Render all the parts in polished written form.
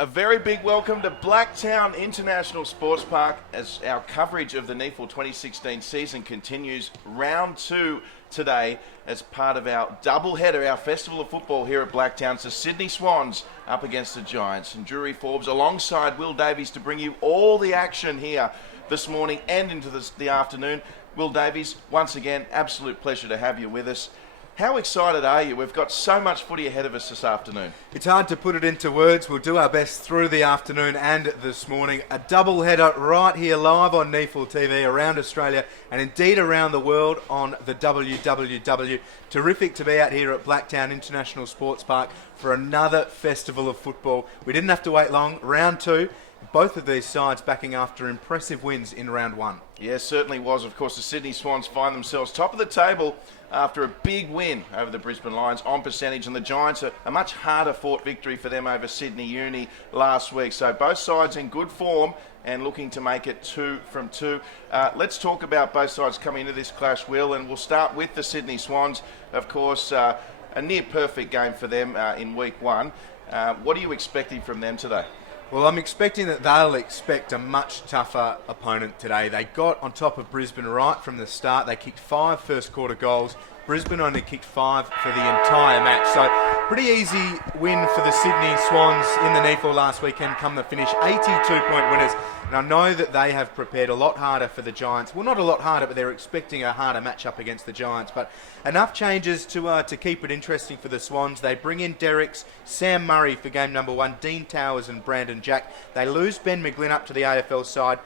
A very big welcome to Blacktown International Sports Park as our coverage of the NEAFL 2016 season continues. Round 2 today as part of our double header, our Festival of Football here at Blacktown. It's the Sydney Swans up against the Giants, and Drury Forbes alongside Will Davies to bring you all the action here this morning and into the afternoon. Will Davies, once again, absolute pleasure to have you with us. How excited are you? We've got so much footy ahead of us this afternoon. It's hard to put it into words. We'll do our best through the afternoon and this morning. A double header right here live on NEAFL TV around Australia and indeed around the world on the WWW. Terrific to be out here at Blacktown International Sports Park for another Festival of Football. We didn't have to wait long. Round 2. Both of these sides backing after impressive wins in round 1. Yes, certainly was. Of course, the Sydney Swans find themselves top of the table after a big win over the Brisbane Lions on percentage, and the Giants a much harder fought victory for them over Sydney Uni last week. So both sides in good form and looking to make it 2 from 2. Let's talk about both sides coming into this clash, Will, and we'll start with the Sydney Swans. Of course, a near perfect game for them in week 1. What are you expecting from them today? Well, I'm expecting that they'll expect a much tougher opponent today. They got on top of Brisbane right from the start. They kicked 5 first quarter goals. Brisbane only kicked 5 for the entire match. So pretty easy win for the Sydney Swans in the NEAFL last weekend come the finish. 82-point winners. And I know that they have prepared a lot harder for the Giants. Well, not a lot harder, but they're expecting a harder matchup against the Giants. But enough changes to keep it interesting for the Swans. They bring in Derricks, Sam Murray for game number 1, Dean Towers and Brandon Jack. They lose Ben McGlynn up to the AFL side,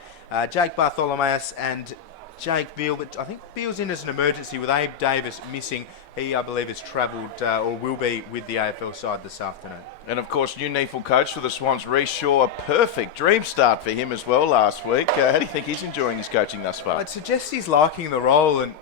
Jake Bartholomeus and Jake Beale, but I think Beale's in as an emergency with Abe Davis missing. He, I believe, has travelled or will be with the AFL side this afternoon. And of course, new NEAFL coach for the Swans, Rhys Shaw, a perfect dream start for him as well last week. How do you think he's enjoying his coaching thus far? I'd suggest he's liking the role and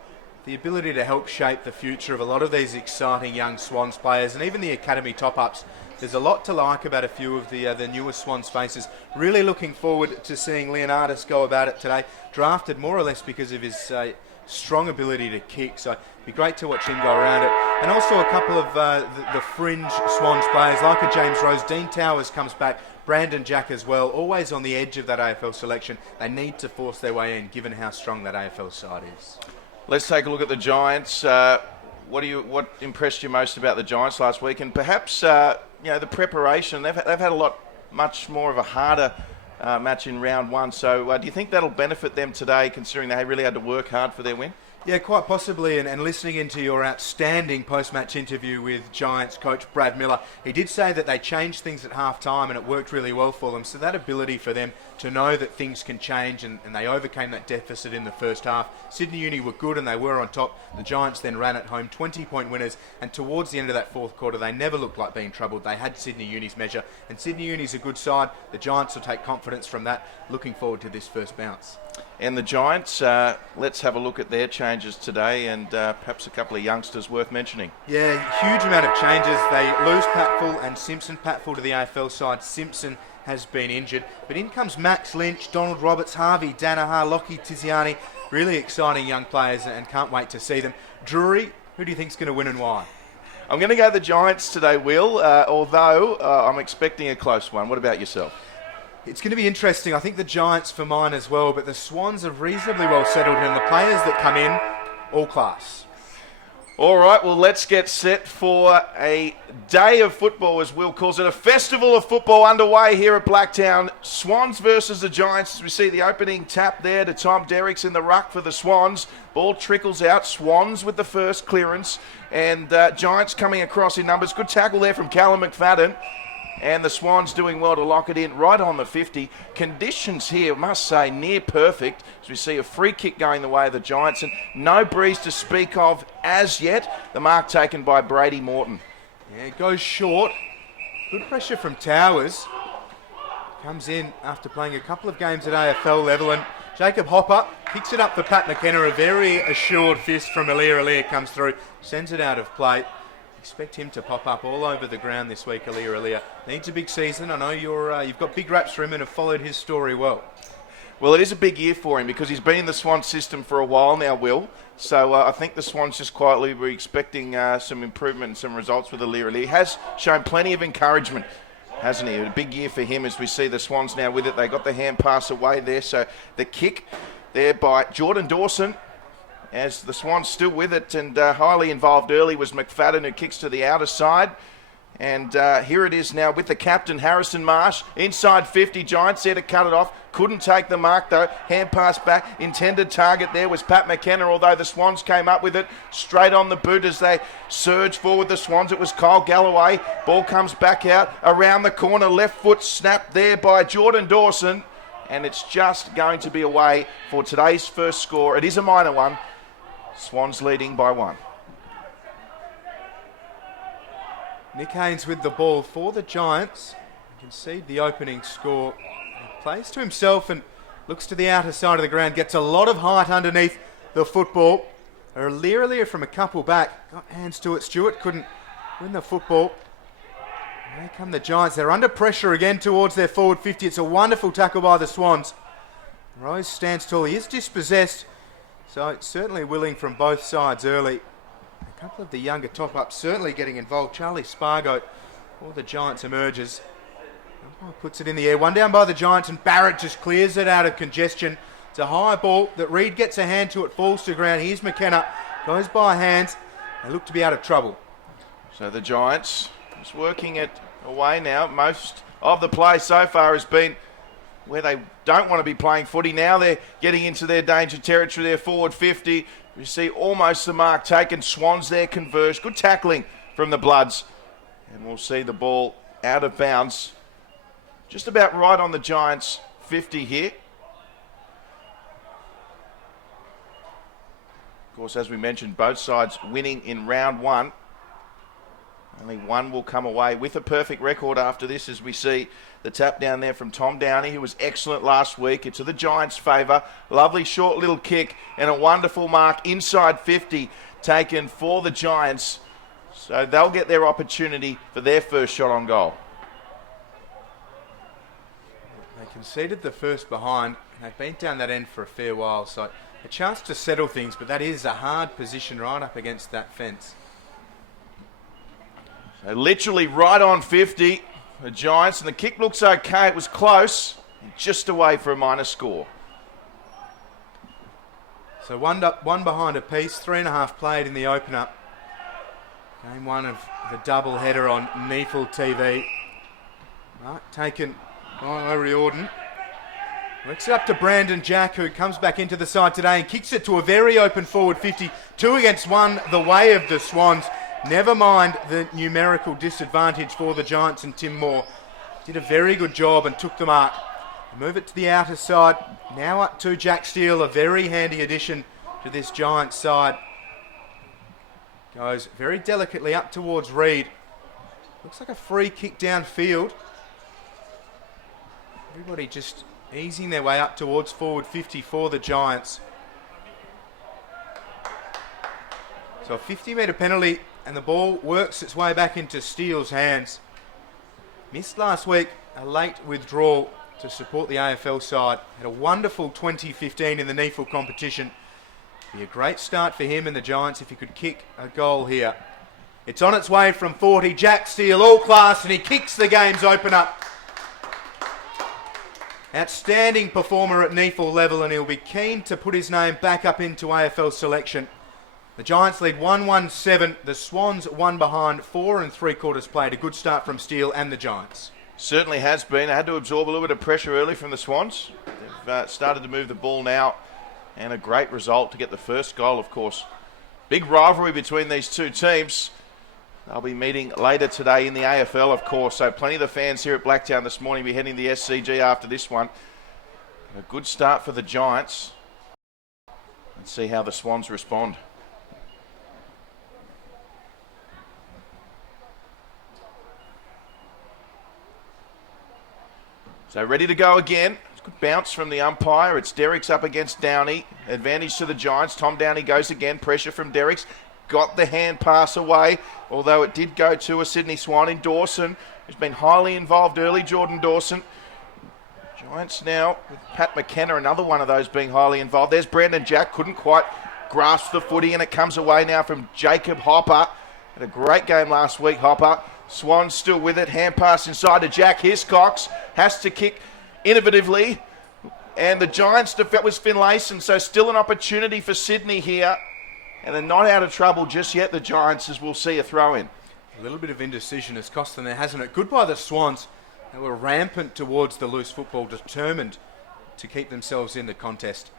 the ability to help shape the future of a lot of these exciting young Swans players and even the academy top-ups. There's a lot to like about a few of the newer Swans faces. Really looking forward to seeing Leonardis go about it today. Drafted more or less because of his strong ability to kick, so it'd be great to watch him go around it. And also a couple of the fringe Swans players like a James Rose. Dean Towers comes back, Brandon Jack as well, always on the edge of that AFL selection. They need to force their way in given how strong that AFL side is. Let's take a look at the Giants. What impressed you most about the Giants last week? And perhaps the preparation. They've had much more of a harder match in round 1. So do you think that'll benefit them today, considering they really had to work hard for their win? Yeah, quite possibly, and listening into your outstanding post-match interview with Giants coach Brad Miller, he did say that they changed things at half-time and it worked really well for them. So that ability for them to know that things can change and they overcame that deficit in the first half. Sydney Uni were good and they were on top. The Giants then ran at home, 20-point winners, and towards the end of that fourth quarter, they never looked like being troubled. They had Sydney Uni's measure, and Sydney Uni's a good side. The Giants will take confidence from that. Looking forward to this first bounce. And the Giants, let's have a look at their changes today and perhaps a couple of youngsters worth mentioning. Yeah, huge amount of changes. They lose Patfull and Simpson. Patfull to the AFL side. Simpson has been injured. But in comes Max Lynch, Donald Roberts, Harvey Danaher, Lockie Tiziani. Really exciting young players and can't wait to see them. Drury, who do you think's going to win and why? I'm going to go the Giants today, Will, although I'm expecting a close one. What about yourself? It's going to be interesting. I think the Giants for mine as well, but the Swans are reasonably well settled and the players that come in, all class. All right, well, let's get set for a day of football, as Will calls it. A festival of football underway here at Blacktown. Swans versus the Giants. As we see the opening tap there to Tom Derricks in the ruck for the Swans. Ball trickles out. Swans with the first clearance. And Giants coming across in numbers. Good tackle there from Callum McFadden. And the Swans doing well to lock it in right on the 50. Conditions here, must say, near perfect. As we see a free kick going the way of the Giants. And no breeze to speak of as yet. The mark taken by Brady Morton. Yeah, it goes short. Good pressure from Towers. Comes in after playing a couple of games at AFL level. And Jacob Hopper kicks it up for Pat McKenna. A very assured fist from Alia comes through. Sends it out of play. Expect him to pop up all over the ground this week, Alia. Needs a big season. I know you've got big raps for him and have followed his story well. Well, it is a big year for him because he's been in the Swans system for a while now, Will. So I think the Swans just quietly were expecting some improvement and some results with Alia. He has shown plenty of encouragement hasn't he? A big year for him as we see the Swans now with it. They got the hand pass away there. So the kick there by Jordan Dawson, as the Swans still with it, and highly involved early was McFadden, who kicks to the outer side. And here it is now with the captain, Harrison Marsh, inside 50. Giants there to cut it off. Couldn't take the mark though. Hand pass back. Intended target there was Pat McKenna, although the Swans came up with it straight on the boot as they surge forward. The Swans, it was Kyle Galloway. Ball comes back out around the corner. Left foot snapped there by Jordan Dawson. And it's just going to be away for today's first score. It is a minor one. Swans leading by 1. Nick Haynes with the ball for the Giants. Concede the opening score. He plays to himself and looks to the outer side of the ground. Gets a lot of height underneath the football. Earlier from a couple back. Got hands to it. Stewart couldn't win the football. Here come the Giants. They're under pressure again towards their forward 50. It's a wonderful tackle by the Swans. Rose stands tall. He is dispossessed. So it's certainly willing from both sides early. A couple of the younger top-ups certainly getting involved. Charlie Spargo for the Giants emerges. Umpire puts it in the air. One down by the Giants and Barrett just clears it out of congestion. It's a high ball that Reed gets a hand to. It falls to ground. Here's McKenna. Goes by hands. They look to be out of trouble. So the Giants just working it away now. Most of the play so far has been where they don't want to be playing footy. Now they're getting into their danger territory. They're forward 50. You see almost the mark taken. Swans there converge. Good tackling from the Bloods. And we'll see the ball out of bounds. Just about right on the Giants' 50 here. Of course, as we mentioned, both sides winning in round 1. Only one will come away with a perfect record after this, as we see the tap down there from Tom Downey, who was excellent last week. It's to the Giants' favour. Lovely short little kick and a wonderful mark inside 50 taken for the Giants. So they'll get their opportunity for their first shot on goal. They conceded the first behind. They've been down that end for a fair while, so a chance to settle things, but that is a hard position right up against that fence. So literally right on 50, the Giants, and the kick looks okay. It was close, just away for a minor score. So one behind a piece, 3.5 played in the opener. Game 1 of the double header on NEAFL TV. Mark taken by Riordan. Works it up to Brandon Jack, who comes back into the side today and kicks it to a very open forward 50. 2 against 1, the way of the Swans. Never mind the numerical disadvantage for the Giants, and Tim Moore did a very good job and took the mark. They move it to the outer side. Now up to Jack Steele, a very handy addition to this Giants side. Goes very delicately up towards Reed. Looks like a free kick downfield. Everybody just easing their way up towards forward 50 for the Giants. So a 50-metre penalty, and the ball works its way back into Steele's hands. Missed last week, a late withdrawal to support the AFL side. Had a wonderful 2015 in the NEAFL competition. Be a great start for him and the Giants if he could kick a goal here. It's on its way from 40. Jack Steele, all class, and he kicks the game's opener. Outstanding performer at NEAFL level, and he'll be keen to put his name back up into AFL selection. The Giants lead 1-1-7. The Swans 1 behind, 4 3/4 played. A good start from Steele and the Giants. Certainly has been. I had to absorb a little bit of pressure early from the Swans. They've started to move the ball now, and a great result to get the first goal, of course. Big rivalry between these two teams. They'll be meeting later today in the AFL, of course. So plenty of the fans here at Blacktown this morning will be heading to the SCG after this one. A good start for the Giants. Let's see how the Swans respond. So ready to go again. Good bounce from the umpire. It's Derricks up against Downey. Advantage to the Giants. Tom Downey goes again. Pressure from Derricks. Got the hand pass away, although it did go to a Sydney Swan in Dawson, who's been highly involved early, Jordan Dawson. Giants now with Pat McKenna, another one of those being highly involved. There's Brandon Jack. Couldn't quite grasp the footy, and it comes away now from Jacob Hopper. Had a great game last week, Hopper. Swans still with it. Hand pass inside to Jack Hiscox. Has to kick innovatively. And the Giants defeat was Finlayson, so still an opportunity for Sydney here. And they're not out of trouble just yet, the Giants, as we'll see a throw in. A little bit of indecision has cost them there, hasn't it? Good by the Swans. They were rampant towards the loose football, determined to keep themselves in the contest.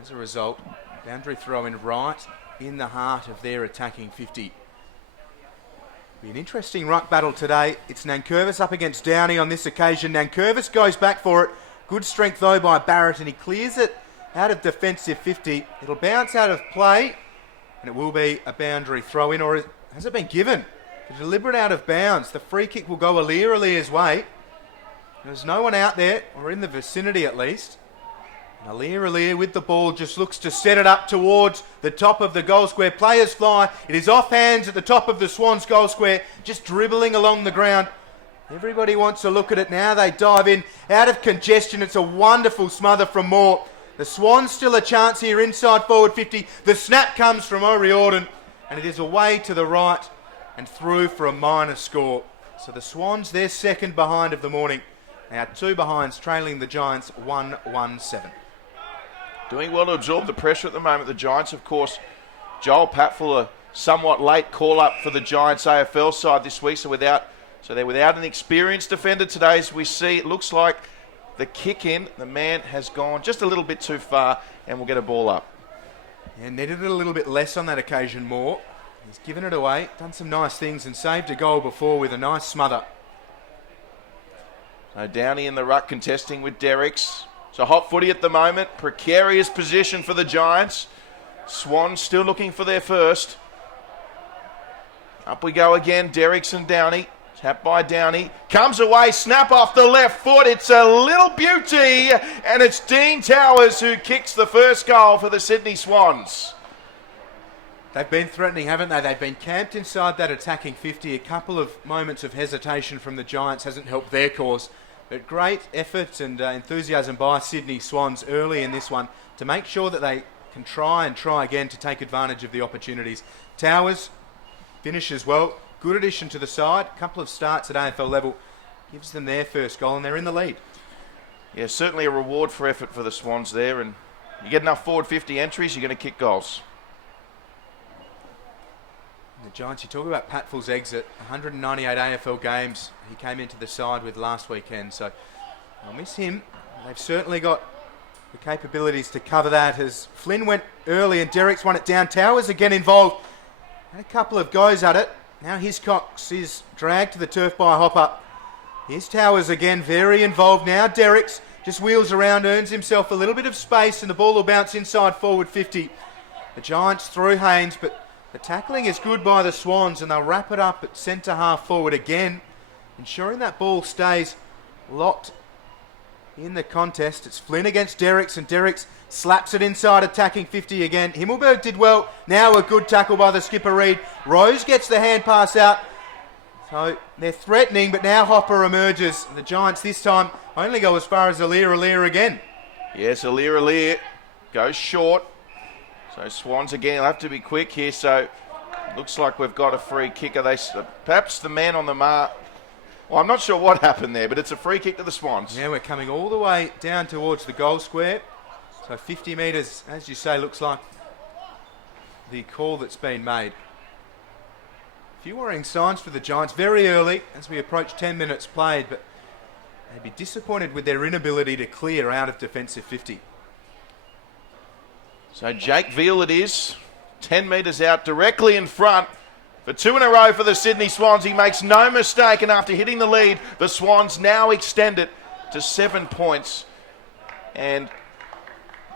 As a result, boundary throw in right in the heart of their attacking 50. Be an interesting ruck battle today. It's Nankervis up against Downey on this occasion. Nankervis goes back for it. Good strength though by Barrett, and he clears it out of defensive 50. It'll bounce out of play, and it will be a boundary throw in, or has it been given? The deliberate out of bounds. The free kick will go Alir's way. There's no one out there, or in the vicinity at least. Alir with the ball just looks to set it up towards the top of the goal square. Players fly. It is off hands at the top of the Swans goal square, just dribbling along the ground. Everybody wants to look at it now. They dive in out of congestion. It's a wonderful smother from Moore. The Swans still a chance here inside forward 50. The snap comes from O'Riordan, and it is away to the right and through for a minor score. So the Swans, they're second behind of the morning. Now 2 behinds, trailing the Giants 1-1-7. Doing well to absorb the pressure at the moment. The Giants, of course, Joel Patfull, a somewhat late call-up for the Giants AFL side this week, so they're without an experienced defender today. As we see, it looks like the kick-in, the man has gone just a little bit too far and will get a ball up. Yeah, needed it a little bit less on that occasion, Moore. He's given it away, done some nice things and saved a goal before with a nice smother. So Downey in the ruck contesting with Derricks. So hot footy at the moment, precarious position for the Giants. Swans still looking for their first. Up we go again, Derricks and Downey. Tap by Downey. Comes away, snap off the left foot. It's a little beauty, and it's Dean Towers who kicks the first goal for the Sydney Swans. They've been threatening, haven't they? They've been camped inside that attacking 50. A couple of moments of hesitation from the Giants hasn't helped their cause. But great effort and enthusiasm by Sydney Swans early in this one to make sure that they can try again to take advantage of the opportunities. Towers finishes well. Good addition to the side. A couple of starts at AFL level. Gives them their first goal, and they're in the lead. Yeah, certainly a reward for effort for the Swans there. And you get enough forward 50 entries, you're going to kick goals. The Giants, you talk about Patfull's exit, 198 AFL games he came into the side with last weekend, so I'll miss him. They've certainly got the capabilities to cover that as Flynn went early and Derricks won it down. Towers again involved. Had a couple of goes at it. Now Hiscox is dragged to the turf by Hopper. Here's Towers again, very involved now. Derricks just wheels around, earns himself a little bit of space, and the ball will bounce inside forward 50. The Giants through Haynes, but the tackling is good by the Swans, and they'll wrap it up at centre half forward again, ensuring that ball stays locked in the contest. It's Flynn against Derricks, and Derricks slaps it inside attacking 50 again. Himmelberg did well. Now a good tackle by the skipper Reid. Rose gets the hand pass out. So they're threatening, but now Hopper emerges. The Giants this time only go as far as Alir again. Yes, Alir goes short. So Swans again will have to be quick here. So looks like we've got a free kick. Are they perhaps the man on the mark? Well, I'm not sure what happened there, but it's a free kick to the Swans. Yeah, we're coming all the way down towards the goal square. So 50 metres, as you say, looks like the call that's been made. A few worrying signs for the Giants very early as we approach 10 minutes played, but they'd be disappointed with their inability to clear out of defensive 50. So Jake Veal it is, 10 metres out, directly in front. For 2 in a row for the Sydney Swans. He makes no mistake, and after hitting the lead, the Swans now extend it to 7 points. And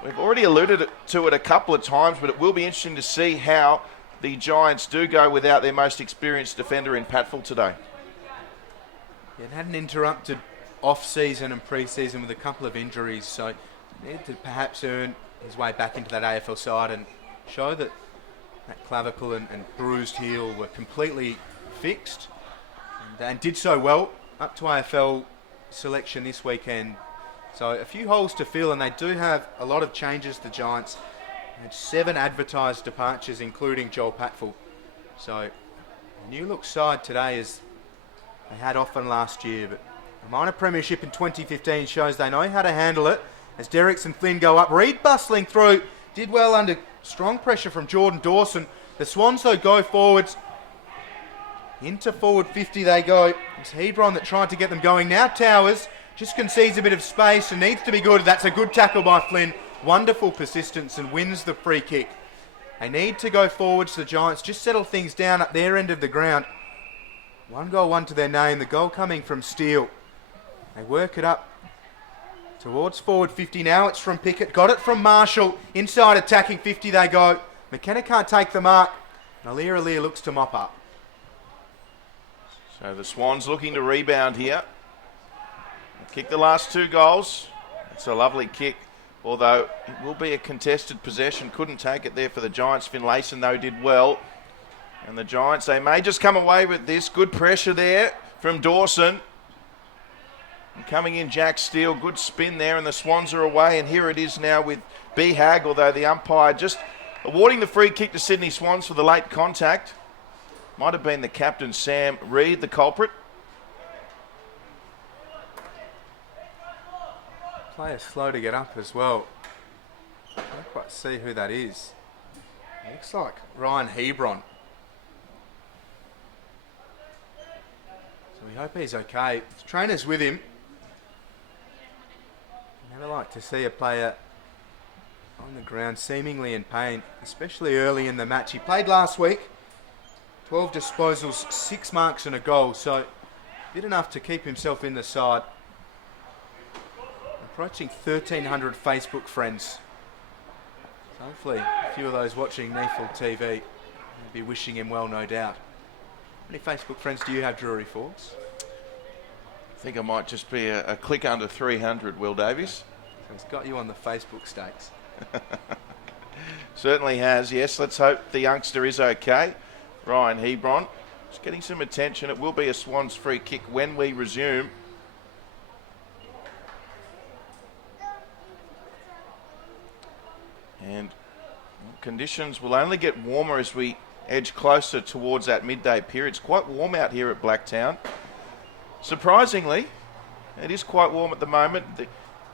we've already alluded to it a couple of times, but it will be interesting to see how the Giants do go without their most experienced defender in Patfull today. Yeah, it had an interrupted off-season and pre-season with a couple of injuries, so needed to perhaps earn his way back into that AFL side and show that that clavicle and bruised heel were completely fixed, and did so well up to AFL selection this weekend. So a few holes to fill, and they do have a lot of changes, the Giants. They had 7 advertised departures, including Joel Patfull. So a new look side today as they had often last year, but a minor premiership in 2015 shows they know how to handle it. As Derricks and Flynn go up, Reid bustling through, did well under strong pressure from Jordan Dawson. The Swans, though, go forwards. Into forward 50 they go. It's Hebron that tried to get them going. Now Towers just concedes a bit of space and needs to be good. That's a good tackle by Flynn. Wonderful persistence and wins the free kick. They need to go forwards. The Giants just settle things down at their end of the ground. 1 goal, 1 to their name. The goal coming from Steele. They work it up towards forward 50. Now it's from Pickett. Got it from Marshall. Inside attacking 50 they go. McKenna can't take the mark. Alir looks to mop up. So the Swans looking to rebound here. Kick the last 2 goals. It's a lovely kick, although it will be a contested possession. Couldn't take it there for the Giants. Finlayson, though, did well. And the Giants, they may just come away with this. Good pressure there from Dawson. And coming in, Jack Steele. Good spin there, and the Swans are away. And here it is now with B. Hag, although the umpire just awarding the free kick to Sydney Swans for the late contact. Might have been the captain, Sam Reid, the culprit. Player slow to get up as well. Can't quite see who that is. Looks like Ryan Hebron. So we hope he's okay. The trainer's with him. Never like to see a player on the ground seemingly in pain, especially early in the match. He played last week. 12 disposals, 6 marks and a goal, so bit enough to keep himself in the side. Approaching 1,300 Facebook friends. So hopefully a few of those watching NEAFL TV will be wishing him well, no doubt. How many Facebook friends do you have, Drury Forbes? I think I might just be a click under 300, Will Davies. So he's got you on the Facebook stakes. Certainly has, yes. Let's hope the youngster is okay. Ryan Hebron just getting some attention. It will be a Swans free kick when we resume. And conditions will only get warmer as we edge closer towards that midday period. It's quite warm out here at Blacktown. Surprisingly, it is quite warm at the moment. The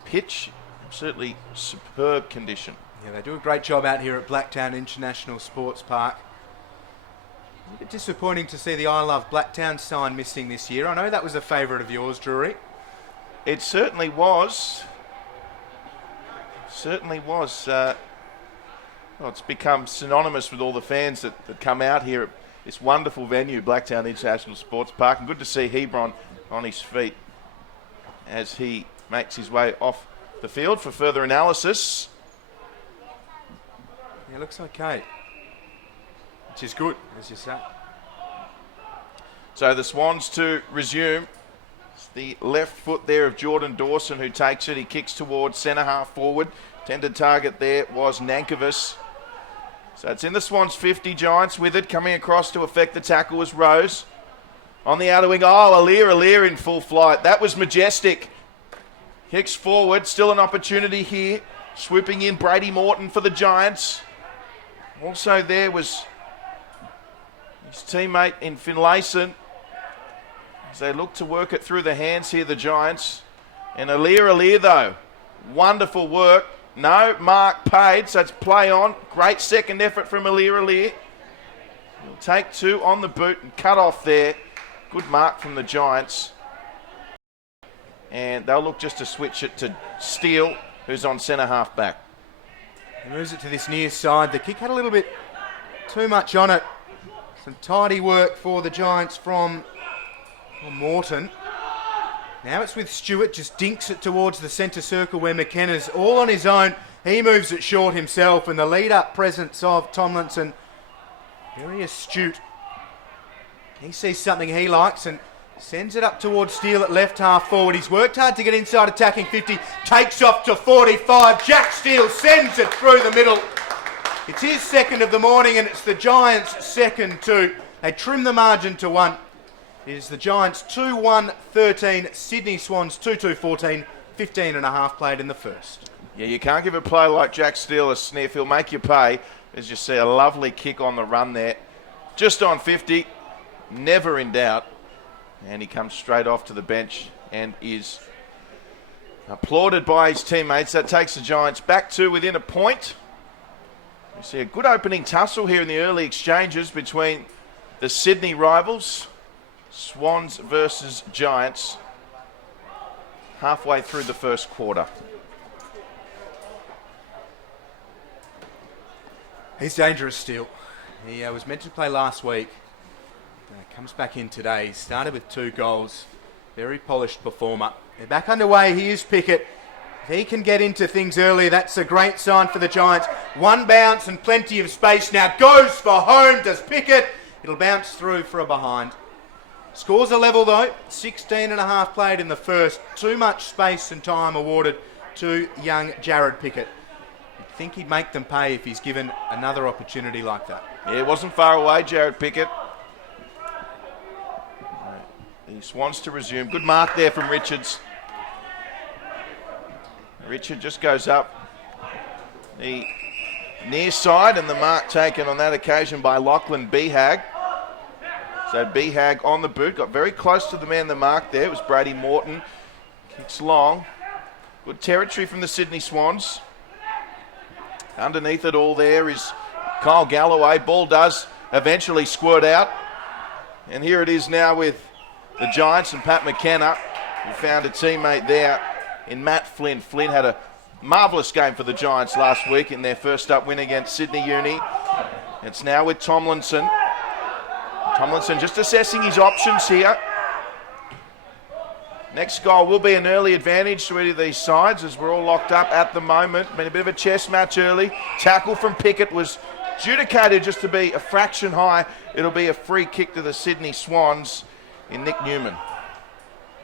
pitch, absolutely superb condition. Yeah, they do a great job out here at Blacktown International Sports Park. A bit disappointing to see the I Love Blacktown sign missing this year. I know that was a favourite of yours, Drury. It certainly was. Certainly was. Well, it's become synonymous with all the fans that come out here at this wonderful venue, Blacktown International Sports Park. And good to see Hebron on his feet as he makes his way off the field for further analysis. Yeah, looks okay. Which is good, as you say. So the Swans to resume. It's the left foot there of Jordan Dawson who takes it. He kicks towards centre half forward. Tended target there was Nankervis. So it's in the Swans 50. Giants with it. Coming across to effect the tackle was Rose. On the outer wing. Oh, Alir in full flight. That was majestic. Kicks forward. Still an opportunity here. Swooping in Brady Morton for the Giants. Also there was his teammate in Finlayson. As they look to work it through the hands here, the Giants. And Alir though. Wonderful work. No mark paid, so it's play on. Great second effort from Alir. He'll take 2 on the boot and cut off there. Good mark from the Giants. And they'll look just to switch it to Steele, who's on centre half back. He moves it to this near side. The kick had a little bit too much on it. Some tidy work for the Giants from Morton. Now it's with Stewart, just dinks it towards the centre circle where McKenna's all on his own. He moves it short himself, and the lead-up presence of Tomlinson, very astute. He sees something he likes and sends it up towards Steele at left half forward. He's worked hard to get inside attacking 50, takes off to 45. Jack Steele sends it through the middle. It's his second of the morning, and it's the Giants' second too. They trim the margin to 1. It is the Giants 2-1-13, Sydney Swans 2-2-14, 15 and a half played in the first. Yeah, you can't give a player like Jack Steele a sniff. He'll make you pay. As you see, a lovely kick on the run there. Just on 50, never in doubt. And he comes straight off to the bench and is applauded by his teammates. That takes the Giants back to within a point. We see a good opening tussle here in the early exchanges between the Sydney rivals, Swans versus Giants, halfway through the first quarter. He's dangerous still. He was meant to play last week. Comes back in today. He started with 2 goals. Very polished performer. They're back underway. Here's Pickett. If he can get into things early, that's a great sign for the Giants. 1 bounce and plenty of space now. Goes for home, does Pickett. It'll bounce through for a behind. Scores are level though. 16 and a half played in the first. Too much space and time awarded to young Jared Pickett. You'd think he'd make them pay if he's given another opportunity like that. Yeah, it wasn't far away, Jared Pickett. The Swans to resume. Good mark there from Richards. Richard just goes up the near side, and the mark taken on that occasion by Lachlan Behag. So Behag on the boot, got very close to the man the mark there. It was Brady Morton. Kicks long. Good territory from the Sydney Swans. Underneath it all there is Kyle Galloway. Ball does eventually squirt out. And here it is now with the Giants and Pat McKenna, who found a teammate there in Matt Flynn. Flynn had a marvellous game for the Giants last week in their first up win against Sydney Uni. It's now with Tomlinson. Tomlinson just assessing his options here. Next goal will be an early advantage to either of these sides as we're all locked up at the moment. Been a bit of a chess match early. Tackle from Pickett was adjudicated just to be a fraction high. It'll be a free kick to the Sydney Swans in Nick Newman.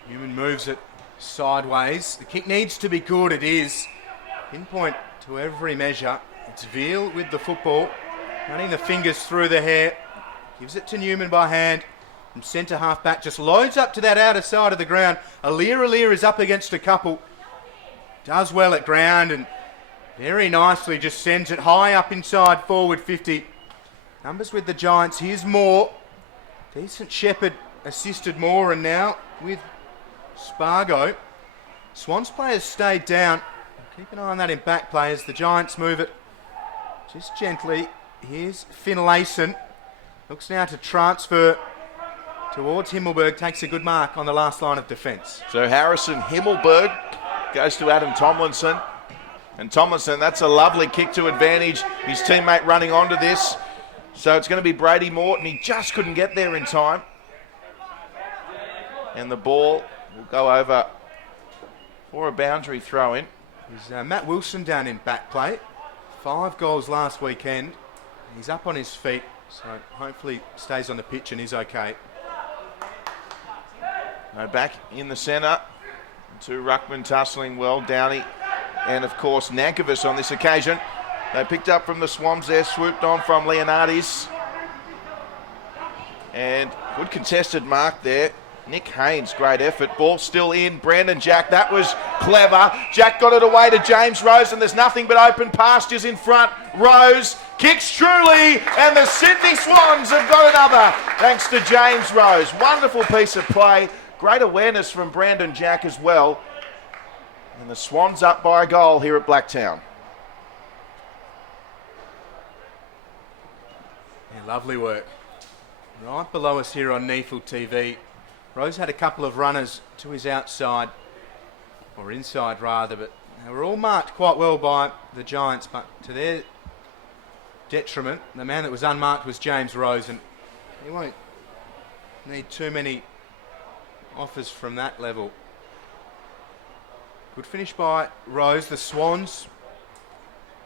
Newman moves it sideways. The kick needs to be good. It is. Pinpoint to every measure. It's Veal with the football. Running the fingers through the hair. Gives it to Newman by hand. From centre half back. Just loads up to that outer side of the ground. Alir is up against a couple. Does well at ground and very nicely just sends it high up inside forward 50. Numbers with the Giants. Here's Moore. Decent Shepherd assisted Moore, and now with Spargo. Swans players stayed down. Keep an eye on that in back players. The Giants move it just gently. Here's Finlayson. Looks now to transfer towards Himmelberg. Takes a good mark on the last line of defence. So Harrison Himmelberg goes to Adam Tomlinson. And Tomlinson, that's a lovely kick to advantage. His teammate running onto this. So it's going to be Brady Morton. He just couldn't get there in time. And the ball will go over for a boundary throw in. There's Matt Wilson down in back play. 5 goals last weekend. He's up on his feet, so hopefully stays on the pitch and is okay. No, back in the centre. 2 ruckman tussling well. Downey and, of course, Nankovich on this occasion. They picked up from the Swans there, swooped on from Leonardis. And good contested mark there. Nick Haynes, great effort. Ball still in. Brandon Jack, that was clever. Jack got it away to James Rose, and there's nothing but open pastures in front. Rose kicks truly, and the Sydney Swans have got another, thanks to James Rose. Wonderful piece of play. Great awareness from Brandon Jack as well. And the Swans up by a goal here at Blacktown. Yeah, lovely work. Right below us here on NEAFL TV. Rose had a couple of runners to his outside, or inside rather, but they were all marked quite well by the Giants, but to their detriment, the man that was unmarked was James Rose, and he won't need too many offers from that level. Good finish by Rose. The Swans,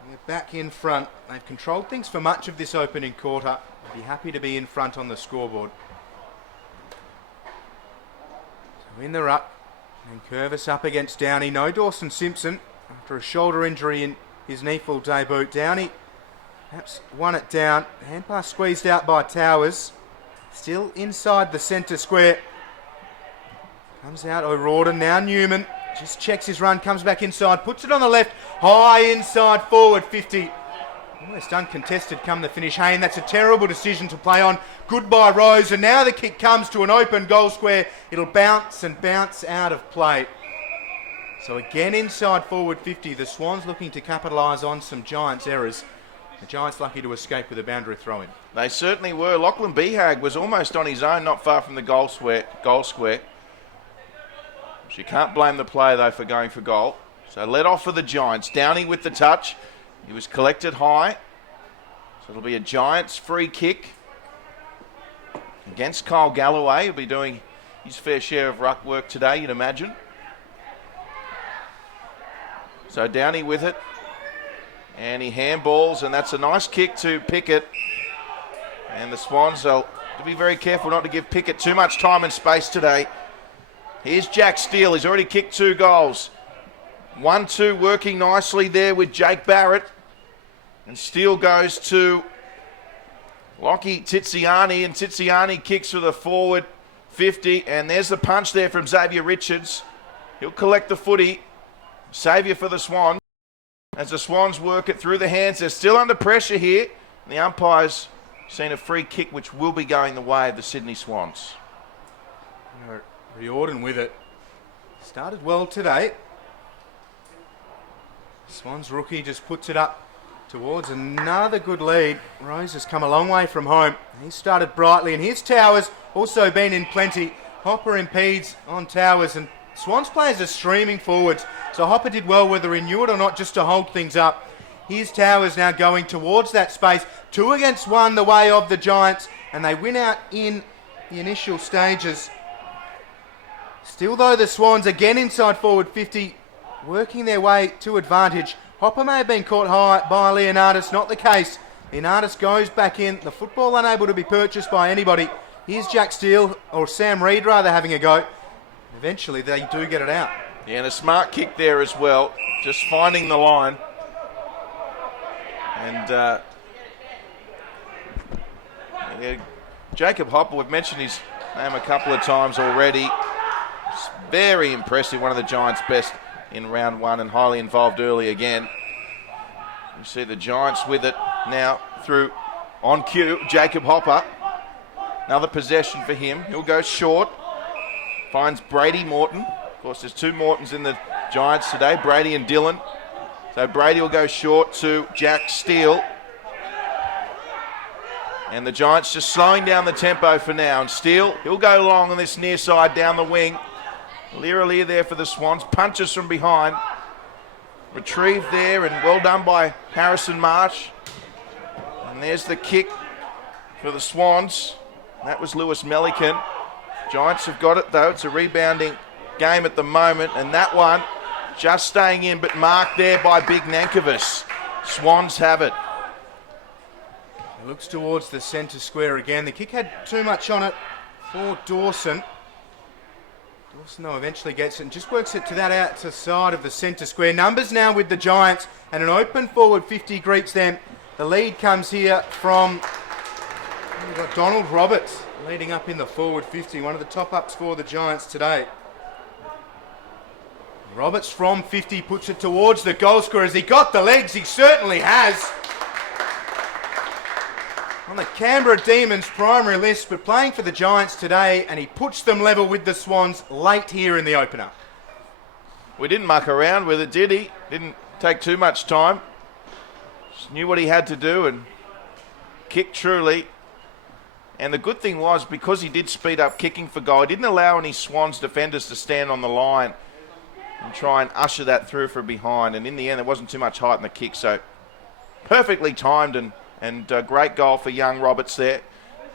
they're back in front. They've controlled things for much of this opening quarter. They'll be happy to be in front on the scoreboard. So in the ruck, and Curvis up against Downey. No Dawson Simpson after a shoulder injury in his NEAFL debut. Downey perhaps won it down. Hand pass squeezed out by Towers. Still inside the centre square. Comes out O'Riordan. Now Newman just checks his run, comes back inside, puts it on the left, high inside forward 50. Almost uncontested come the finish. Hayne, that's a terrible decision to play on. Goodbye, Rose. And now the kick comes to an open goal square. It'll bounce and bounce out of play. So again inside forward 50. The Swans looking to capitalise on some Giants errors. The Giants lucky to escape with a boundary throw-in. They certainly were. Lachlan Behag was almost on his own, not far from the goal square. You can't blame the player, though, for going for goal. So let off for the Giants. Downey with the touch. He was collected high. So it'll be a Giants free kick against Kyle Galloway. He'll be doing his fair share of ruck work today, you'd imagine. So Downey with it. And he handballs, and that's a nice kick to Pickett. And the Swans will to be very careful not to give Pickett too much time and space today. Here's Jack Steele. He's already kicked 2 goals. 1-2 working nicely there with Jake Barrett. And Steele goes to Lockie Tiziani, and Tiziani kicks for the forward 50. And there's the punch there from Xavier Richards. He'll collect the footy. Saviour for the Swans. As the Swans work it through the hands, they're still under pressure here. And the umpire's seen a free kick which will be going the way of the Sydney Swans. Riordan with it. Started well today. Swans rookie just puts it up towards another good lead. Rose has come a long way from home. He started brightly, and here's Towers, also been in plenty. Hopper impedes on Towers, and Swans players are streaming forwards. So Hopper did well, whether he knew it or not, just to hold things up. Here's Towers now going towards that space. 2 against 1 the way of the Giants, and they win out in the initial stages. Still though, the Swans again inside forward 50, working their way to advantage. Hopper may have been caught high by Leonardis, not the case. Leonardis goes back in, the football unable to be purchased by anybody. Here's Jack Steele, or Sam Reid rather, having a go. Eventually they do get it out. Yeah, and a smart kick there as well, just finding the line. And yeah, Jacob Hopper, we've mentioned his name a couple of times already. It's very impressive, one of the Giants' best in round 1 and highly involved early again. You see the Giants with it now through on cue, Jacob Hopper. Another possession for him. He'll go short. Finds Brady Morton. Of course, there's 2 Mortons in the Giants today, Brady and Dillon. So Brady will go short to Jack Steele. And the Giants just slowing down the tempo for now. And Steele, he'll go long on this near side down the wing. Lear there for the Swans. Punches from behind. Retrieved there, and well done by Harrison Marsh. And there's the kick for the Swans. That was Lewis Melican. Giants have got it though. It's a rebounding game at the moment, and that one just staying in, but marked there by Big Nankervis. Swans have it. He looks towards the centre square again. The kick had too much on it for Dawson. Dawson though eventually gets it and just works it to that outer side of the centre square. Numbers now with the Giants, and an open forward 50 greets them. The lead comes here from, we've got Donald Roberts leading up in the forward 50, one of the top ups for the Giants today. Roberts from 50 puts it towards the goal scorer. Has he got the legs? He certainly has. On the Canberra Demons primary list, but playing for the Giants today, and he puts them level with the Swans late here in the opener. We didn't muck around with it, did he? Didn't take too much time. Just knew what he had to do and kicked truly. And the good thing was, because he did speed up kicking for goal, he didn't allow any Swans defenders to stand on the line and try and usher that through from behind. And in the end, there wasn't too much height in the kick, so perfectly timed and great goal for young Roberts there.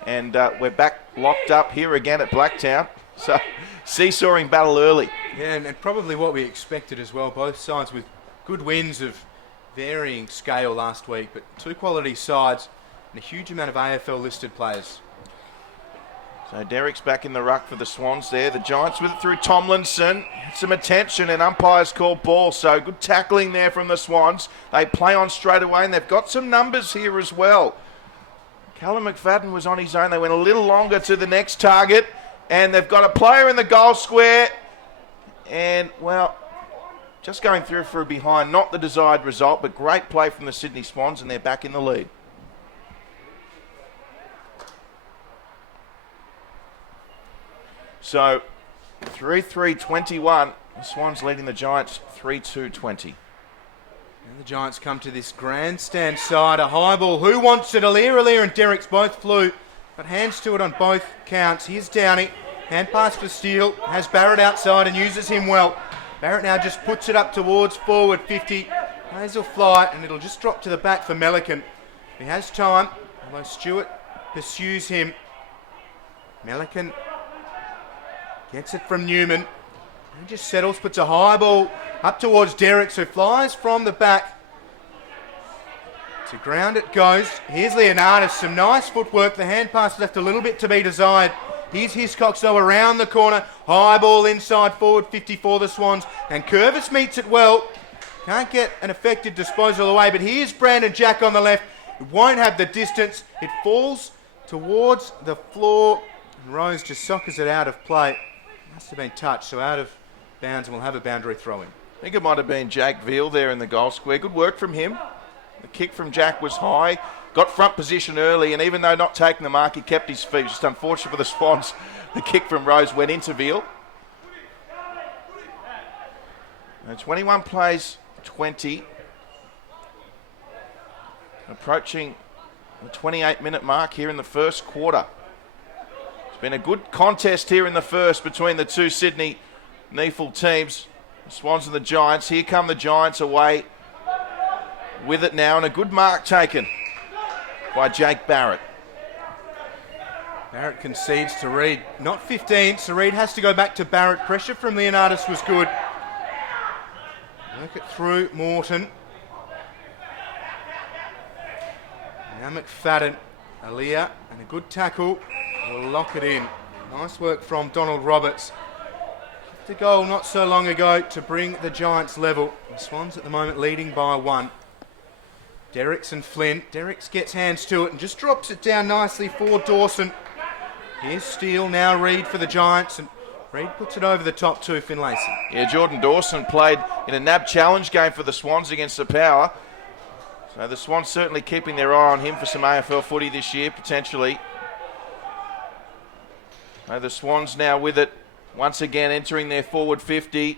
And we're back locked up here again at Blacktown. So seesawing battle early. Yeah, and probably what we expected as well. Both sides with good wins of varying scale last week, but 2 quality sides and a huge amount of AFL listed players. So Derek's back in the ruck for the Swans there. The Giants with it through Tomlinson. Some attention, and umpires call ball. So good tackling there from the Swans. They play on straight away, and they've got some numbers here as well. Callum McFadden was on his own. They went a little longer to the next target, and they've got a player in the goal square. And, well, just going through for a behind, not the desired result, but great play from the Sydney Swans, and they're back in the lead. So 3-3-21, the Swans leading the Giants 3-2-20. And the Giants come to this grandstand side, a high ball. Who wants it? Alir and Derricks both flew, but hands to it on both counts. Here's Downey, hand pass for Steele, has Barrett outside and uses him well. Barrett now just puts it up towards forward 50. Hazel fly, and it'll just drop to the back for Melican. He has time, although Stewart pursues him. Melican gets it from Newman. He just settles, puts a high ball up towards Derricks, who flies from the back. To ground it goes. Here's Leonardis, some nice footwork. The hand pass left a little bit to be desired. Here's Hiscox though around the corner. High ball inside forward 50 for the Swans. And Curvis meets it well. Can't get an effective disposal away, but here's Brandon Jack on the left. It won't have the distance. It falls towards the floor. And Rose just soccers it out of play. Must have been touched, so out of bounds, and we'll have a boundary throw-in. I think it might have been Jake Veal there in the goal square. Good work from him. The kick from Jack was high. Got front position early, and even though not taking the mark, he kept his feet. Just unfortunate for the Swans. The kick from Rose went into Veal. And 21 plays 20. Approaching the 28-minute mark here in the first quarter. It's been a good contest here in the first between the two Sydney NEAFL teams. The Swans and the Giants. Here come the Giants away with it now, and a good mark taken by Jake Barrett. Barrett concedes to Reid. Not 15, so Reid has to go back to Barrett. Pressure from Leonardis was good. Work it through Morton. Now McFadden, Aaliyah, and a good tackle will lock it in. Nice work from Donald Roberts. The goal not so long ago to bring the Giants level. The Swans at the moment leading by 1. Derricks and Flynn. Derricks gets hands to it and just drops it down nicely for Dawson. Here's Steele, now Reid for the Giants, and Reid puts it over the top to Finlayson. Yeah, Jordan Dawson played in a NAB challenge game for the Swans against the Power. So the Swans certainly keeping their eye on him for some AFL footy this year, potentially. So the Swans now with it, once again entering their forward 50.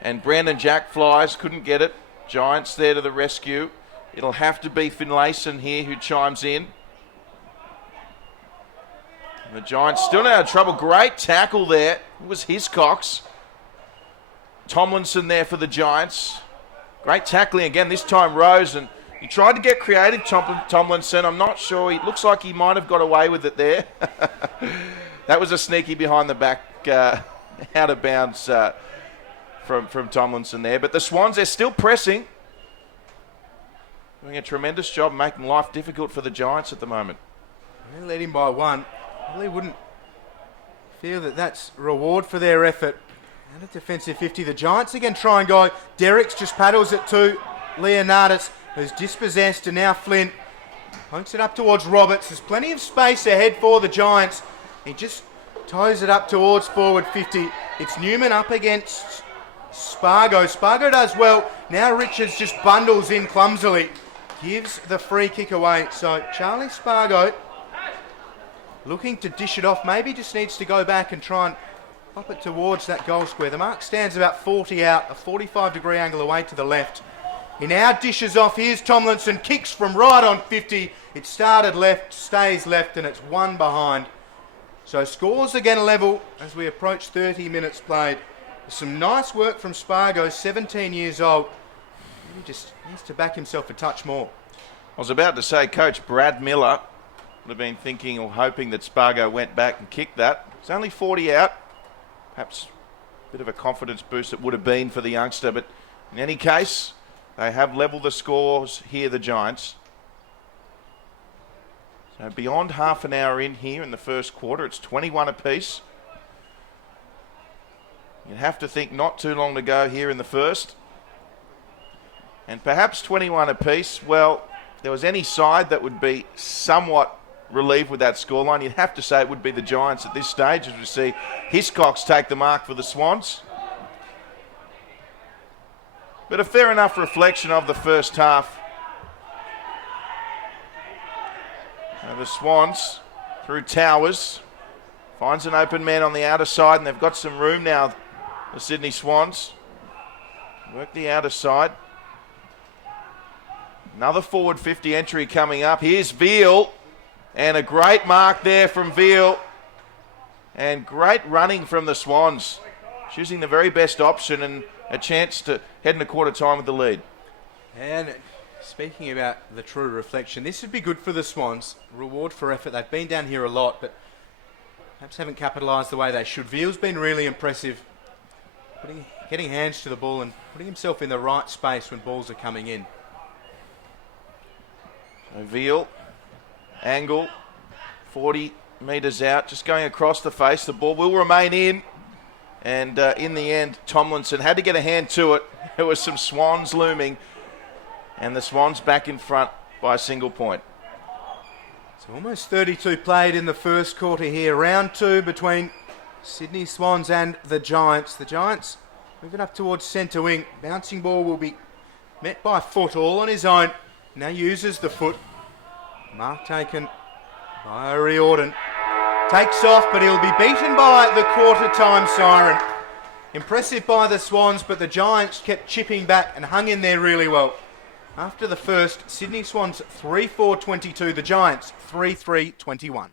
And Brandon Jack flies, couldn't get it. Giants there to the rescue. It'll have to be Finlayson here who chimes in. And the Giants still out of trouble. Great tackle there. It was Hiscox. Tomlinson there for the Giants. Great tackling again, this time Rose. And he tried to get creative, Tomlinson. I'm not sure. It looks like he might have got away with it there. That was a sneaky behind the back, out of bounds from Tomlinson there. But the Swans, they're still pressing. Doing a tremendous job making life difficult for the Giants at the moment. They led him by 1. Probably wouldn't feel that that's reward for their effort. And a defensive 50. The Giants again try and go. Derricks just paddles it to Leonardis, who's dispossessed, and now Flynn pokes it up towards Roberts. There's plenty of space ahead for the Giants. He just toes it up towards forward 50. It's Newman up against Spargo. Spargo does well. Now Richards just bundles in clumsily. Gives the free kick away. So Charlie Spargo looking to dish it off. Maybe just needs to go back and try and pop it towards that goal square. The mark stands about 40 out, a 45-degree angle away to the left. He now dishes off. Here's Tomlinson. Kicks from right on 50. It started left, stays left, and it's 1 behind. So scores again level as we approach 30 minutes played. Some nice work from Spargo, 17 years old. He just needs to back himself a touch more. I was about to say, Coach Brad Miller would have been thinking or hoping that Spargo went back and kicked that. It's only 40 out. Perhaps a bit of a confidence boost it would have been for the youngster. But in any case, they have levelled the scores here, the Giants. So beyond half an hour in here in the first quarter, it's 21 apiece. You'd have to think not too long to go here in the first. And perhaps 21 apiece. Well, if there was any side that would be somewhat relieved with that scoreline, you'd have to say it would be the Giants at this stage, as we see Hiscox take the mark for the Swans. But a fair enough reflection of the first half. Now the Swans, through Towers, finds an open man on the outer side, and they've got some room now, the Sydney Swans. Work the outer side. Another forward 50 entry coming up. Here's Veal, and a great mark there from Veal. And great running from the Swans, choosing the very best option and a chance to head into quarter time with the lead. And speaking about the true reflection, this would be good for the Swans. Reward for effort. They've been down here a lot, but perhaps haven't capitalised the way they should. Veal's been really impressive, getting hands to the ball and putting himself in the right space when balls are coming in. So Veal, angle, 40 metres out, just going across the face. The ball will remain in. And in the end, Tomlinson had to get a hand to it. There was some Swans looming. And the Swans back in front by a single point. So almost 32 played in the first quarter here. Round 2 between Sydney Swans and the Giants. The Giants moving up towards centre wing. Bouncing ball will be met by Foot all on his own. Now uses the foot. Mark taken by Riordan. Takes off, but he'll be beaten by the quarter time siren. Impressive by the Swans, but the Giants kept chipping back and hung in there really well. After the first, Sydney Swans 3-4-22, the Giants 3-3-21.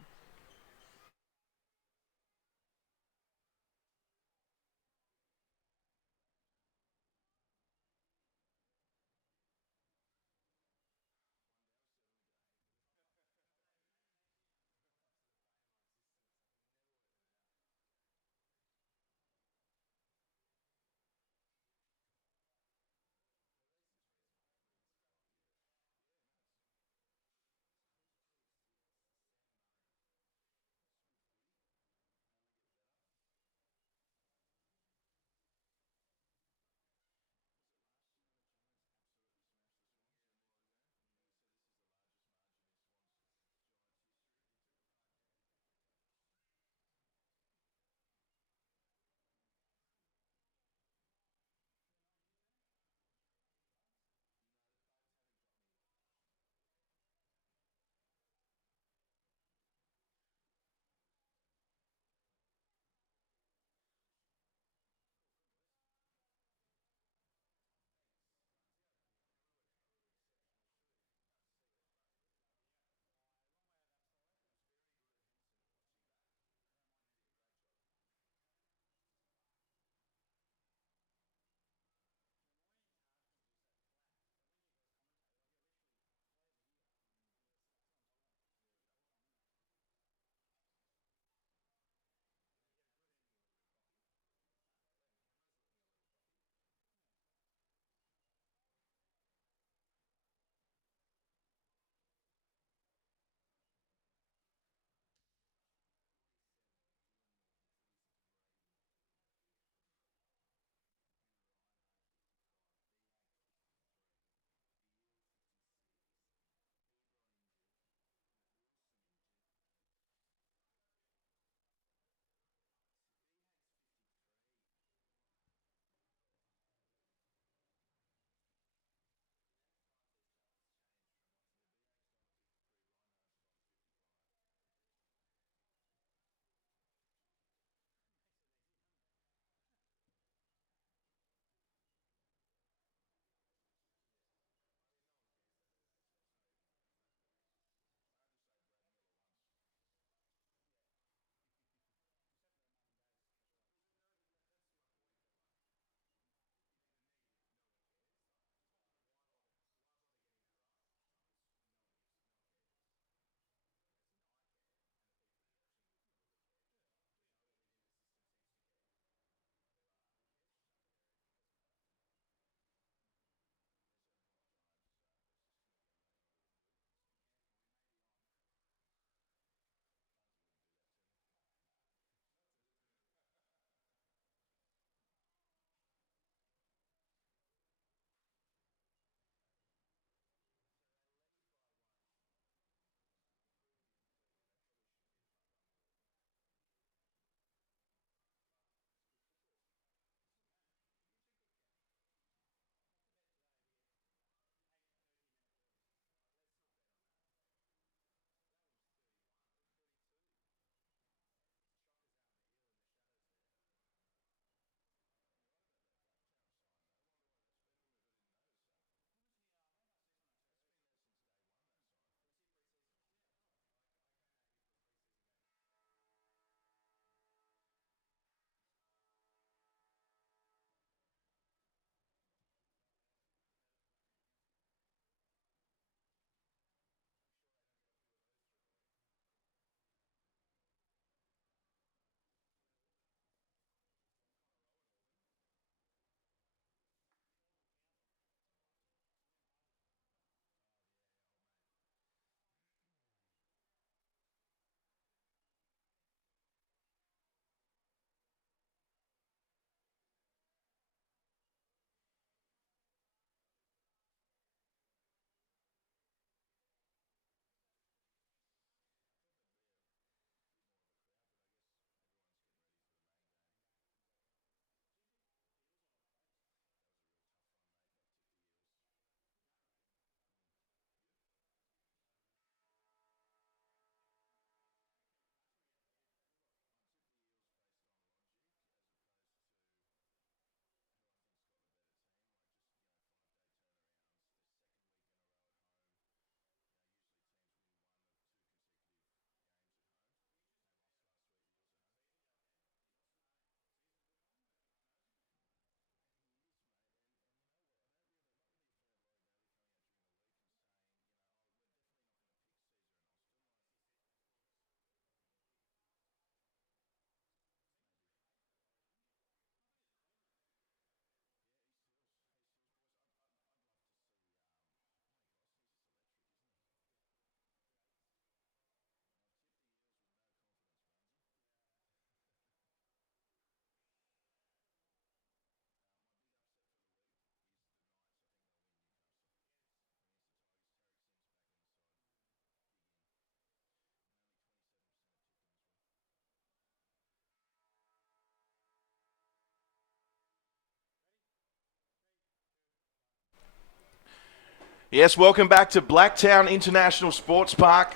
Yes, welcome back to Blacktown International Sports Park.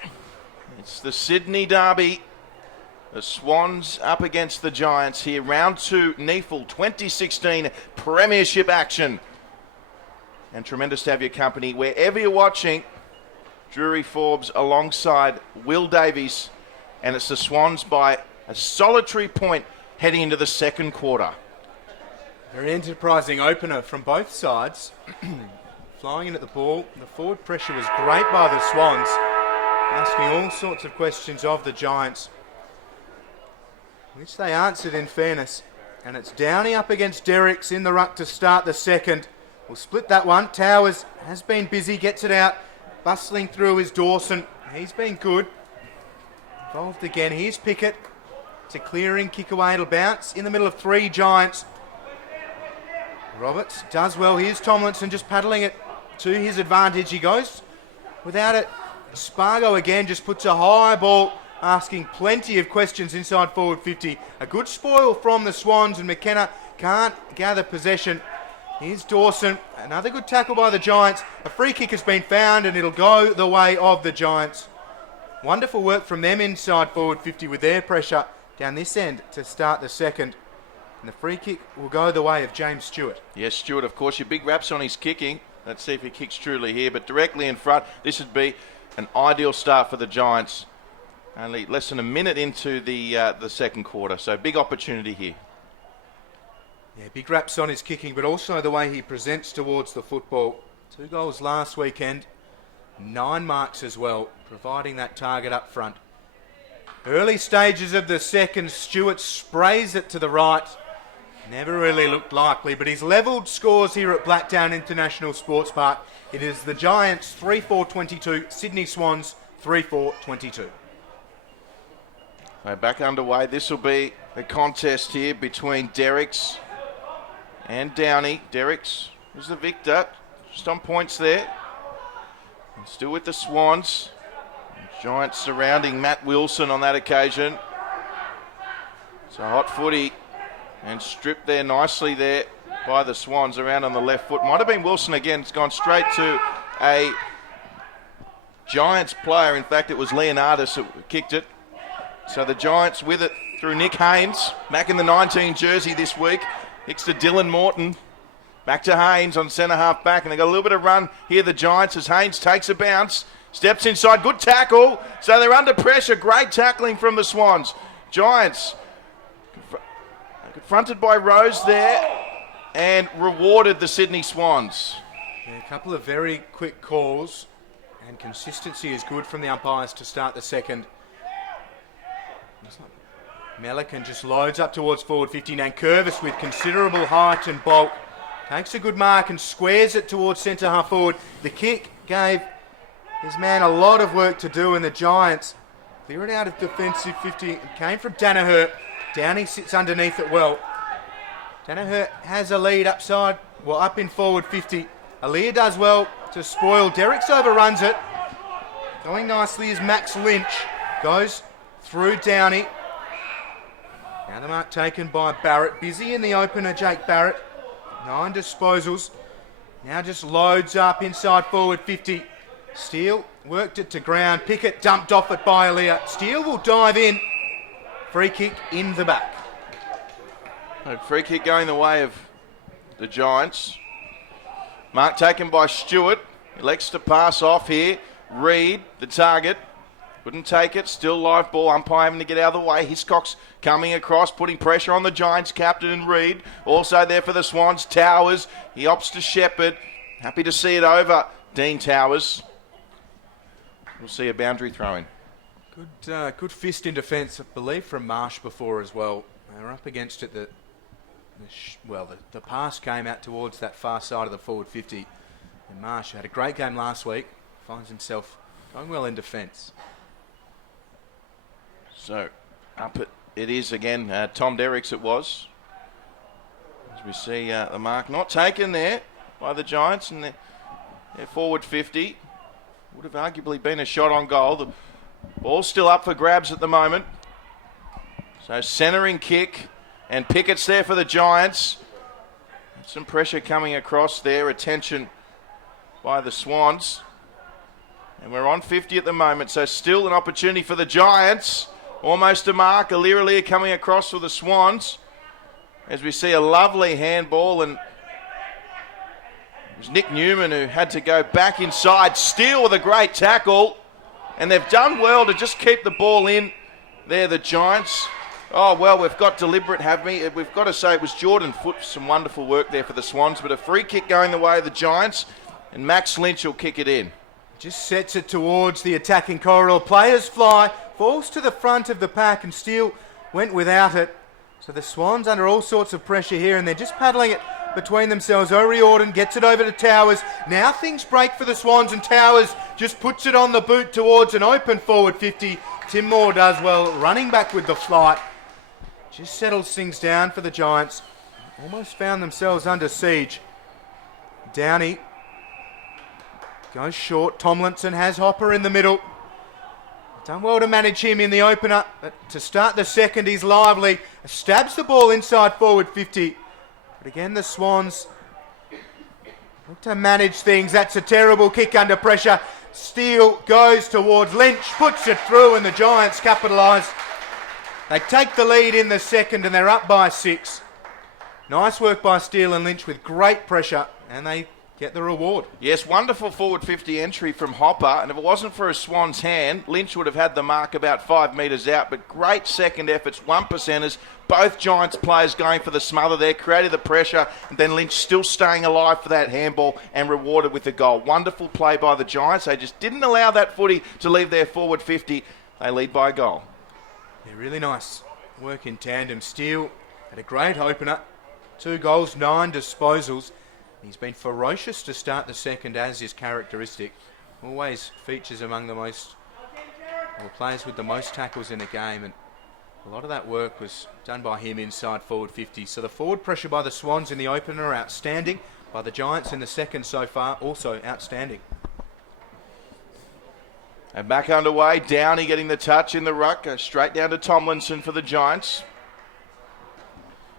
It's the Sydney Derby. The Swans up against the Giants here. Round 2, NEAFL 2016 Premiership action. And tremendous to have your company wherever you're watching. Drury Forbes alongside Will Davies. And it's the Swans by a solitary point heading into the second quarter. Very enterprising opener from both sides. Flying in at the ball. The forward pressure was great by the Swans, asking all sorts of questions of the Giants, which they answered in fairness. And it's Downey up against Derricks in the ruck to start the second. We'll split that one. Towers has been busy, gets it out. Bustling through is Dawson. He's been good. Involved again. Here's Pickett. It's a clearing kick away. It'll bounce in the middle of 3 Giants. Roberts does well. Here's Tomlinson just paddling it to his advantage. He goes without it. Spargo again just puts a high ball, asking plenty of questions inside forward 50. A good spoil from the Swans, and McKenna can't gather possession. Here's Dawson. Another good tackle by the Giants. A free kick has been found, and it'll go the way of the Giants. Wonderful work from them inside forward 50 with their pressure down this end to start the second. And the free kick will go the way of James Stewart. Yes, Stewart, of course, your big raps on his kicking. Let's see if he kicks truly here. But directly in front, this would be an ideal start for the Giants. Only less than a minute into the second quarter, so big opportunity here. Yeah, big raps on his kicking, but also the way he presents towards the football. 2 goals last weekend, 9 marks as well, providing that target up front. Early stages of the second, Stewart sprays it to the right. Never really looked likely, but he's levelled scores here at Blacktown International Sports Park. It is the Giants 3-4-22, Sydney Swans 3-4-22. So back underway. This will be a contest here between Derricks and Downey. Derricks is the victor, just on points there. And still with the Swans. Giants surrounding Matt Wilson on that occasion. It's a hot footy and stripped there nicely there by the Swans around on the left foot. Might have been Wilson again. It's gone straight to a Giants player. In fact, it was Leonardis who kicked it. So the Giants with it through Nick Haynes, back in the 19 jersey this week. Kicks to Dylan Morton. Back to Haynes on centre half back, and they got a little bit of run here, the Giants, as Haynes takes a bounce. Steps inside, good tackle. So they're under pressure. Great tackling from the Swans. Giants confronted by Rose there and rewarded the Sydney Swans. Yeah, a couple of very quick calls, and consistency is good from the umpires to start the second. Melican just loads up towards forward 50. Nankervis with considerable height and bulk takes a good mark and squares it towards centre half forward. The kick gave his man a lot of work to do, and the Giants clear it out of defensive 50. It came from Danaher. Downey sits underneath it well. Danaher has a lead upside, well, up in forward 50. Aaliyah does well to spoil. Derricks overruns it. Going nicely is Max Lynch. Goes through Downey. Now the mark taken by Barrett. Busy in the opener, Jake Barrett. 9 disposals. Now just loads up inside forward 50. Steele worked it to ground. Pickett dumped off it by Aaliyah. Steele will dive in. Free kick in the back. Free kick going the way of the Giants. Mark taken by Stewart. Elects to pass off here. Reed, the target. Couldn't take it. Still live ball. Umpire having to get out of the way. Hiscox coming across, putting pressure on the Giants captain and Reed. Also there for the Swans. Towers. He opts to Shepherd. Happy to see it over. Dean Towers. We'll see a boundary throw in. Good fist in defence, I believe, from Marsh before as well. They were up against it. The pass came out towards that far side of the forward 50. And Marsh had a great game last week. Finds himself going well in defence. So up it is again. Tom Derricks it was. As we see the mark not taken there by the Giants, and their forward 50 would have arguably been a shot on goal. The ball's still up for grabs at the moment. So centering kick, and Pickett's there for the Giants. Some pressure coming across there. Attention by the Swans. And we're on 50 at the moment, so still an opportunity for the Giants. Almost a mark. Aliralia coming across for the Swans. As we see a lovely handball, and it was Nick Newman who had to go back inside. Steele with a great tackle. And they've done well to just keep the ball in there, the Giants. Oh, well, we've got deliberate, have we? We've got to say it was Jordan Foote, some wonderful work there for the Swans, but a free kick going the way of the Giants, and Max Lynch will kick it in. Just sets it towards the attacking corridor. Players fly, falls to the front of the pack, and Steele went without it. So the Swans under all sorts of pressure here, and they're just paddling it between themselves. O'Riordan gets it over to Towers. Now things break for the Swans, and Towers just puts it on the boot towards an open forward 50. Tim Moore does well, running back with the flight. Just settles things down for the Giants. Almost found themselves under siege. Downey goes short. Tomlinson has Hopper in the middle. Done well to manage him in the opener. But to start the second, he's lively. Stabs the ball inside forward 50. But again, the Swans look to manage things. That's a terrible kick under pressure. Steele goes towards Lynch, puts it through, and the Giants capitalise. They take the lead in the second, and they're up by 6. Nice work by Steele and Lynch with great pressure, and they get the reward. Yes, wonderful forward 50 entry from Hopper, and if it wasn't for a Swan's hand, Lynch would have had the mark about 5 metres out, but great second efforts, 1%ers, both Giants players going for the smother there, created the pressure, and then Lynch still staying alive for that handball and rewarded with the goal. Wonderful play by the Giants. They just didn't allow that footy to leave their forward 50. They lead by a goal. Yeah, really nice work in tandem. Steele had a great opener. 2 goals, 9 disposals. He's been ferocious to start the second, as is characteristic. Always features among the players with the most tackles in the game, and a lot of that work was done by him inside forward 50. So the forward pressure by the Swans in the opener outstanding. By the Giants in the second so far, also outstanding. And back underway, Downey getting the touch in the ruck, straight down to Tomlinson for the Giants.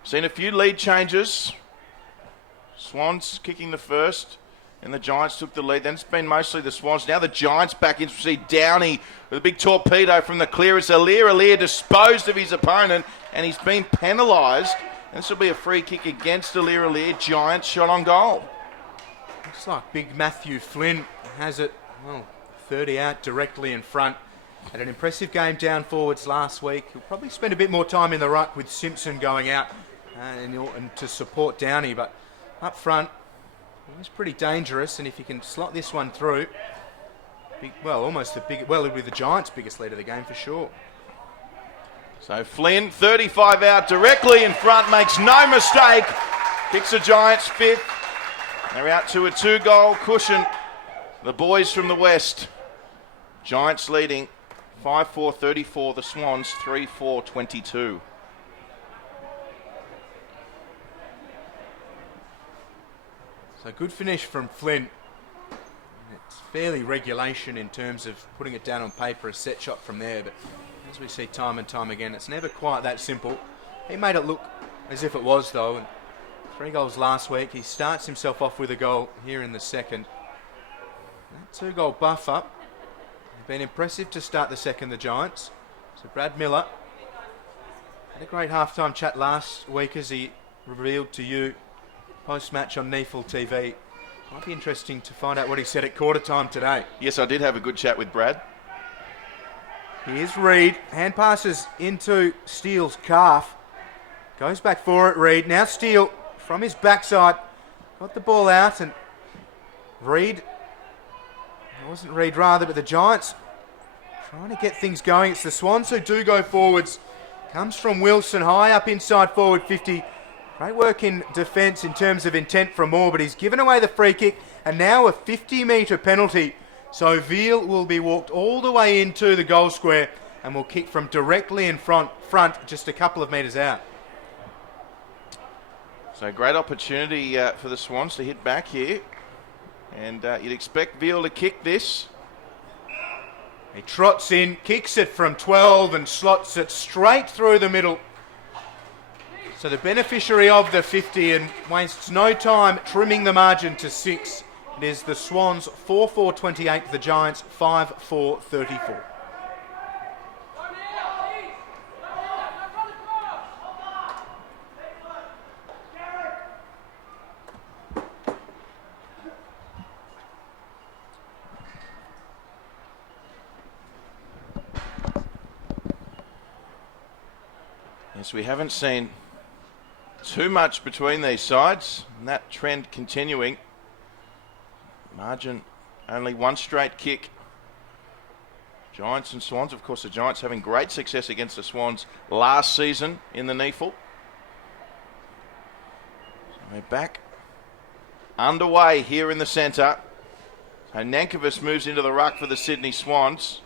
Seen a few lead changes. Swans kicking the first, and the Giants took the lead. Then it's been mostly the Swans. Now the Giants back in. We see Downey with a big torpedo from the clear. It's Aliir disposed of his opponent, and he's been penalised. And this will be a free kick against Aliir. Giants shot on goal. Looks like big Matthew Flynn has it, 30 out directly in front. Had an impressive game down forwards last week. He'll probably spend a bit more time in the ruck with Simpson going out and to support Downey, but up front, he's pretty dangerous, and if he can slot this one through, it'll be the Giants' biggest lead of the game for sure. So Flynn, 35 out, directly in front, makes no mistake, kicks the Giants 5th. They're out to a 2-goal cushion. The boys from the West. Giants leading 5-4-34, the Swans 3-4-22. So good finish from Flynn. It's fairly regulation in terms of putting it down on paper, a set shot from there, but as we see time and time again, it's never quite that simple. He made it look as if it was though, and 3 goals last week. He starts himself off with a goal here in the second. That 2-goal buff up. They've been impressive to start the second, the Giants. So Brad Miller had a great halftime chat last week, as he revealed to you post-match on NEAFL TV. Might be interesting to find out what he said at quarter time today. Yes, I did have a good chat with Brad. Here's Reid. Hand passes into Steele's calf. Goes back for it, Reid. Now Steele from his backside. Got the ball out, and Reid, it wasn't Reid rather, but the Giants trying to get things going. It's the Swans who do go forwards. Comes from Wilson, high up inside forward 50. Great work in defence in terms of intent from Moore, but he's given away the free kick, and now a 50-metre penalty. So Veal will be walked all the way into the goal square and will kick from directly in front just a couple of metres out. So great opportunity for the Swans to hit back here. And you'd expect Veal to kick this. He trots in, kicks it from 12 and slots it straight through the middle. So the beneficiary of the 50 and wastes no time trimming the margin to 6. It is the Swans 4-4-28, the Giants 5-4-34. Yes, we haven't seen too much between these sides, and that trend continuing. Margin only one straight kick. Giants and Swans, of course the Giants having great success against the Swans last season in the NEAFL. So we're back underway here in the centre. So Nankervis moves into the ruck for the Sydney Swans.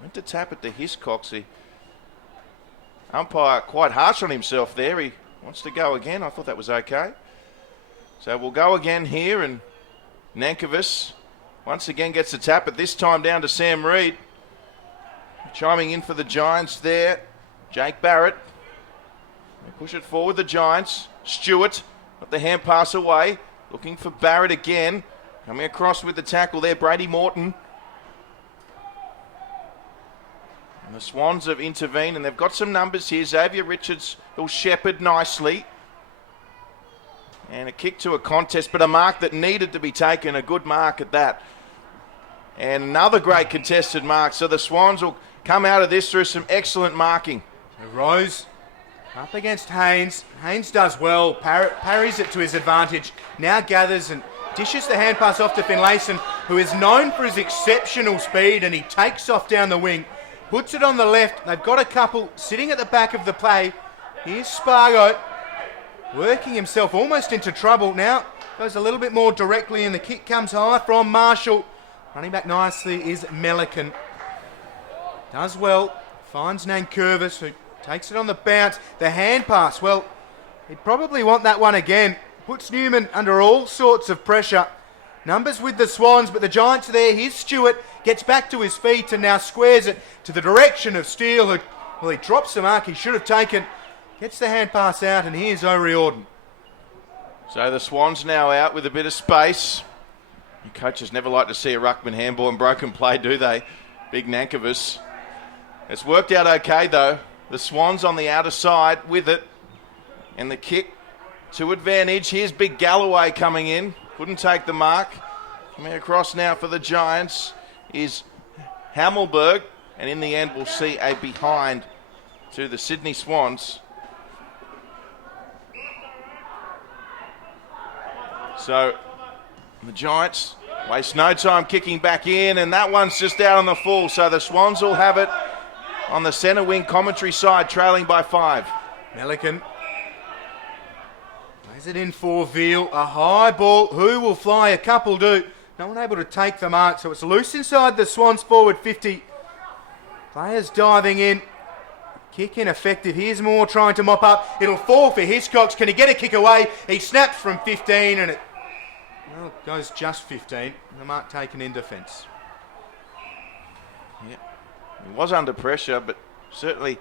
Went to tap it to Hiscox. The umpire quite harsh on himself there. He wants to go again. I thought that was okay. So we'll go again here, and Nankervis once again gets the tap, but this time down to Sam Reid. Chiming in for the Giants there, Jake Barrett. They push it forward, the Giants. Stewart got the hand pass away. Looking for Barrett again. Coming across with the tackle there, Brady Morton. And the Swans have intervened, and they've got some numbers here. Xavier Richards will shepherd nicely. And a kick to a contest, but a mark that needed to be taken, a good mark at that. And another great contested mark. So the Swans will come out of this through some excellent marking. Rose up against Haynes. Haynes does well, parries it to his advantage. Now gathers and dishes the hand pass off to Finlayson, who is known for his exceptional speed, and he takes off down the wing. Puts it on the left. They've got a couple sitting at the back of the play. Here's Spargo working himself almost into trouble now. Goes a little bit more directly, and the kick comes high from Marshall. Running back nicely is Melican. Does well. Finds Nankervis, who takes it on the bounce. The hand pass, well, he'd probably want that one again. Puts Newman under all sorts of pressure. Numbers with the Swans, but the Giants are there. Here's Stewart. Gets back to his feet and now squares it to the direction of Steele, who, well, he drops the mark he should have taken. Gets the hand pass out, and here's O'Riordan. So the Swans now out with a bit of space. You coaches never like to see a ruckman handball and broken play, do they? Big Nankervis. It's worked out okay, though. The Swans on the outer side with it. And the kick to advantage. Here's Big Galloway coming in. Couldn't take the mark. Coming across now for the Giants is Hammelberg. And in the end, we'll see a behind to the Sydney Swans. So the Giants waste no time kicking back in, and that one's just out on the full. So the Swans will have it on the centre wing commentary side, trailing by 5. Melican plays it in for Veal. A high ball. Who will fly? A couple do. No one able to take the mark, so it's loose inside the Swans forward 50. Players diving in. Kick ineffective. Here's Moore trying to mop up. It'll fall for Hiscox. Can he get a kick away? He snaps from 15, and it goes just 15. The mark taken in defence. Yeah. He was under pressure, but certainly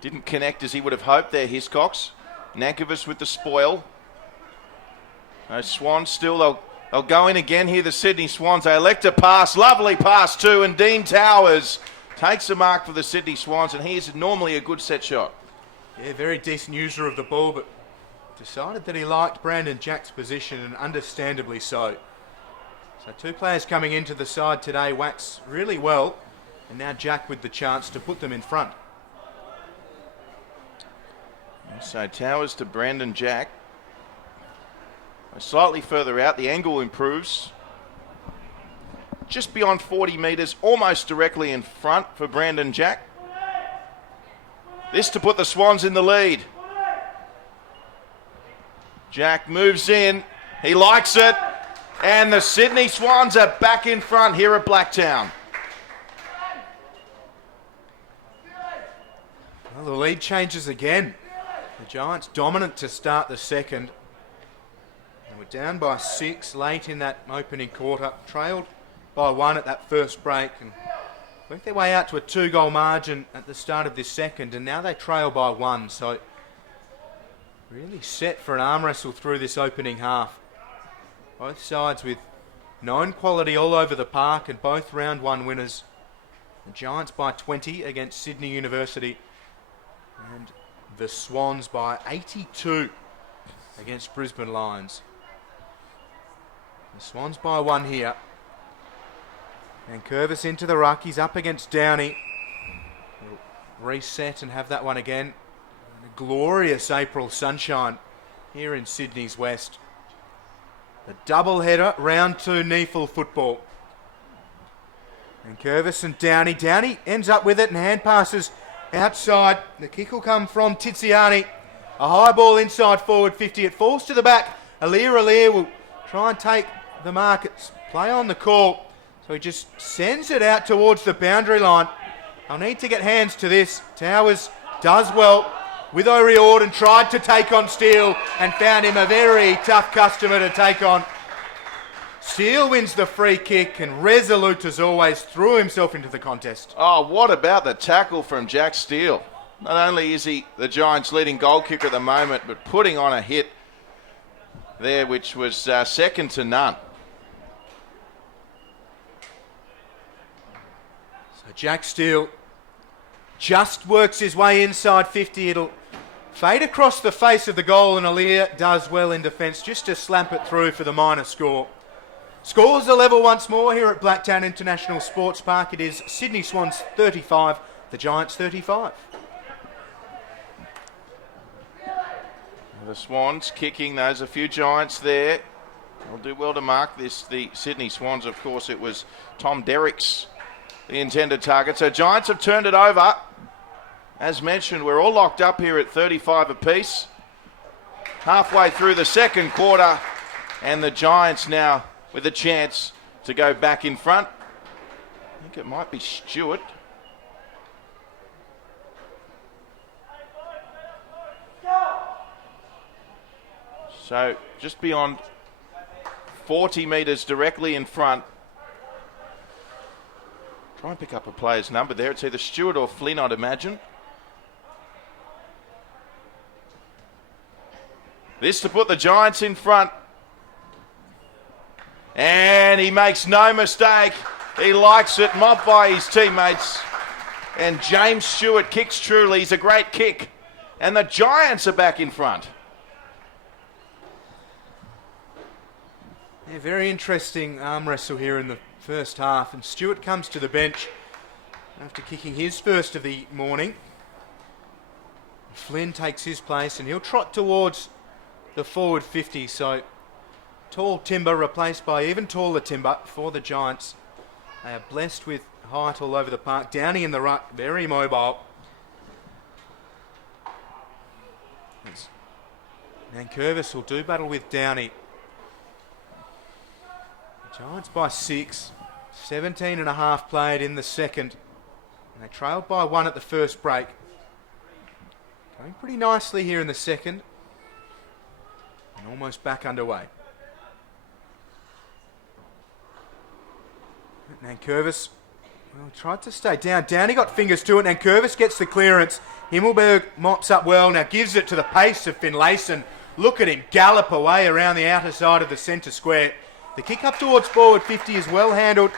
didn't connect as he would have hoped there, Hiscox. Nankervis with the spoil. So Swans still, they'll go in again here, the Sydney Swans. They elect a pass, lovely pass too, and Dean Towers takes the mark for the Sydney Swans, and he is normally a good set shot. Yeah, very decent user of the ball, but decided that he liked Brandon Jack's position, and understandably so. So 2 players coming into the side today, Wax really well, and now Jack with the chance to put them in front. So Towers to Brandon Jack. Slightly further out, the angle improves. Just beyond 40 metres, almost directly in front for Brandon Jack. This to put the Swans in the lead. Jack moves in. He likes it. And the Sydney Swans are back in front here at Blacktown. Well, the lead changes again. The Giants dominant to start the second. And we're down by 6 late in that opening quarter. Trailed by 1 at that first break, and worked their way out to a 2-goal margin at the start of this second, and now they trail by 1. So really set for an arm wrestle through this opening half. Both sides with known quality all over the park and both round one winners. The Giants by 20 against Sydney University and the Swans by 82 against Brisbane Lions. The Swans by 1 here. And Curvis into the ruck. He's up against Downey. He'll reset and have that one again. And a glorious April sunshine here in Sydney's West. The double-header, round 2 NEAFL football. And Curvis and Downey. Downey ends up with it and hand passes outside. The kick will come from Tiziani. A high ball inside forward 50. It falls to the back. Alir will try and take the mark. It's play on the call. So he just sends it out towards the boundary line. I'll need to get hands to this. Towers does well with O'Riordan, tried to take on Steele and found him a very tough customer to take on. Steele wins the free kick and resolute as always threw himself into the contest. Oh, what about the tackle from Jack Steele? Not only is he the Giants' leading goal kicker at the moment, but putting on a hit there which was second to none. So Jack Steele just works his way inside 50. It'll fade across the face of the goal and Alir does well in defence just to slap it through for the minor score. Scores are level once more here at Blacktown International Sports Park. It is Sydney Swans 35, the Giants 35. The Swans kicking those, a few Giants there. They'll do well to mark this. The Sydney Swans, of course, it was Tom Derrick's the intended target. So Giants have turned it over. As mentioned, we're all locked up here at 35 apiece. Halfway through the second quarter, and the Giants now with a chance to go back in front. I think it might be Stewart. So just beyond 40 metres directly in front. Try and pick up a player's number there. It's either Stewart or Flynn, I'd imagine. This to put the Giants in front. And he makes no mistake. He likes it, mobbed by his teammates. And James Stewart kicks truly. He's a great kick. And the Giants are back in front. Yeah, very interesting arm wrestle here in the first half. And Stewart comes to the bench after kicking his first of the morning. Flynn takes his place and he'll trot towards the forward 50. So tall timber replaced by even taller timber for the Giants. They are blessed with height all over the park. Downey in the ruck, very mobile. Nankervis will do battle with Downey. Giants by 6. 17 and a half played in the second. And they trailed by 1 at the first break. Going pretty nicely here in the second. And almost back underway. Nankervis tried to stay down. Downey got fingers to it. Nankervis gets the clearance. Himmelberg mops up well. Now gives it to the pace of Finlayson. Look at him gallop away around the outer side of the centre square. The kick up towards forward 50 is well handled.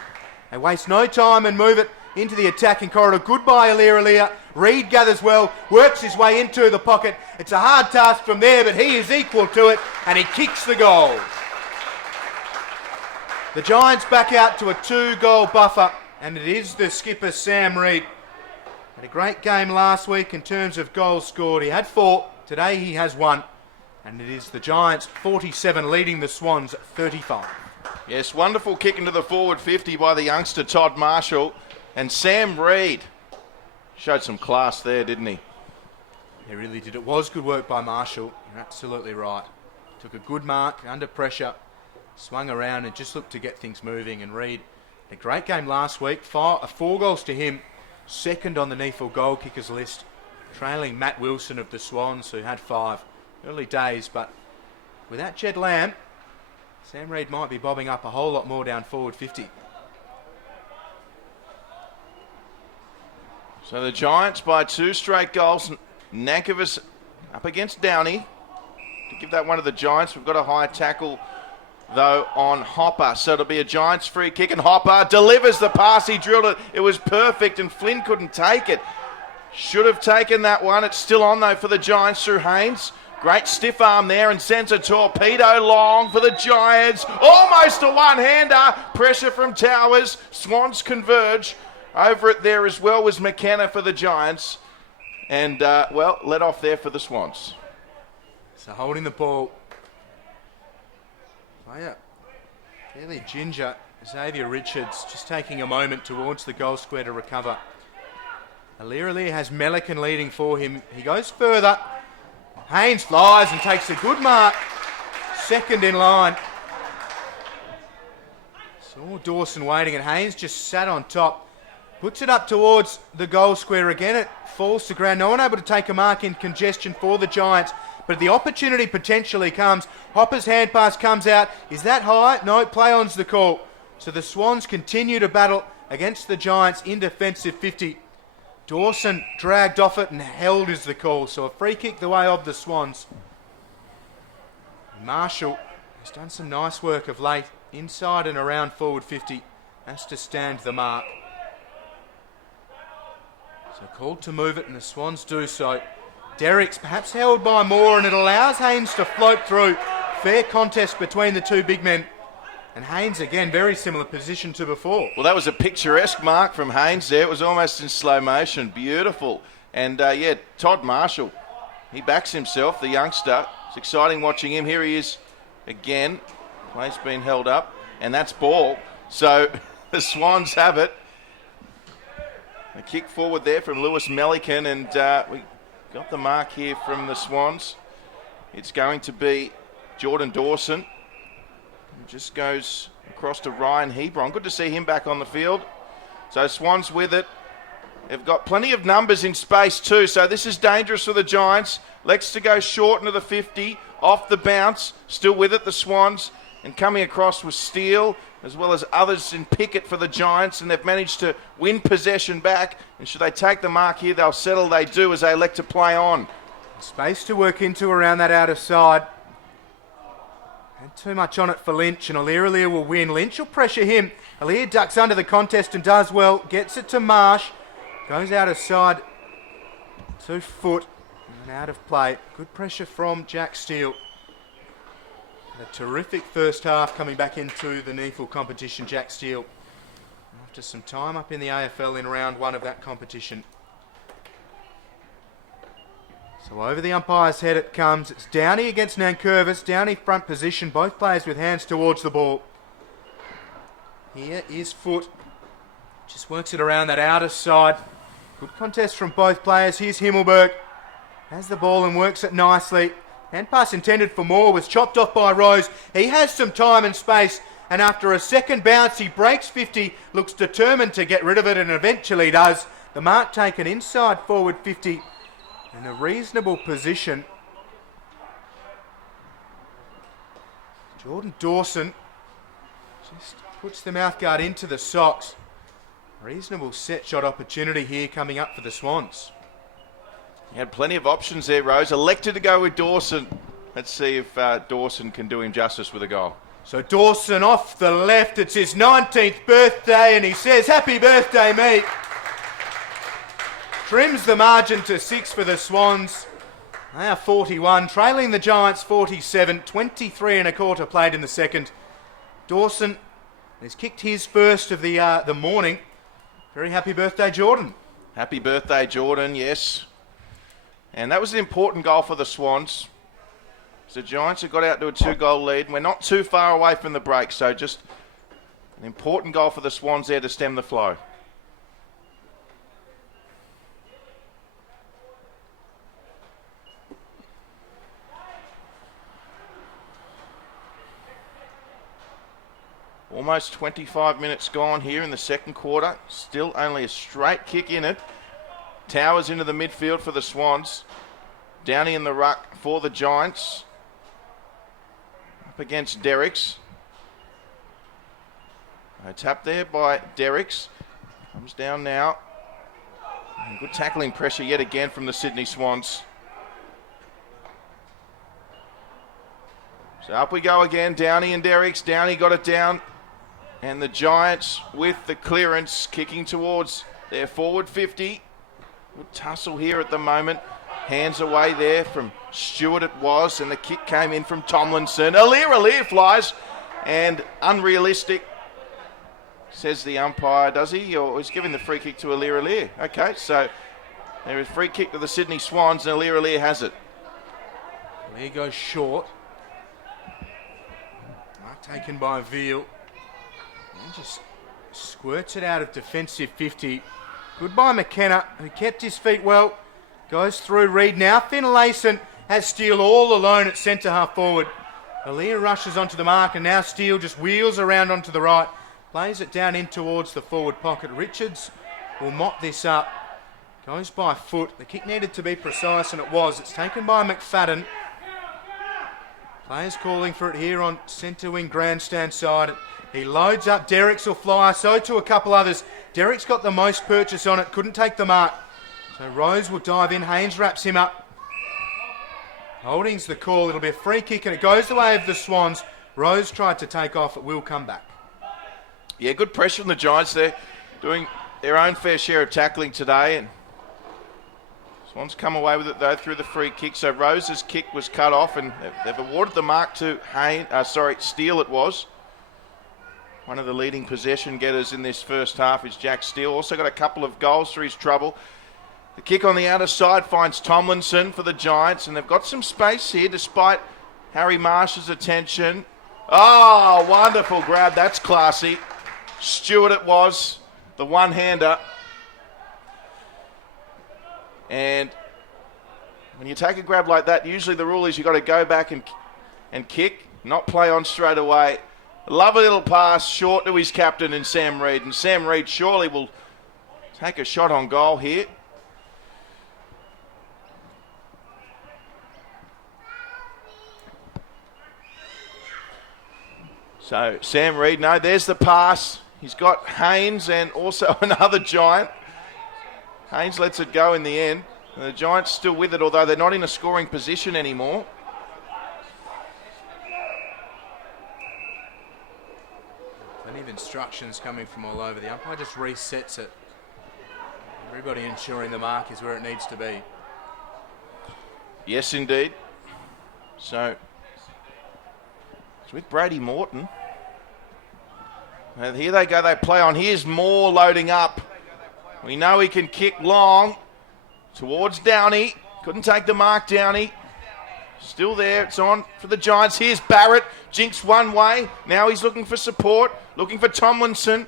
They waste no time and move it into the attacking corridor. Goodbye, Alir. Reid gathers well, works his way into the pocket. It's a hard task from there, but he is equal to it, and he kicks the goal. The Giants back out to a 2-goal buffer, and it is the skipper, Sam Reid. Had a great game last week in terms of goals scored. He had 4. Today he has 1. And it is the Giants 47 leading the Swans 35. Yes, wonderful kick into the forward 50 by the youngster Todd Marshall. And Sam Reid showed some class there, didn't he? He really did. It was good work by Marshall. You're absolutely right. Took a good mark under pressure, swung around and just looked to get things moving. And Reid, a great game last week. 4 goals to him. Second on the NEAFL goal kickers list. Trailing Matt Wilson of the Swans, who had 5. Early days, but without Jed Lamb, Sam Reid might be bobbing up a whole lot more down forward 50. So the Giants by 2 straight goals. Nankervis up against Downey. To give that one to the Giants, we've got a high tackle though, on Hopper. So it'll be a Giants free kick, and Hopper delivers the pass. He drilled it. It was perfect, and Flynn couldn't take it. Should have taken that one. It's still on, though, for the Giants through Haynes. Great stiff arm there, and sends a torpedo long for the Giants. Almost a one-hander. Pressure from Towers. Swans converge. Over it there as well was McKenna for the Giants. And, let off there for the Swans. So holding the ball. Player fairly ginger. Xavier Richards just taking a moment towards the goal square to recover. Alirali has Melican leading for him. He goes further. Haynes flies and takes a good mark. Second in line. Saw Dawson waiting, and Haynes just sat on top. Puts it up towards the goal square again. It falls to ground. No one able to take a mark in congestion for the Giants. But the opportunity potentially comes. Hopper's hand pass comes out. Is that high? No, play on's the call. So the Swans continue to battle against the Giants in defensive 50. Dawson dragged off it and held is the call. So a free kick the way of the Swans. Marshall has done some nice work of late. Inside and around forward 50. Has to stand the mark. So called to move it, and the Swans do so. Derrick's perhaps held by more, and it allows Haynes to float through. Fair contest between the two big men. And Haynes, again, very similar position to before. Well, that was a picturesque mark from Haynes there. It was almost in slow motion. Beautiful. And, Todd Marshall, he backs himself, the youngster. It's exciting watching him. Here he is again. Play's been held up, and that's ball. So the Swans have it. A kick forward there from Lewis Melican, and we got the mark here from the Swans. It's going to be Jordan Dawson. It just goes across to Ryan Hebron. Good to see him back on the field. So Swans with it. They've got plenty of numbers in space too, so this is dangerous for the Giants. Likes to go short into the 50, off the bounce. Still with it, the Swans. And coming across was Steele, as well as others in picket for the Giants, and they've managed to win possession back. And should they take the mark here, they'll settle. They do, as they elect to play on. Space to work into around that outer side. Had too much on it for Lynch, and Alirali will win. Lynch will pressure him. Alir ducks under the contest and does well. Gets it to Marsh. Goes out of side. 2 foot and out of play. Good pressure from Jack Steele. A terrific first half coming back into the NEAFL competition, Jack Steele. After some time up in the AFL in round 1 of that competition. So over the umpire's head it comes. It's Downey against Nankervis. Downey front position. Both players with hands towards the ball. Here is Foot. Just works it around that outer side. Good contest from both players. Here's Himmelberg. Has the ball and works it nicely. Hand pass intended for Moore was chopped off by Rose. He has some time and space, and after a second bounce he breaks 50, looks determined to get rid of it, and eventually does. The mark taken inside forward 50 in a reasonable position. Jordan Dawson just puts the mouthguard into the socks. Reasonable set shot opportunity here coming up for the Swans. He had plenty of options there, Rose. Elected to go with Dawson. Let's see if Dawson can do him justice with a goal. So Dawson off the left. It's his 19th birthday, and he says, "Happy birthday, mate." Trims the margin to 6 for the Swans. They are 41, trailing the Giants 47. 23 and a quarter played in the second. Dawson has kicked his first of the morning. Very happy birthday, Jordan. Happy birthday, Jordan, yes. And that was an important goal for the Swans. So the Giants have got out to a 2-goal lead. We're not too far away from the break, so just an important goal for the Swans there to stem the flow. Almost 25 minutes gone here in the second quarter. Still only a straight kick in it. Towers into the midfield for the Swans. Downey in the ruck for the Giants. Up against Derricks. A tap there by Derricks. Comes down now. And good tackling pressure yet again from the Sydney Swans. So up we go again. Downey and Derricks. Downey got it down. And the Giants with the clearance kicking towards their forward 50. Good tussle here at the moment. Hands away there from Stewart it was. And the kick came in from Tomlinson. Aliir flies. And unrealistic, says the umpire, does he? Or he's giving the free kick to Aliir. Okay, so there is free kick to the Sydney Swans and Aliir has it. Aliir goes short. Mark taken by Veal. And just squirts it out of defensive 50. Goodbye McKenna, who kept his feet well. Goes through Reid now. Finlayson has Steele all alone at centre half forward. Aliir rushes onto the mark and now Steele just wheels around onto the right. Plays it down in towards the forward pocket. Richards will mop this up. Goes by foot. The kick needed to be precise and it was. It's taken by McFadden. Players calling for it here on centre wing grandstand side. He loads up. Derricks will fly. So to a couple others. Derricks got the most purchase on it. Couldn't take the mark. So Rose will dive in. Haynes wraps him up. Holding's the call. It'll be a free kick and it goes the way of the Swans. Rose tried to take off. It will come back. Yeah, good pressure on the Giants. They're doing their own fair share of tackling today. And Swans come away with it, though, through the free kick. So Rose's kick was cut off and they've awarded the mark to Steele it was. One of the leading possession getters in this first half is Jack Steele. Also got a couple of goals through his trouble. The kick on the outer side finds Tomlinson for the Giants, and they've got some space here despite Harry Marsh's attention. Oh, wonderful grab. That's classy. Stewart it was, the one-hander. And when you take a grab like that, usually the rule is you've got to go back and kick, not play on straight away. Lovely little pass short to his captain in Sam Reid, and Sam Reid surely will take a shot on goal here. So Sam Reid, no, there's the pass. He's got Haynes and also another Giant. Haynes lets it go in the end. And the Giants still with it, although they're not in a scoring position anymore. Plenty of instructions coming from all over. The umpire just resets it. Everybody ensuring the mark is where it needs to be. Yes, indeed. So it's with Brady Morton. And here they go, they play on. Here's Moore loading up. We know he can kick long towards Downey. Couldn't take the mark, Downey. Still there, it's on for the Giants. Here's Barrett, jinks one way. Now he's looking for support, looking for Tomlinson.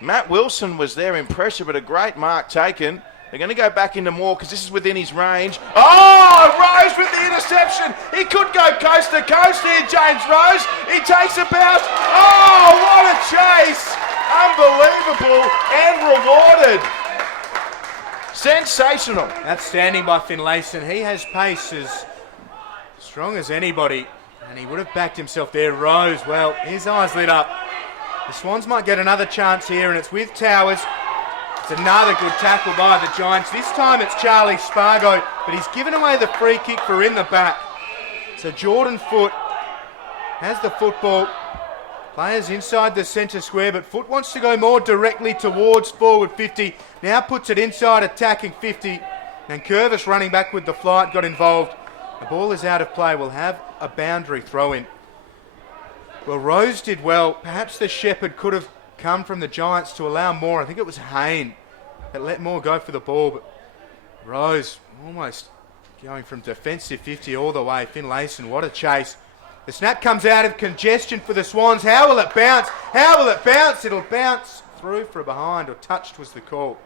Matt Wilson was there in pressure, but a great mark taken. They're going to go back into Moore because this is within his range. Oh, Rose with the interception. He could go coast to coast here, James Rose. He takes a bounce. Oh, what a chase. Unbelievable and rewarded. Sensational. Outstanding by Finlayson. He has pace as strong as anybody, and he would have backed himself there. Rose, well, his eyes lit up. The Swans might get another chance here, and it's with Towers. It's another good tackle by the Giants. This time it's Charlie Spargo, but he's given away the free kick for in the back. So Jordan Foote has the football. Players inside the centre square, but Foote wants to go more directly towards forward 50. Now puts it inside attacking 50. And Curvis running back with the flight got involved. The ball is out of play. We'll have a boundary throw in. Well, Rose did well. Perhaps the shepherd could have come from the Giants to allow more. I think it was Hayne that let Moore go for the ball, but Rose almost going from defensive 50 all the way. Finlayson, what a chase. The snap comes out of congestion for the Swans. How will it bounce? How will it bounce? It'll bounce through for a behind, or touched was the call.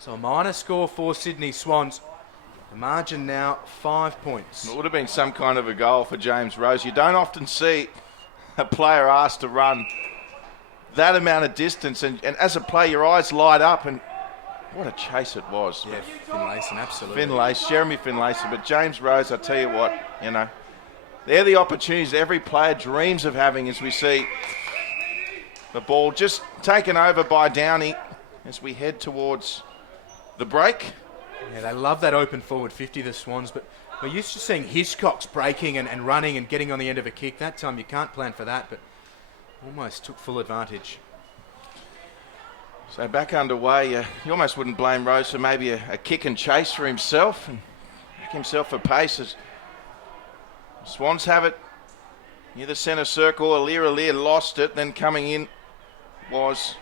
So a minor score for Sydney Swans. The margin now 5 points. It would have been some kind of a goal for James Rose. You don't often see a player asked to run that amount of distance, and as a player your eyes light up, and what a chase it was. Yeah, Finlayson, absolutely. Jeremy Finlayson, but James Rose, I tell you what, you know, they're the opportunities every player dreams of having as we see the ball just taken over by Downey as we head towards the break. Yeah, they love that open forward 50, the Swans, but We're used to seeing Hiscox breaking and running and getting on the end of a kick. That time you can't plan for that, but almost took full advantage. So back underway, you almost wouldn't blame Rose for maybe a kick and chase for himself and make himself a pace as Swans have it near the centre circle. Alir lost it, then coming in was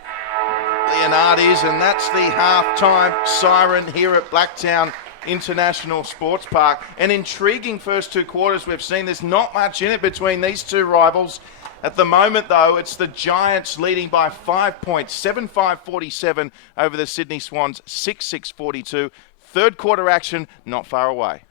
Leonardes, and that's the half-time siren here at Blacktown International Sports Park. An intriguing first two quarters we've seen. There's not much in it between these two rivals. At the moment, though, it's the Giants leading by 5 points, 7-5-47 over the Sydney Swans, 6-6-42. Third quarter action not far away.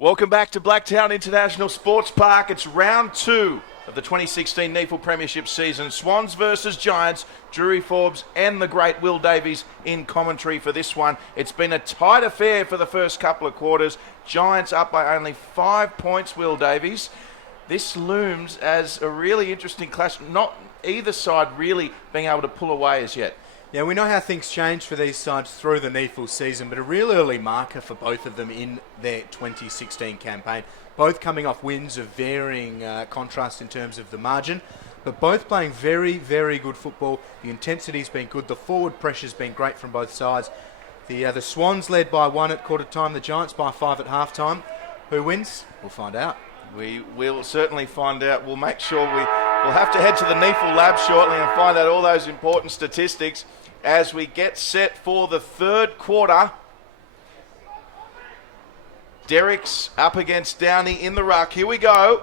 Welcome back to Blacktown International Sports Park. It's round 2 of the 2016 NEAFL Premiership season. Swans versus Giants. Drury Forbes and the great Will Davies in commentary for this one. It's been a tight affair for the first couple of quarters. Giants up by only 5 points, Will Davies. This looms as a really interesting clash. Not either side really being able to pull away as yet. Yeah, we know how things change for these sides through the NEAFL season, but a real early marker for both of them in their 2016 campaign. Both coming off wins of varying contrast in terms of the margin, but both playing very, very good football. The intensity's been good. The forward pressure's been great from both sides. The Swans led by 1 at quarter time, the Giants by 5 at half time. Who wins? We'll find out. We will certainly find out. We'll make sure we'll have to head to the NEAFL lab shortly and find out all those important statistics as we get set for the third quarter. Derrick's up against Downey in the ruck. Here we go.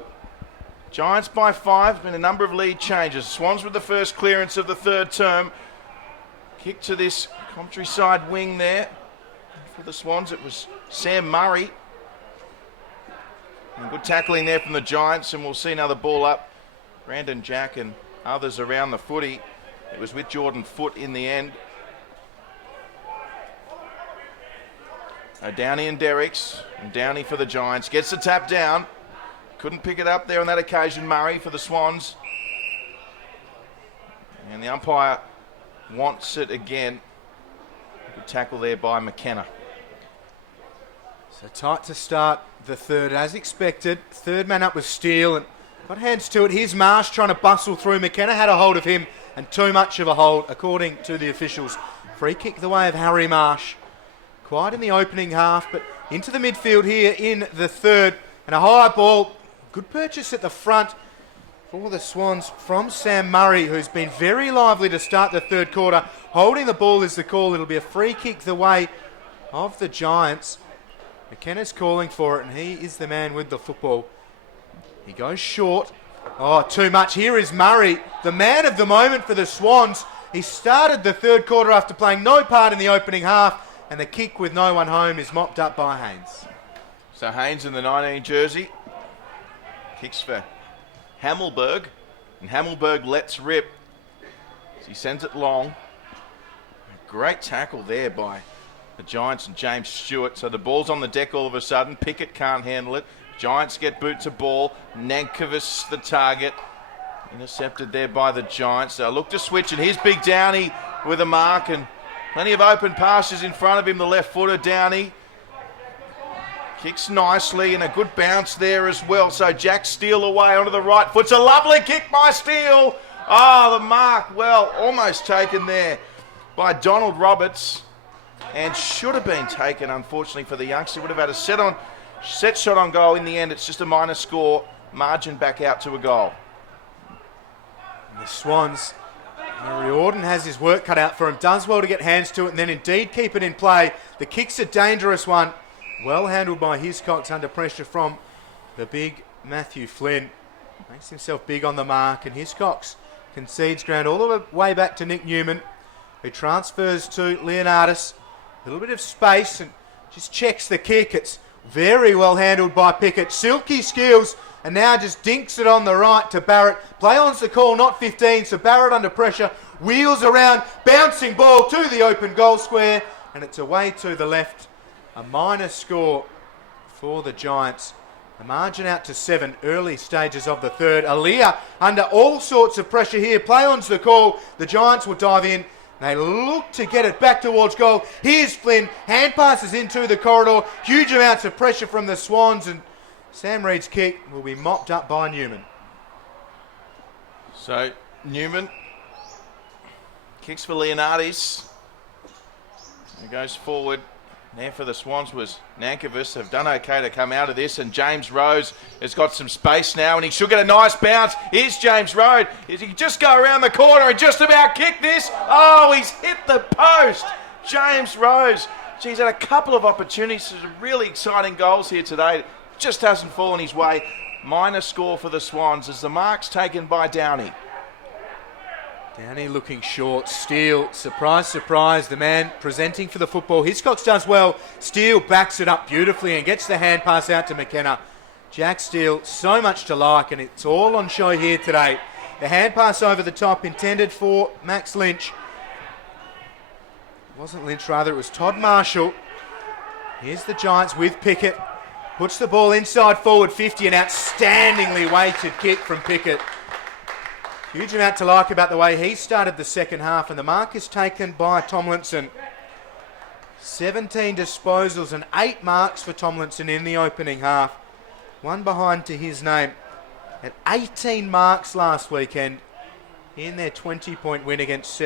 Giants by 5. Been a number of lead changes. Swans with the first clearance of the third term. Kick to this countryside wing there. For the Swans, it was Sam Murray. And good tackling there from the Giants, and we'll see another ball up. Brandon Jack and others around the footy. It was with Jordan Foote in the end. Downey and Derricks. And Downey for the Giants. Gets the tap down. Couldn't pick it up there on that occasion. Murray for the Swans. And the umpire wants it again. Good tackle there by McKenna. So tight to start the third as expected. Third man up was Steele and got hands to it. Here's Marsh trying to bustle through. McKenna had a hold of him and too much of a hold according to the officials. Free kick the way of Harry Marsh. Quite in the opening half, but into the midfield here in the third. And a high ball. Good purchase at the front for the Swans from Sam Murray, who's been very lively to start the third quarter. Holding the ball is the call. It'll be a free kick the way of the Giants. McKenna's calling for it, and he is the man with the football. He goes short. Oh, too much. Here is Murray, the man of the moment for the Swans. He started the third quarter after playing no part in the opening half, and the kick with no one home is mopped up by Haynes. So Haynes in the 19 jersey. Kicks for Hammelberg, and Hammelberg lets rip as he sends it long. Great tackle there by the Giants and James Stewart. So the ball's on the deck all of a sudden. Pickett can't handle it. Giants get boot to ball. Nankervis the target. Intercepted there by the Giants. They'll look to switch, and here's Big Downey with a mark and plenty of open passes in front of him. The left footer Downey kicks nicely and a good bounce there as well. So Jack Steele away onto the right foot. It's a lovely kick by Steele. Oh, the mark, well, almost taken there by Donald Roberts. And should have been taken, unfortunately, for the youngster. Would have had a set shot on goal. In the end, it's just a minor score. Margin back out to a goal. And the Swans, Murray Auden has his work cut out for him. Does well to get hands to it and then indeed keep it in play. The kick's a dangerous one. Well handled by Hiscox under pressure from the big Matthew Flynn. Makes himself big on the mark, and Hiscox concedes ground all the way back to Nick Newman, who transfers to Leonardis. A little bit of space and just checks the kick. It's very well handled by Pickett. Silky skills, and now just dinks it on the right to Barrett. Play on's the call, not 15, so Barrett under pressure. Wheels around, bouncing ball to the open goal square, and it's away to the left. A minor score for the Giants. The margin out to 7, early stages of the third. Aaliyah under all sorts of pressure here. Play on's the call. The Giants will dive in. They look to get it back towards goal. Here's Flynn. Hand passes into the corridor. Huge amounts of pressure from the Swans, and Sam Reid's kick will be mopped up by Newman. So Newman kicks for Leonardis. He goes forward. There for the Swans was Nankervis. Have done okay to come out of this, and James Rose has got some space now, and he should get a nice bounce. Here's James Rose. He can just go around the corner and just about kick this. Oh, he's hit the post. James Rose. He's had a couple of opportunities. Some really exciting goals here today. Just hasn't fallen his way. Minor score for the Swans as the mark's taken by Downey. Downey looking short. Steele, surprise, surprise. The man presenting for the football. Hiscox does well. Steele backs it up beautifully and gets the hand pass out to McKenna. Jack Steele, so much to like, and it's all on show here today. The hand pass over the top intended for Max Lynch. It wasn't Lynch, rather, it was Todd Marshall. Here's the Giants with Pickett. Puts the ball inside forward 50, an outstandingly weighted kick from Pickett. Huge amount to like about the way he started the second half, and the mark is taken by Tomlinson. 17 disposals and 8 marks for Tomlinson in the opening half. One behind to his name. At 18 marks last weekend in their 20-point win against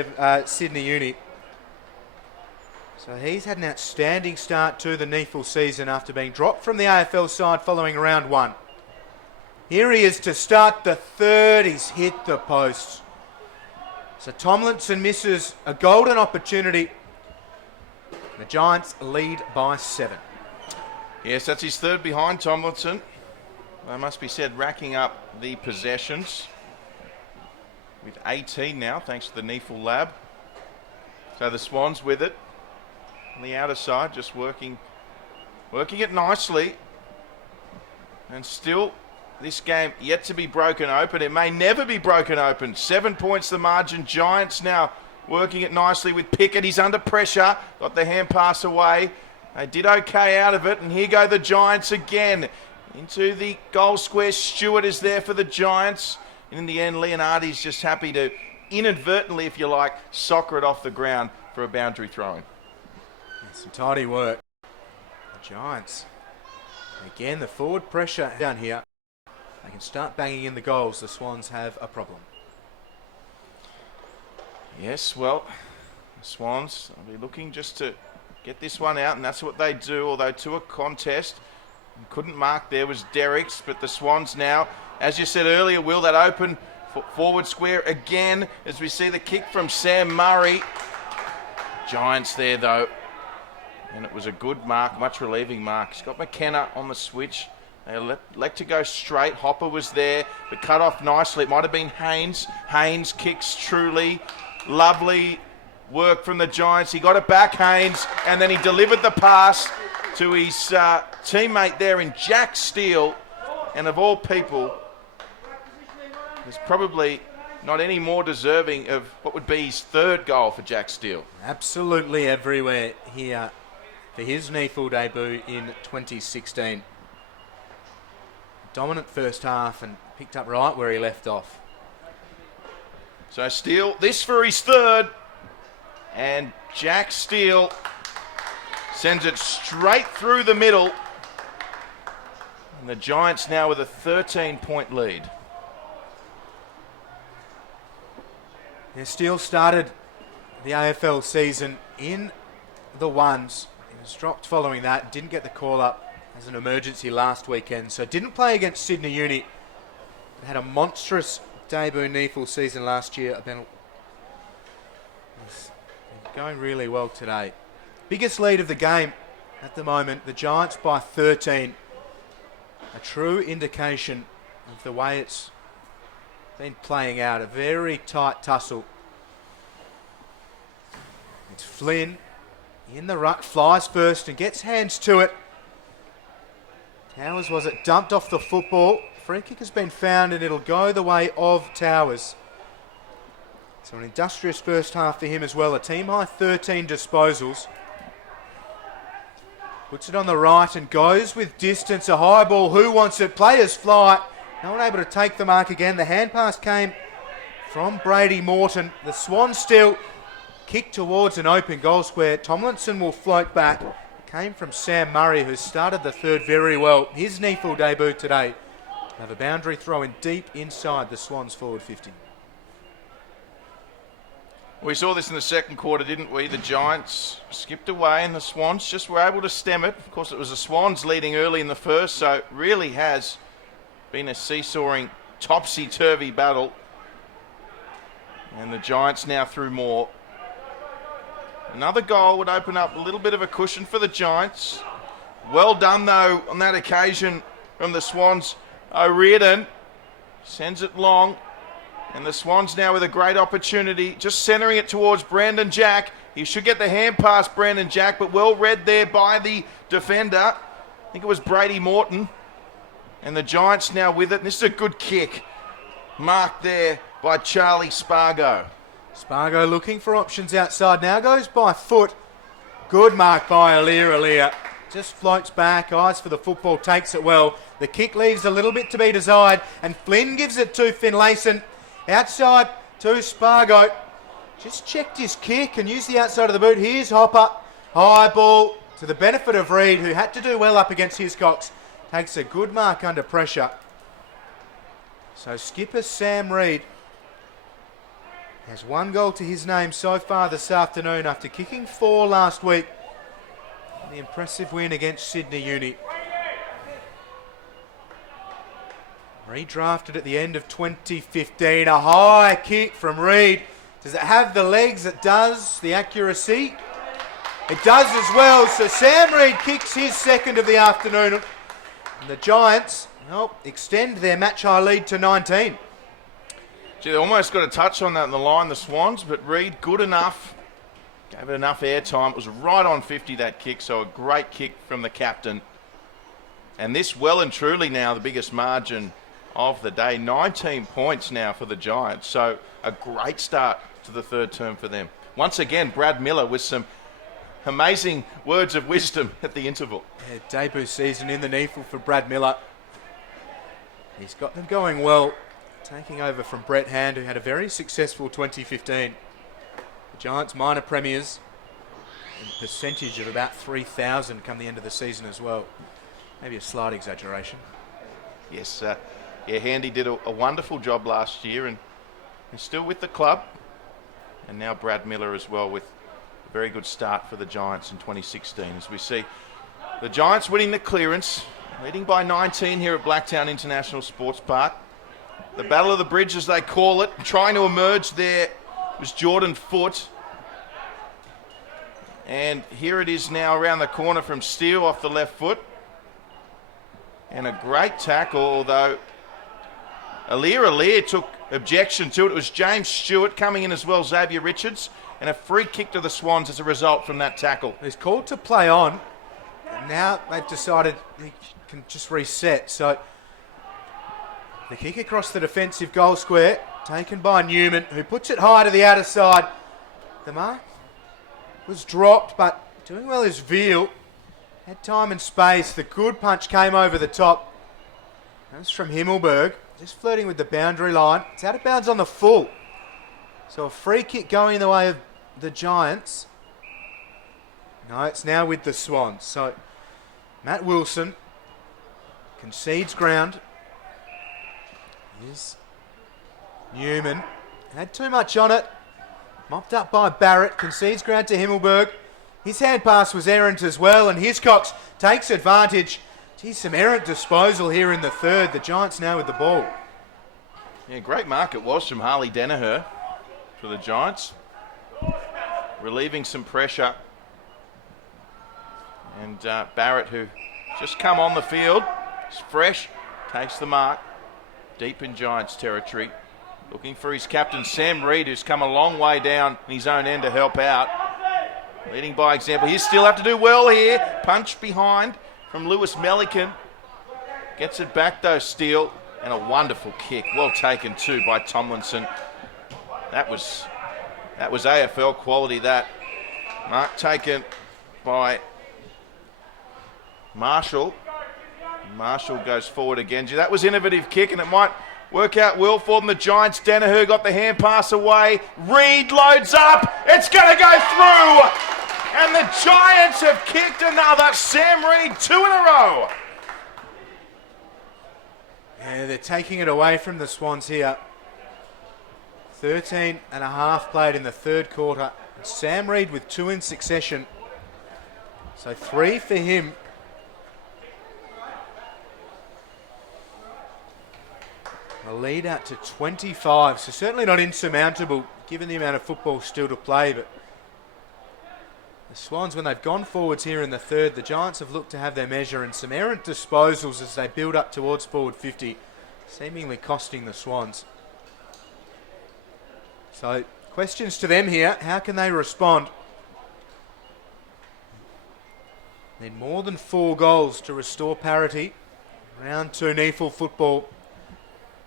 Sydney Uni. So he's had an outstanding start to the NEAFL season after being dropped from the AFL side following round 1. Here he is to start the third. He's hit the post. So Tomlinson misses a golden opportunity. The Giants lead by 7. Yes, that's his third behind Tomlinson. They must be said, racking up the possessions with 18 now, thanks to the NEAFL lab. So the Swans with it on the outer side, just working it nicely. And still, this game yet to be broken open. It may never be broken open. 7 points the margin. Giants now working it nicely with Pickett. He's under pressure. Got the hand pass away. They did okay out of it. And here go the Giants again. Into the goal square. Stewart is there for the Giants. And in the end, Leonardi's just happy to inadvertently, if you like, soccer it off the ground for a boundary throw-in. Some tidy work. The Giants. Again, the forward pressure down here. They can start banging in the goals. The Swans have a problem. Yes, well, the Swans will be looking just to get this one out, and that's what they do, although to a contest. Couldn't mark there was Derrick's, but the Swans now, as you said earlier, Will, that open forward square again as we see the kick from Sam Murray. Giants there, though, and it was a good mark, much relieving mark. He's got McKenna on the switch. They elect to go straight. Hopper was there, but cut off nicely. It might have been Haynes. Haynes kicks truly. Lovely work from the Giants. He got it back, Haynes, and then he delivered the pass to his teammate there in Jack Steele. And of all people, there's probably not any more deserving of what would be his third goal for Jack Steele. Absolutely everywhere here for his NEAFL debut in 2016. Dominant first half and picked up right where he left off. So Steele, this for his third. And Jack Steele sends it straight through the middle. And the Giants now with a 13-point lead. Yeah, Steele started the AFL season in the ones. He was dropped following that, didn't get the call up as an emergency last weekend, so didn't play against Sydney Uni. They had a monstrous debut NEAFL season last year. He's going really well today. Biggest lead of the game at the moment, the Giants by 13. A true indication of the way it's been playing out. A very tight tussle. It's Flynn in the ruck, flies first and gets hands to it. Towers was it dumped off the football. Free kick has been found and it'll go the way of Towers. So an industrious first half for him as well. A team high 13 disposals. Puts it on the right and goes with distance. A high ball. Who wants it? Players fly. No one able to take the mark again. The hand pass came from Brady Morton. The Swans still kick towards an open goal square. Tomlinson will float back. Came from Sam Murray, who started the third very well. His NEAFL debut today. Have a boundary throw in deep inside the Swans forward 50. We saw this in the second quarter, didn't we? The Giants skipped away and the Swans just were able to stem it. Of course, it was the Swans leading early in the first, so it really has been a seesawing, topsy-turvy battle. And the Giants now through more. Another goal would open up a little bit of a cushion for the Giants. Well done, though, on that occasion from the Swans. O'Riordan sends it long. And the Swans now with a great opportunity, just centering it towards Brandon Jack. He should get the hand past Brandon Jack, but well read there by the defender. I think it was Brady Morton. And the Giants now with it. And this is a good kick. Marked there by Charlie Spargo. Spargo looking for options outside. Now goes by foot. Good mark by Alir. Just floats back, eyes for the football, takes it well. The kick leaves a little bit to be desired, and Flynn gives it to Finlayson. Outside to Spargo. Just checked his kick and used the outside of the boot. Here's Hopper. High ball to the benefit of Reed, who had to do well up against Hiscox. Takes a good mark under pressure. So skipper Sam Reed has 1 goal to his name so far this afternoon after kicking 4 last week. The impressive win against Sydney Uni. Redrafted at the end of 2015. A high kick from Reed. Does it have the legs? It does. The accuracy? It does as well. So Sam Reed kicks his second of the afternoon. And the Giants extend their match high lead to 19. Gee, they almost got a touch on that in the line, the Swans, but Reed, good enough. Gave it enough airtime. It was right on 50, that kick, so a great kick from the captain. And this well and truly now the biggest margin of the day. 19 points now for the Giants, so a great start to the third term for them. Once again, Brad Miller with some amazing words of wisdom at the interval. Yeah, debut season in the NEAFL for Brad Miller. He's got them going well, taking over from Brett Hand, who had a very successful 2015. The Giants minor premiers, a percentage of about 3,000 come the end of the season as well. Maybe a slight exaggeration. Yes, Handy did a wonderful job last year and still with the club. And now Brad Miller as well with a very good start for the Giants in 2016. As we see the Giants winning the clearance, leading by 19 here at Blacktown International Sports Park. The Battle of the Bridge, as they call it, trying to emerge there was Jordan Foote. And here it is now around the corner from Steele off the left foot. And a great tackle, although Alir took objection to it. It was James Stewart coming in as well, Xavier Richards, and a free kick to the Swans as a result from that tackle. He's called to play on, and now they've decided he can just reset. So the kick across the defensive goal square, taken by Newman, who puts it high to the outer side. The mark was dropped, but doing well is Veal. Had time and space. The good punch came over the top. That's from Himmelberg, just flirting with the boundary line. It's out of bounds on the full. So a free kick going in the way of the Giants. No, it's now with the Swans. So Matt Wilson concedes ground. Here's Newman. Had too much on it. Mopped up by Barrett. Concedes ground to Himmelberg. His hand pass was errant as well, and Hiscox takes advantage. Geez, some errant disposal here in the third. The Giants now with the ball. Yeah, great mark it was from Harley Danaher for the Giants. Relieving some pressure. And Barrett, who just come on the field, is fresh, takes the mark. Deep in Giants territory. Looking for his captain, Sam Reed, who's come a long way down in his own end to help out. Leading by example. He still have to do well here. Punch behind from Lewis Melican. Gets it back though, Steele. And a wonderful kick. Well taken too by Tomlinson. That was AFL quality, that. Mark taken by Marshall. Marshall goes forward again. That was innovative kick, and it might work out well for them. The Giants, Danaher got the hand pass away. Reed loads up. It's going to go through. And the Giants have kicked another. Sam Reed, 2 in a row. Yeah, they're taking it away from the Swans here. 13 and a half played in the third quarter. Sam Reed with 2 in succession. So 3 for him. A lead out to 25, so certainly not insurmountable given the amount of football still to play, but the Swans, when they've gone forwards here in the third, the Giants have looked to have their measure, and some errant disposals as they build up towards forward 50, seemingly costing the Swans. So questions to them here. How can they respond? Need more than 4 goals to restore parity. Round 2 NEAFL football.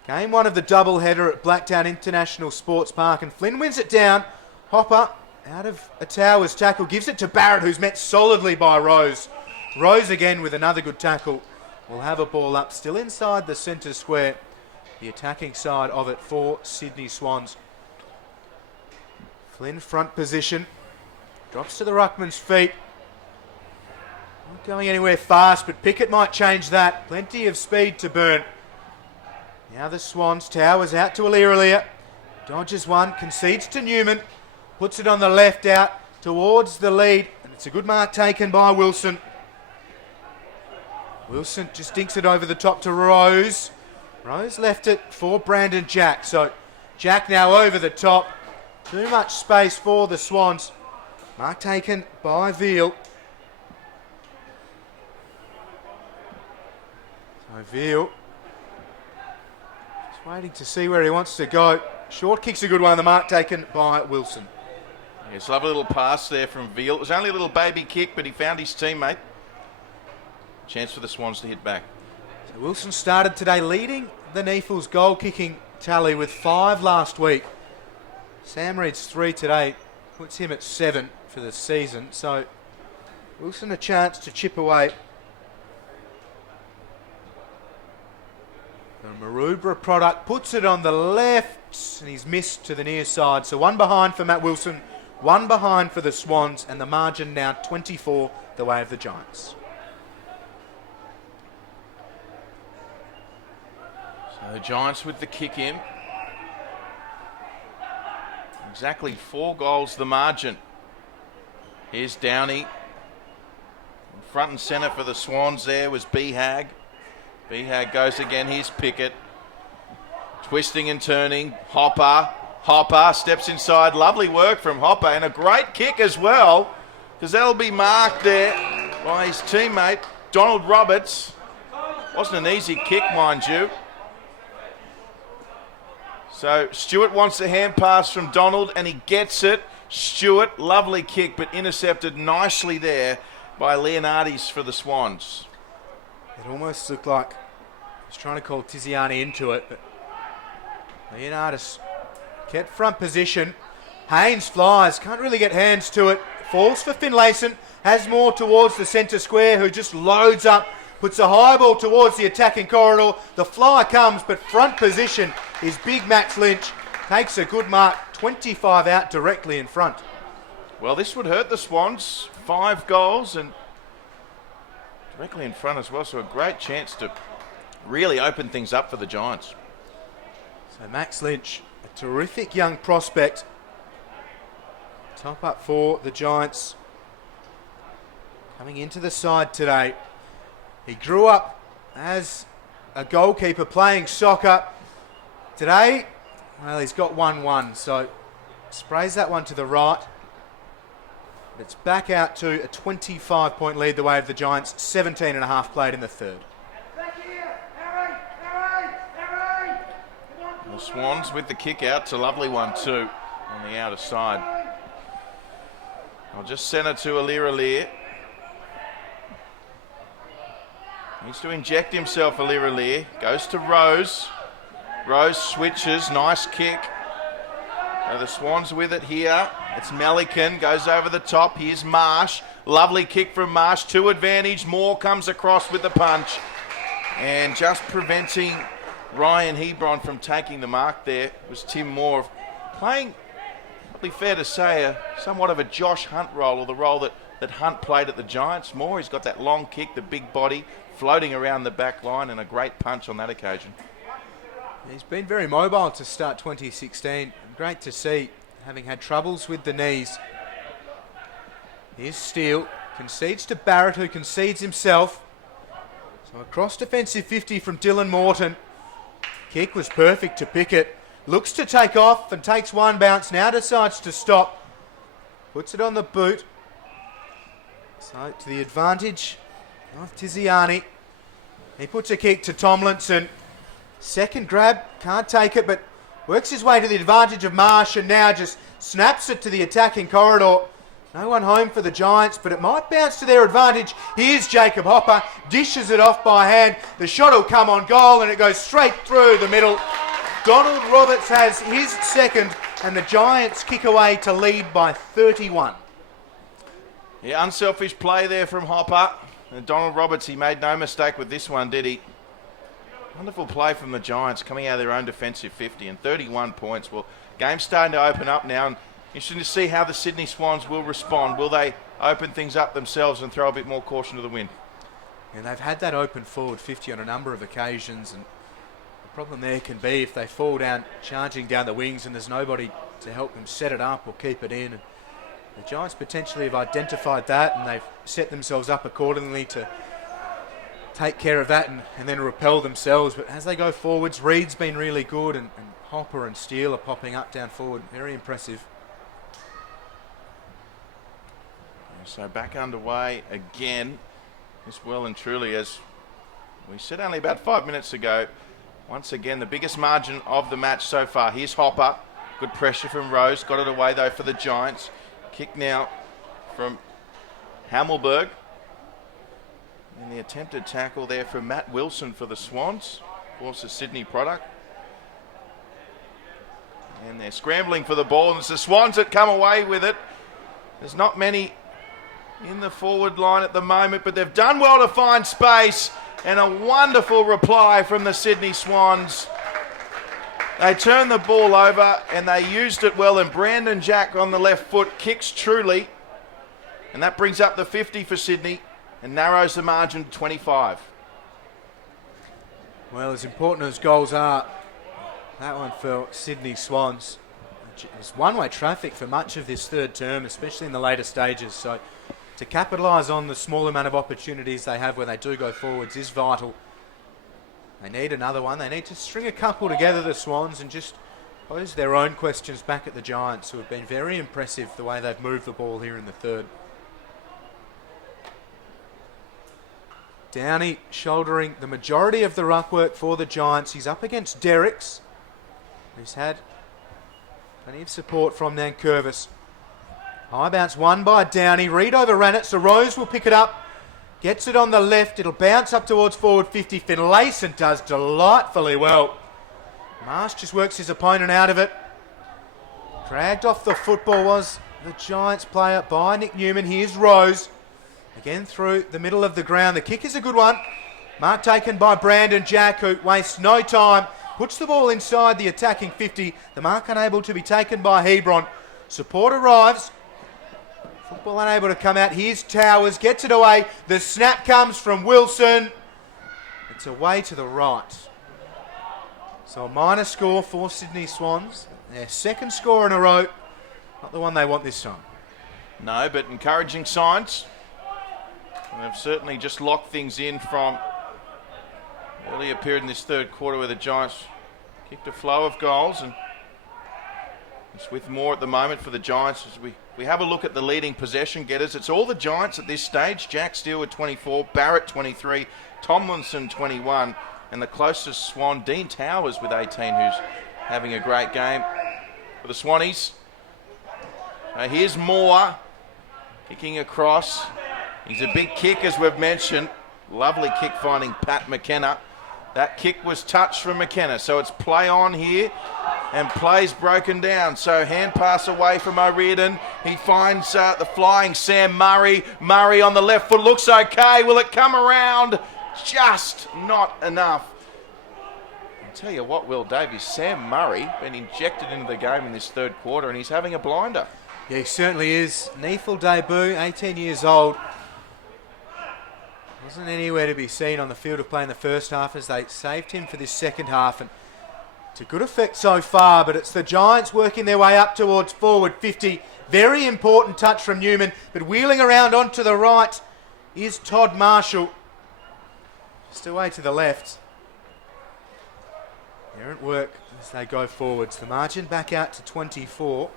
Game 1 of the doubleheader at Blacktown International Sports Park, and Flynn wins it down. Hopper out of a Towers tackle, gives it to Barrett, who's met solidly by Rose. Rose again with another good tackle. Will have a ball up, still inside the centre square. The attacking side of it for Sydney Swans. Flynn front position. Drops to the ruckman's feet. Not going anywhere fast, but Pickett might change that. Plenty of speed to burn. Now the Swans. Towers out to Aliralia. Dodges one, concedes to Newman. Puts it on the left out towards the lead. And it's a good mark taken by Wilson. Wilson just dinks it over the top to Rose. Rose left it for Brandon Jack. So Jack now over the top. Too much space for the Swans. Mark taken by Veal. So Veal just waiting to see where he wants to go. Short kick's a good one. The mark taken by Wilson. Yes, lovely little pass there from Veal. It was only a little baby kick, but he found his teammate. Chance for the Swans to hit back. So Wilson started today leading the NEAFL's goal kicking tally with 5 last week. Sam Reed's 3 today, puts him at 7 for the season. So Wilson a chance to chip away. The Maroubra product puts it on the left, and he's missed to the near side. So 1 behind for Matt Wilson, 1 behind for the Swans, and the margin now 24 the way of the Giants. So the Giants with the kick in. Exactly 4 goals the margin. Here's Downey. Front and centre for the Swans there was Behag. Behag goes again. Here's Pickett. Twisting and turning. Hopper. Hopper steps inside. Lovely work from Hopper, and a great kick as well, because that'll be marked there by his teammate, Donald Roberts. Wasn't an easy kick, mind you. So Stewart wants a hand pass from Donald, and he gets it. Stewart, lovely kick, but intercepted nicely there by Leonardis for the Swans. It almost looked like he was trying to call Tiziani into it, but Leonardis kept front position. Haynes flies, can't really get hands to it. Falls for Finlayson, has more towards the centre square, who just loads up, puts a high ball towards the attacking corridor. The fly comes, but front position is big Max Lynch. Takes a good mark, 25 out directly in front. Well, this would hurt the Swans. 5 goals and directly in front as well, so a great chance to really open things up for the Giants. So Max Lynch, a terrific young prospect. Top up for the Giants. Coming into the side today. He grew up as a goalkeeper playing soccer. Today, well, he's got 1-1, so sprays that one to the right. But it's back out to a 25-point lead the way of the Giants. 17.5 played in the third. The Swans with the kick out. It's a lovely one too on the outer side. I'll just send it to Aliralia. Needs to inject himself, Aliralia. Goes to Rose. Rose switches. Nice kick. So the Swans with it here. It's Melican. Goes over the top. Here's Marsh. Lovely kick from Marsh. 2 advantage. Moore comes across with the punch. And just preventing Ryan Hebron from taking the mark there was Tim Moore. Playing, probably fair to say, somewhat of a Josh Hunt role, or the role that Hunt played at the Giants. Moore, he's got that long kick, the big body, floating around the back line, and a great punch on that occasion. He's been very mobile to start 2016. Great to see, having had troubles with the knees. Here's Steele. Concedes to Barrett, who concedes himself. So a cross defensive 50 from Dylan Morton. Kick was perfect to Pickett. Looks to take off and takes one bounce. Now decides to stop. Puts it on the boot. So to the advantage of Tiziani. He puts a kick to Tomlinson. Second grab, can't take it, but Works his way to the advantage of Marsh and now just snaps it to the attacking corridor. No one home for the Giants, but it might bounce to their advantage. Here's Jacob Hopper, dishes it off by hand. The shot will come on goal and it goes straight through the middle. Donald Roberts has his second and the Giants kick away to lead by 31. Yeah, unselfish play there from Hopper. And Donald Roberts, he made no mistake with this one, did he? Wonderful play from the Giants coming out of their own defensive 50 and 31 points. Well, game's starting to open up now and interesting to see how the Sydney Swans will respond. Will they open things up themselves and throw a bit more caution to the wind? And they've had that open forward 50 on a number of occasions, and the problem there can be if they fall down, charging down the wings and there's nobody to help them set it up or keep it in. And the Giants potentially have identified that and they've set themselves up accordingly to take care of that and then repel themselves. But as they go forwards, Reed's been really good and Hopper and Steele are popping up down forward. Very impressive. So back underway again. This well and truly, as we said only about 5 minutes ago, once again the biggest margin of the match so far. Here's Hopper. Good pressure from Rose. Got it away though for the Giants. Kick now from Hammelberg. And the attempted tackle there from Matt Wilson for the Swans. Of course, a Sydney product. And they're scrambling for the ball. And it's the Swans that come away with it. There's not many in the forward line at the moment, but they've done well to find space. And a wonderful reply from the Sydney Swans. They turned the ball over and they used it well. And Brandon Jack on the left foot kicks truly. And that brings up the 50 for Sydney and narrows the margin to 25. Well, as important as goals are, that one for Sydney Swans. It was one-way traffic for much of this third term, especially in the later stages. So to capitalise on the small amount of opportunities they have when they do go forwards is vital. They need another one. They need to string a couple together, the Swans, and just pose their own questions back at the Giants, who have been very impressive the way they've moved the ball here in the third. Downey shouldering the majority of the ruck work for the Giants. He's up against Derricks, who's had plenty of support from Nankervis. High bounce won by Downey. Reed overran it, so Rose will pick it up. Gets it on the left. It'll bounce up towards forward 50. Finlayson does delightfully well. Marsh just works his opponent out of it. Dragged off the football was the Giants player by Nick Newman. Here's Rose. Again through the middle of the ground. The kick is a good one. Mark taken by Brandon Jack, who wastes no time. Puts the ball inside the attacking 50. The mark unable to be taken by Hebron. Support arrives. Football unable to come out. Here's Towers. Gets it away. The snap comes from Wilson. It's away to the right. So a minor score for Sydney Swans. Their second score in a row. Not the one they want this time. No, but encouraging signs. And they've certainly just locked things in from earlier period in this third quarter where the Giants kicked a flow of goals, and it's with more at the moment for the Giants. As we have a look at the leading possession getters, it's all the Giants at this stage. Jack Steele with 24, Barrett 23, Tomlinson 21, and the closest Swan, Dean Towers with 18, who's having a great game for the Swannies. Here's Moore kicking across. He's a big kick, as we've mentioned. Lovely kick finding Pat McKenna. That kick was touched from McKenna, so it's play on here, and play's broken down. So hand pass away from O'Riordan. He finds the flying Sam Murray. Murray on the left foot looks okay. Will it come around? Just not enough. I'll tell you what, Will Davies, Sam Murray been injected into the game in this third quarter, and he's having a blinder. Yeah, he certainly is. NEAFL debut, 18 years old. Wasn't anywhere to be seen on the field of play in the first half as they saved him for this second half. And to good effect so far, but it's the Giants working their way up towards forward 50. Very important touch from Newman, but wheeling around onto the right is Todd Marshall. Just away to the left. Errant work as they go forwards. The margin back out to 24.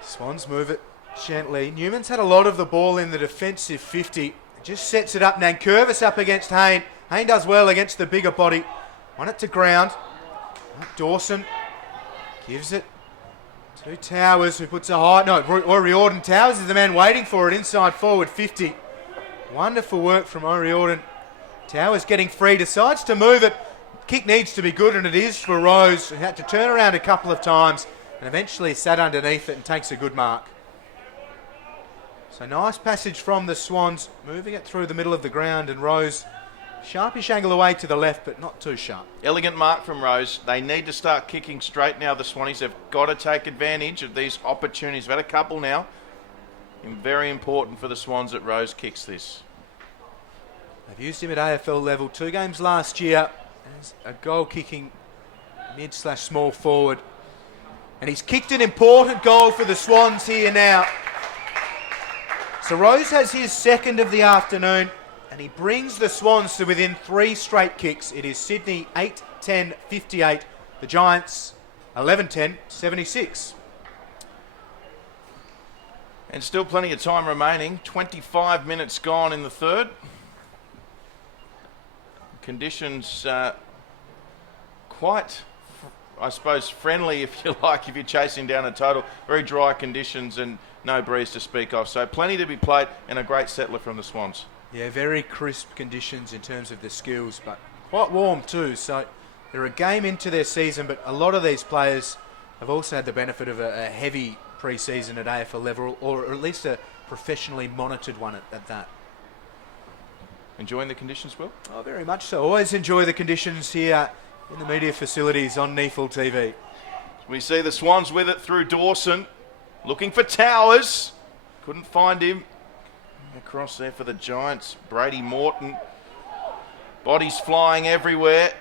Swans move it gently. Newman's had a lot of the ball in the defensive 50. Just sets it up. Nankervis up against Hayne. Hayne does well against the bigger body. Won it to ground. Dawson gives it to Towers, who puts a high... No, O'Riordan. Towers is the man waiting for it inside forward 50. Wonderful work from O'Riordan. Towers getting free, decides to move it. Kick needs to be good, and it is for Rose, who had to turn around a couple of times and eventually sat underneath it and takes a good mark. So nice passage from the Swans, moving it through the middle of the ground, and Rose, sharpish angle away to the left, but not too sharp. Elegant mark from Rose. They need to start kicking straight now, the Swannies. They've got to take advantage of these opportunities. They've had a couple now. And very important for the Swans that Rose kicks this. They've used him at AFL level 2 games last year as a goal-kicking mid/small forward. And he's kicked an important goal for the Swans here now. So Rose has his second of the afternoon, and he brings the Swans to within 3 straight kicks. It is Sydney 8-10-58. The Giants 11-10-76. And still plenty of time remaining. 25 minutes gone in the third. Conditions quite, I suppose, friendly, if you like, if you're chasing down a total. Very dry conditions and no breeze to speak of. So plenty to be played and a great settler from the Swans. Yeah, very crisp conditions in terms of the skills, but quite warm too. So they're a game into their season, but a lot of these players have also had the benefit of a heavy pre-season at AFL level, or at least a professionally monitored one at that. Enjoying the conditions, Will? Oh, very much so. Always enjoy the conditions here in the media facilities on NEAFL TV. We see the Swans with it through Dawson, looking for Towers. Couldn't find him. Across there for the Giants, Brady Morton. Bodies flying everywhere.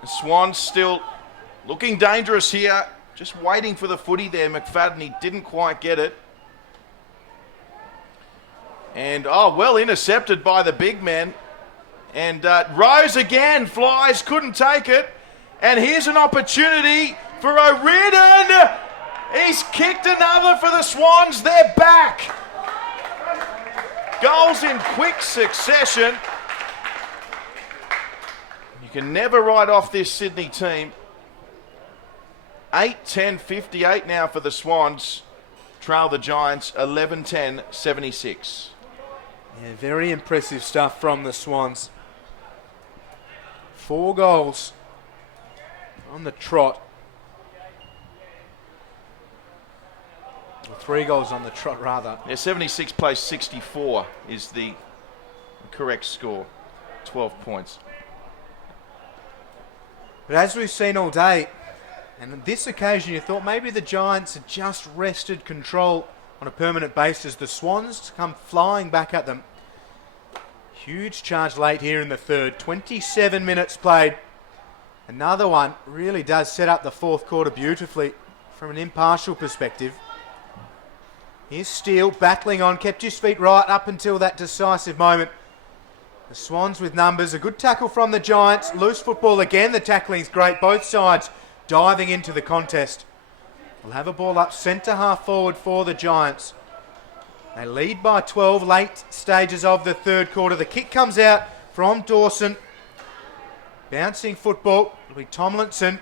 The Swans still looking dangerous here. Just waiting for the footy there. McFadden, he didn't quite get it. And, well intercepted by the big man. And Rose again flies, couldn't take it. And here's an opportunity for O'Riordan. He's kicked another for the Swans. They're back. Goals in quick succession. You can never write off this Sydney team. 8-10-58 now for the Swans. Trail the Giants 11-10-76. Yeah, very impressive stuff from the Swans. 4 goals on the trot. Or 3 goals on the trot, rather. Yeah, 76 plays 64 is the correct score. 12 points. But as we've seen all day, and on this occasion you thought maybe the Giants had just wrested control on a permanent basis. The Swans come flying back at them. Huge charge late here in the third. 27 minutes played. Another one really does set up the fourth quarter beautifully from an impartial perspective. Here's Steele battling on, kept his feet right up until that decisive moment. The Swans with numbers, a good tackle from the Giants. Loose football again, the tackling's great. Both sides diving into the contest. We'll have a ball up centre half forward for the Giants. They lead by 12 late stages of the third quarter. The kick comes out from Dawson. Bouncing football, it'll be Tomlinson.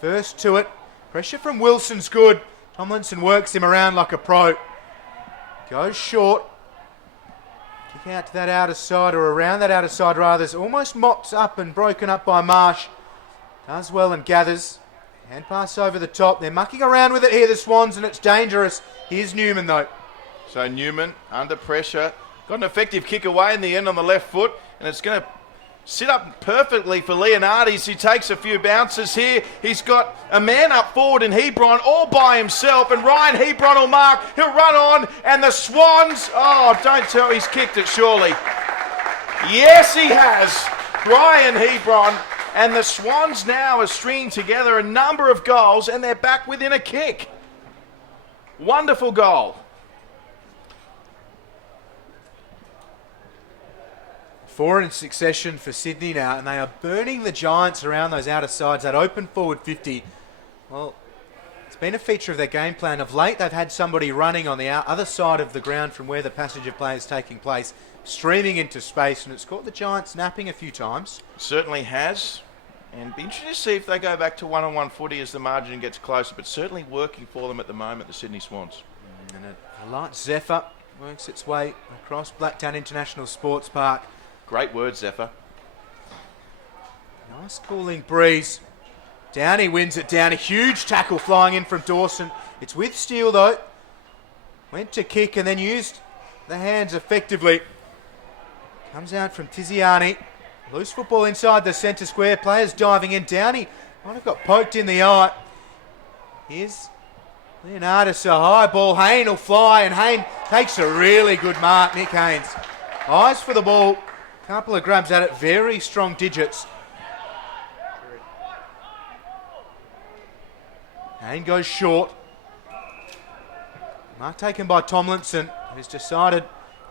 First to it. Pressure from Wilson's good. Tomlinson works him around like a pro. Goes short. Kick out to that outer side, or around that outer side rather. It's almost mopped up and broken up by Marsh. Does well and gathers. Hand pass over the top. They're mucking around with it here, the Swans, and it's dangerous. Here's Newman though. So Newman under pressure. Got an effective kick away in the end on the left foot, and it's going to sit up perfectly for Leonardis, who takes a few bounces here. He's got a man up forward in Hebron all by himself, and Ryan Hebron will mark. He'll run on, and the Swans, don't tell he's kicked it surely. Yes, he has. Ryan Hebron, and the Swans now are stringing together a number of goals, and they're back within a kick. Wonderful goal. 4 in succession for Sydney now, and they are burning the Giants around those outer sides, that open forward 50. Well, It's been a feature of their game plan. Of late, they've had somebody running on the other side of the ground from where the passage of play is taking place, streaming into space, and it's caught the Giants napping a few times. Certainly has. And be interested to see if they go back to one-on-one footy as the margin gets closer, but certainly working for them at the moment, the Sydney Swans. And a light zephyr works its way across Blacktown International Sports Park. Great word, Zephyr. Nice cooling breeze. Downey wins it down. A huge tackle flying in from Dawson. It's with Steele though. Went to kick and then used the hands effectively. Comes out from Tiziani. Loose football inside the centre square. Players diving in. Downey might have got poked in the eye. Here's Leonardis, a high ball. Hayne will fly, and Hayne takes a really good mark. Nick Haynes. Eyes for the ball. Couple of grabs at it. Very strong digits. Hayne goes short. Mark taken by Tomlinson, who's decided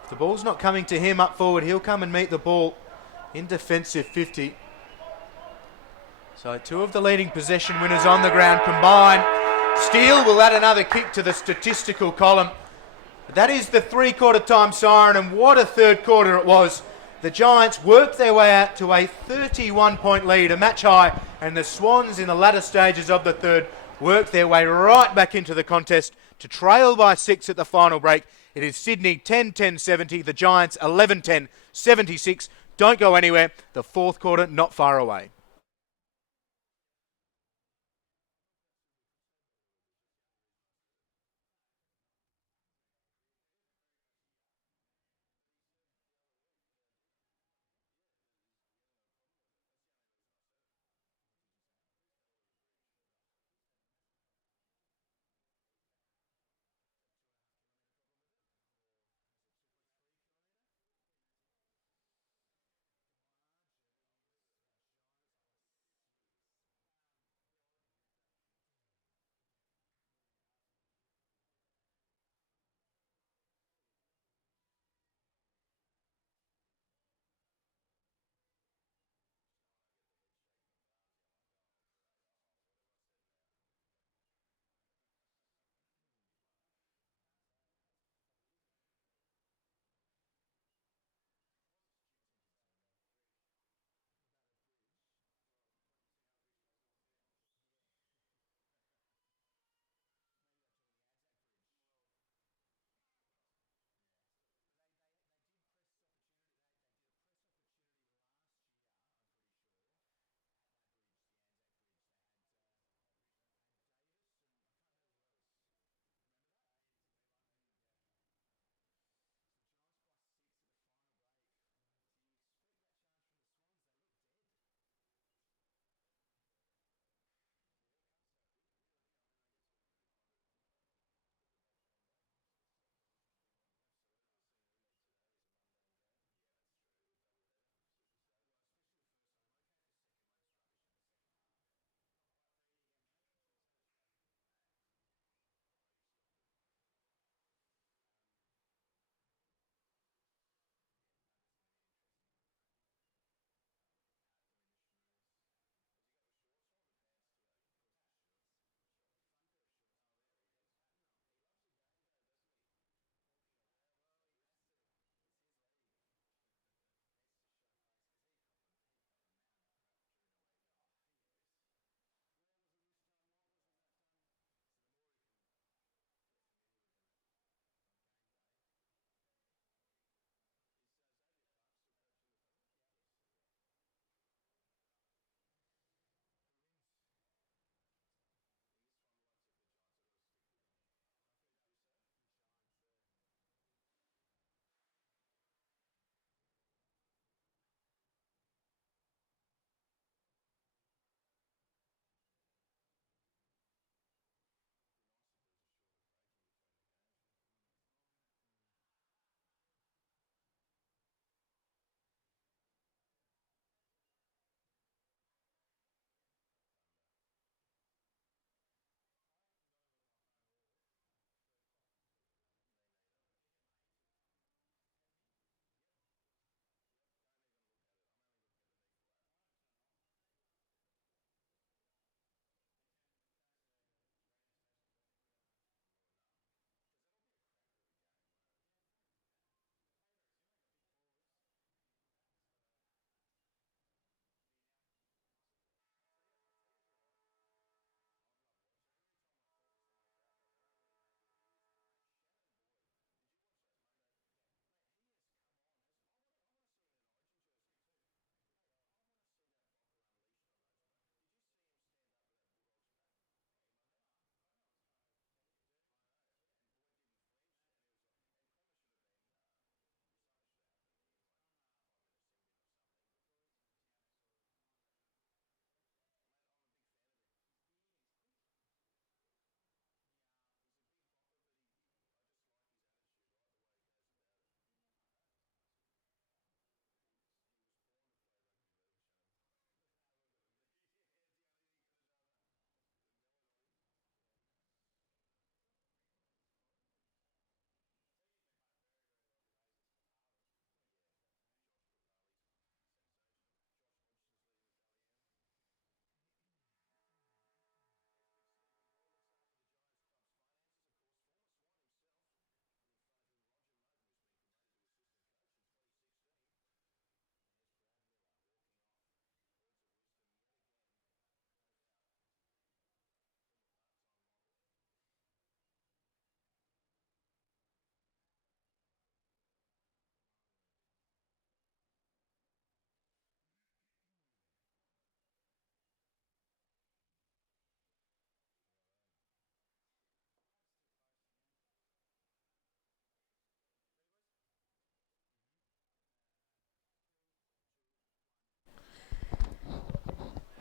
if the ball's not coming to him up forward, he'll come and meet the ball in defensive 50. So two of the leading possession winners on the ground combined. Steele will add another kick to the statistical column. That is the three-quarter time siren, and what a third quarter it was. The Giants worked their way out to a 31-point lead, a match high, and the Swans in the latter stages of the third worked their way right back into the contest to trail by 6 at the final break. It is Sydney 10-10-70, the Giants 11-10-76. Don't go anywhere. The fourth quarter not far away.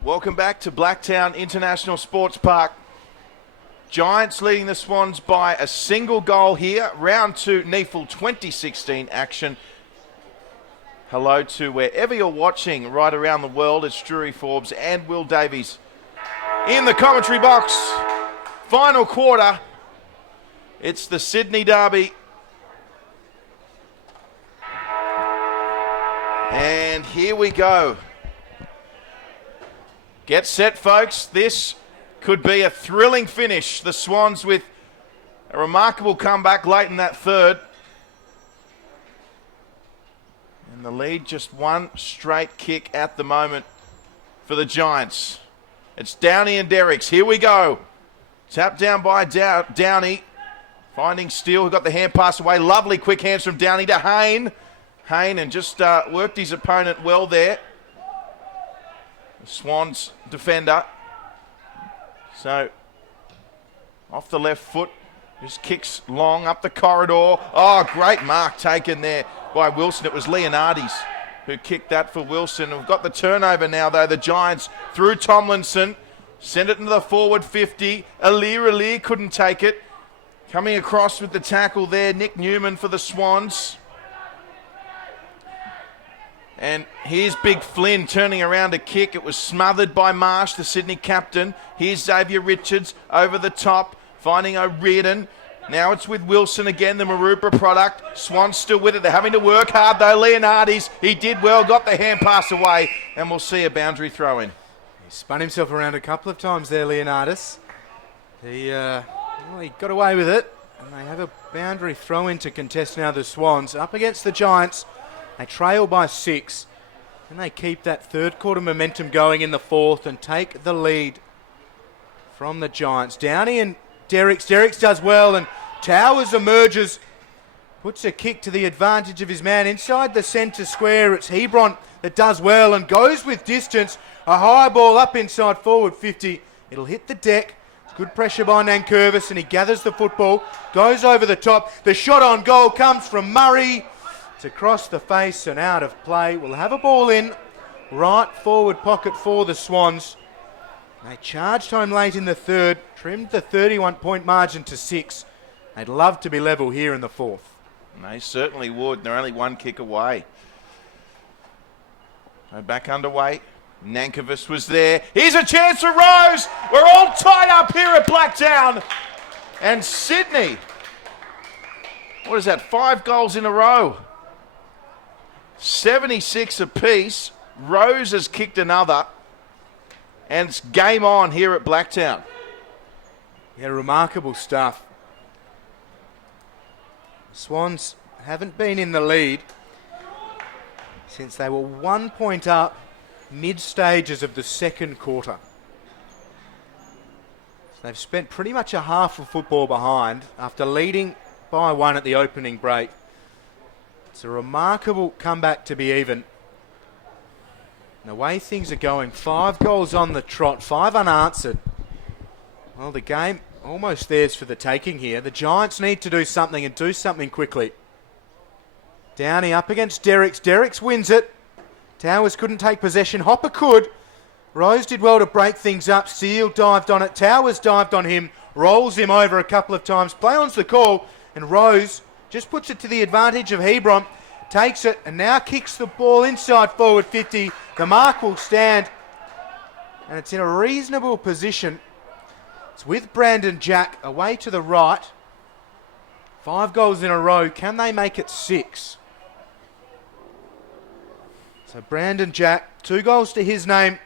Welcome back to Blacktown International Sports Park. Giants leading the Swans by a single goal here. Round 2 NEAFL 2016 action. Hello to wherever you're watching right around the world. It's Drury Forbes and Will Davies in the commentary box. Final quarter. It's the Sydney Derby. And here we go. Get set, folks. This could be a thrilling finish. The Swans with a remarkable comeback late in that third. And the lead, just one straight kick at the moment for the Giants. It's Downey and Derricks. Here we go. Tapped down by Downey. Finding Steele, who got the hand pass away. Lovely quick hands from Downey to Hayne. Hayne and just worked his opponent well there. The Swans defender. So, off the left foot. Just kicks long up the corridor. Oh, great mark taken there by Wilson. It was Leonardis who kicked that for Wilson. We've got the turnover now, though. The Giants through Tomlinson. Send it into the forward 50. Alir couldn't take it. Coming across with the tackle there, Nick Newman for the Swans. And here's Big Flynn turning around to kick. It was smothered by Marsh, the Sydney captain. Here's Xavier Richards over the top, finding O'Riordan. Now it's with Wilson again, the Maroopra product. Swans still with it. They're having to work hard, though. Leonardis, he did well, got the hand pass away, and we'll see a boundary throw in. He spun himself around a couple of times there, Leonardis. He got away with it, and they have a boundary throw in to contest now. The Swans up against the Giants. They trail by 6, and they keep that third quarter momentum going in the fourth and take the lead from the Giants. Downey and Derricks. Derricks does well, and Towers emerges, puts a kick to the advantage of his man inside the centre square. It's Hebron that does well and goes with distance. A high ball up inside forward 50. It'll hit the deck. Good pressure by Nankervis, and he gathers the football, goes over the top. The shot on goal comes from Murray. It's across the face and out of play. We'll have a ball in right forward pocket for the Swans. They charged home late in the third, trimmed the 31-point margin to 6. They'd love to be level here in the fourth. And they certainly would. They're only one kick away. So back underway. Nankervis was there. Here's a chance for Rose. We're all tied up here at Blacktown. And Sydney, what is that, 5 goals in a row? 76 apiece. Rose has kicked another. And it's game on here at Blacktown. Yeah, remarkable stuff. Swans haven't been in the lead since they were 1 point up mid-stages of the second quarter. So they've spent pretty much a half of football behind after leading by 1 at the opening break. It's a remarkable comeback to be even. And the way things are going, 5 goals on the trot, 5 unanswered. Well, the game almost theirs for the taking here. The Giants need to do something and do something quickly. Downey up against Derricks. Derricks wins it. Towers couldn't take possession. Hopper could. Rose did well to break things up. Steele dived on it. Towers dived on him. Rolls him over a couple of times. Play on's the call. And Rose just puts it to the advantage of Hebron. Takes it and now kicks the ball inside forward 50. The mark will stand. And it's in a reasonable position. It's with Brandon Jack away to the right. 5 goals in a row. Can they make it 6? So Brandon Jack, 2 goals to his name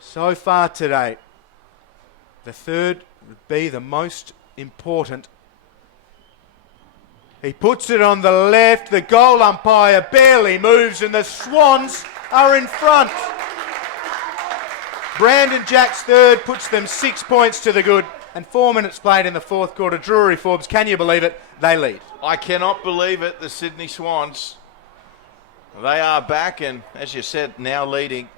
so far today. The third would be the most important. He puts it on the left. The goal umpire barely moves and the Swans are in front. Brandon Jack's third puts them 6 points to the good. And 4 minutes played in the fourth quarter. Drury Forbes, can you believe it? They lead. I cannot believe it. The Sydney Swans, they are back and, as you said, now leading.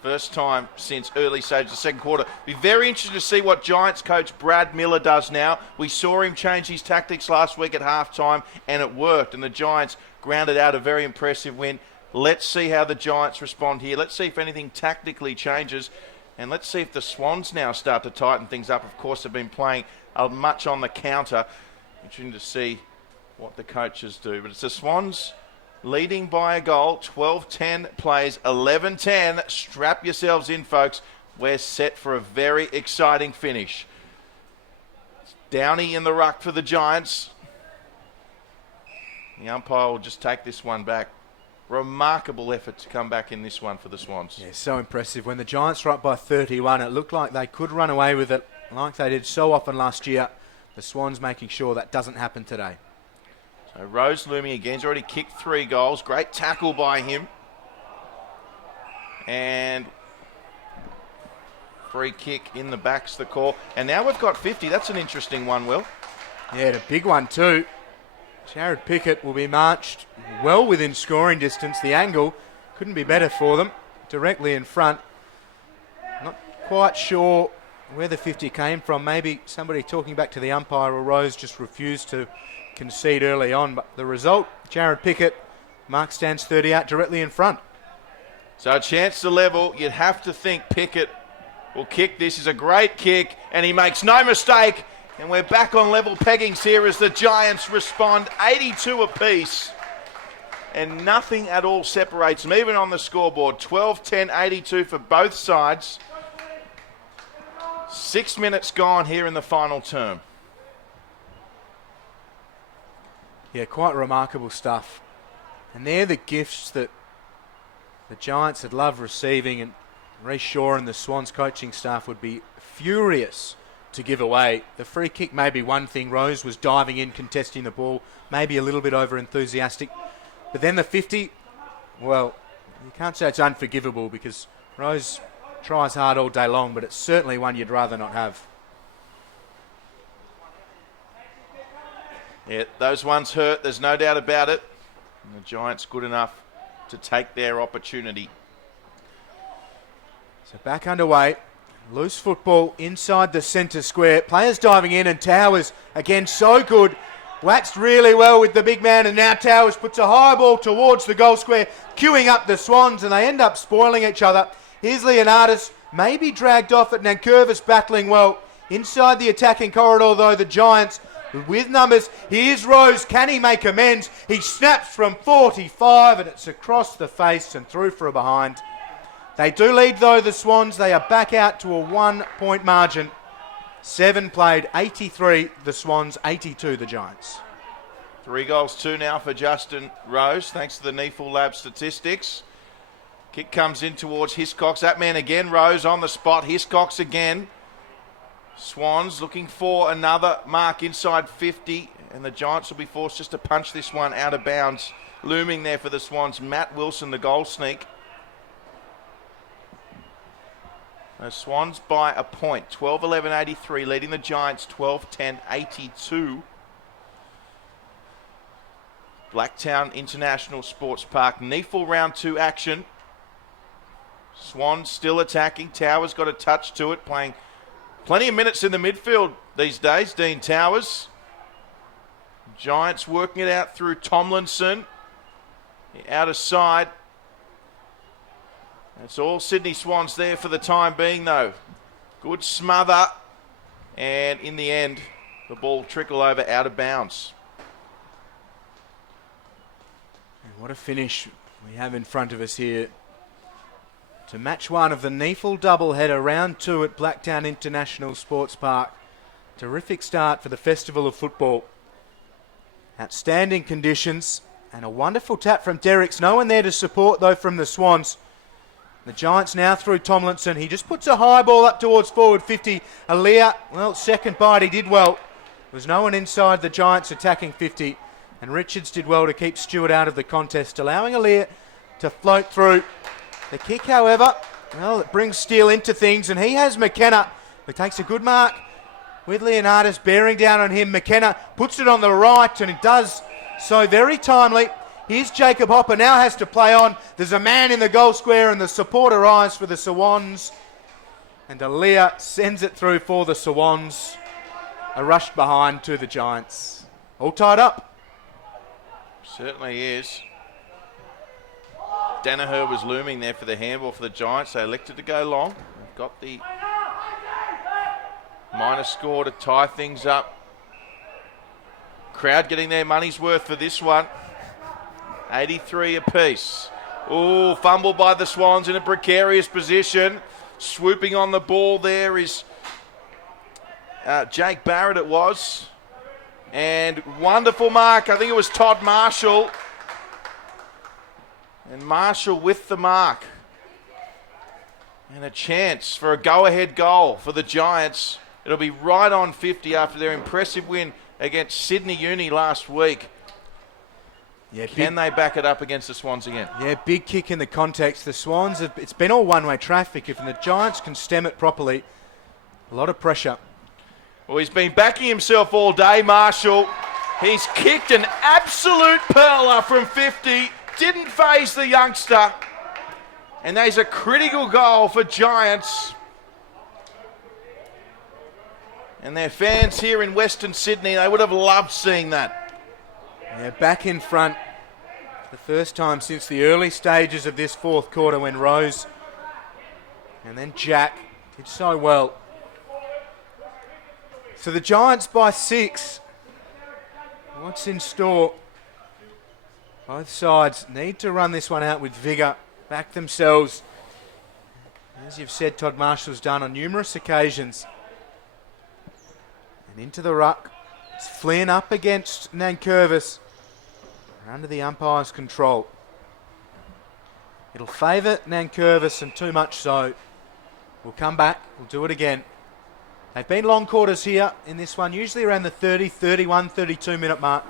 First time since early stage of the second quarter. Be very interested to see what Giants coach Brad Miller does now. We saw him change his tactics last week at halftime, and it worked. And the Giants grounded out a very impressive win. Let's see how the Giants respond here. Let's see if anything tactically changes. And let's see if the Swans now start to tighten things up. Of course, they've been playing much on the counter. Interesting to see what the coaches do. But it's the Swans leading by a goal. 12-10 plays 11-10. Strap yourselves in, folks. We're set for a very exciting finish. Downey in the ruck for the Giants. The umpire will just take this one back. Remarkable effort to come back in this one for the Swans. Yeah, so impressive. When the Giants were up by 31, it looked like they could run away with it like they did so often last year. The Swans making sure that doesn't happen today. So Rose looming again. He's already kicked 3 goals. Great tackle by him. And free kick in the back's the call. And now we've got 50. That's an interesting one, Will. Yeah, a big one too. Jared Pickett will be marched well within scoring distance. The angle couldn't be better for them. Directly in front. Not quite sure where the 50 came from. Maybe somebody talking back to the umpire or Rose just refused to concede early on. But the result, Jared Pickett, mark stands 30 out directly in front. So a chance to level. You'd have to think Pickett will kick. This is a great kick, and he makes no mistake. And we're back on level peggings here as the Giants respond 82 apiece. And nothing at all separates them, even on the scoreboard. 12-10, 82 for both sides. 6 minutes gone here in the final term. Yeah, quite remarkable stuff. And they're the gifts that the Giants had loved receiving, and Ray Shaw and the Swans coaching staff would be furious to give away. The free kick may be one thing. Rose was diving in, contesting the ball, maybe a little bit over-enthusiastic. But then the 50, well, you can't say it's unforgivable because Rose tries hard all day long, but it's certainly one you'd rather not have. Yeah, those ones hurt, there's no doubt about it. And the Giants good enough to take their opportunity. So back underway. Loose football inside the centre square. Players diving in, and Towers, again, so good. Waxed really well with the big man, and now Towers puts a high ball towards the goal square, queuing up the Swans, and they end up spoiling each other. Here's Leonardis, maybe dragged off at Nankervis, battling well. Inside the attacking corridor, though, the Giants with numbers. Here's Rose. Can he make amends? He snaps from 45, and it's across the face and through for a behind. They do lead, though, the Swans. They are back out to a 1-point margin. 7 played, 83 the Swans, 82 the Giants. 3 goals, 2 now for Justin Rose, thanks to the NEAFL Lab statistics. Kick comes in towards Hiscox. That man again, Rose on the spot. Hiscox again. Swans looking for another mark inside 50, and the Giants will be forced just to punch this one out of bounds. Looming there for the Swans, Matt Wilson, the goal sneak. The Swans by a point, 12-11, 83, leading the Giants 12-10, 82. Blacktown International Sports Park, NEAFL round 2 action. Swans still attacking. Towers got a touch to it, playing plenty of minutes in the midfield these days, Dean Towers. Giants working it out through Tomlinson. The outer side. It's all Sydney Swans there for the time being, though. Good smother. And in the end, the ball trickle over out of bounds. And what a finish we have in front of us here. To match one of the NEAFL doubleheader round 2 at Blacktown International Sports Park. Terrific start for the Festival of Football. Outstanding conditions and a wonderful tap from Derricks. No one there to support, though, from the Swans. The Giants now through Tomlinson. He just puts a high ball up towards forward 50. Aaliyah, well, second bite, he did well. There was no one inside the Giants attacking 50. And Richards did well to keep Stewart out of the contest, allowing Aaliyah to float through. The kick, however, well, it brings Steele into things, and he has McKenna, who takes a good mark with Leonardis bearing down on him. McKenna puts it on the right, and it does so very timely. Here's Jacob Hopper, now has to play on. There's a man in the goal square, and the support arrives for the Swans. And Aaliyah sends it through for the Swans. A rush behind to the Giants. All tied up. Certainly is. Danaher was looming there for the handball for the Giants. They elected to go long. They've got the minor score to tie things up. Crowd getting their money's worth for this one. 83 apiece. Oh, fumble by the Swans in a precarious position. Swooping on the ball there is Jake Barrett, it was. And wonderful mark. I think it was Todd Marshall. And Marshall with the mark. And a chance for a go-ahead goal for the Giants. It'll be right on 50 after their impressive win against Sydney Uni last week. Yeah, Can they back it up against the Swans again? Yeah, big kick in the context. The Swans, it's been all one-way traffic. If the Giants can stem it properly, a lot of pressure. Well, he's been backing himself all day, Marshall. He's kicked an absolute pearler from 50. Didn't faze the youngster. And there's a critical goal for Giants. And their fans here in Western Sydney, they would have loved seeing that. Yeah, back in front. The first time since the early stages of this fourth quarter when Rose and then Jack did so well. So the Giants by 6. What's in store? Both sides need to run this one out with vigour, back themselves. As you've said, Todd Marshall's done on numerous occasions. And into the ruck. It's Flynn up against Nankervis. Under the umpire's control. It'll favour Nankervis, and too much so. We'll come back. We'll do it again. They've been long quarters here in this one, usually around the 30, 31, 32 minute mark.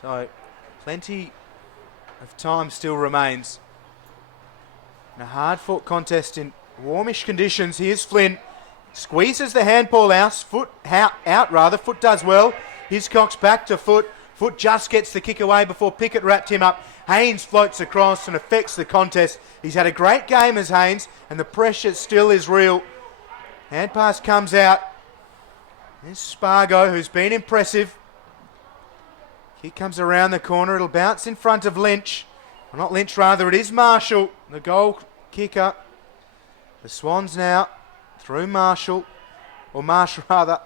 So plenty of time still remains. In a hard-fought contest in warmish conditions. Here's Flynn. Squeezes the handball out. Foot does well. Hiscock's back to Foot. Foot just gets the kick away before Pickett wrapped him up. Haynes floats across and affects the contest. He's had a great game as Haynes, and the pressure still is real. Hand pass comes out. There's Spargo, who's been impressive. Kick comes around the corner. It'll bounce in front of Lynch. Well, not Lynch, rather. It is Marshall, the goal kicker. The Swans now through Marshall, or Marsh rather.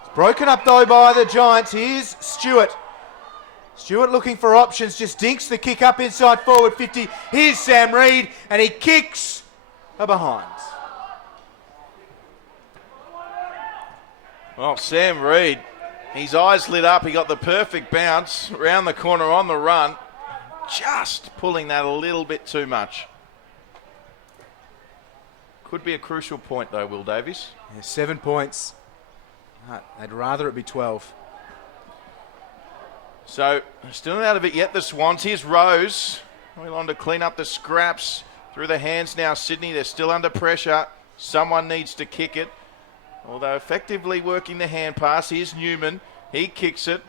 It's broken up though by the Giants. Here's Stewart. Stewart looking for options, just dinks the kick up inside forward 50. Here's Sam Reid, and he kicks a behind. Well, Sam Reid, his eyes lit up. He got the perfect bounce around the corner on the run. Just pulling that a little bit too much. Could be a crucial point though, Will Davies. Yeah, 7 points. I'd rather it be 12. So, still not out of it yet, the Swans. Here's Rose. We'll on to clean up the scraps through the hands now. Sydney, they're still under pressure. Someone needs to kick it. Although effectively working the hand pass. Here's Newman. He kicks it.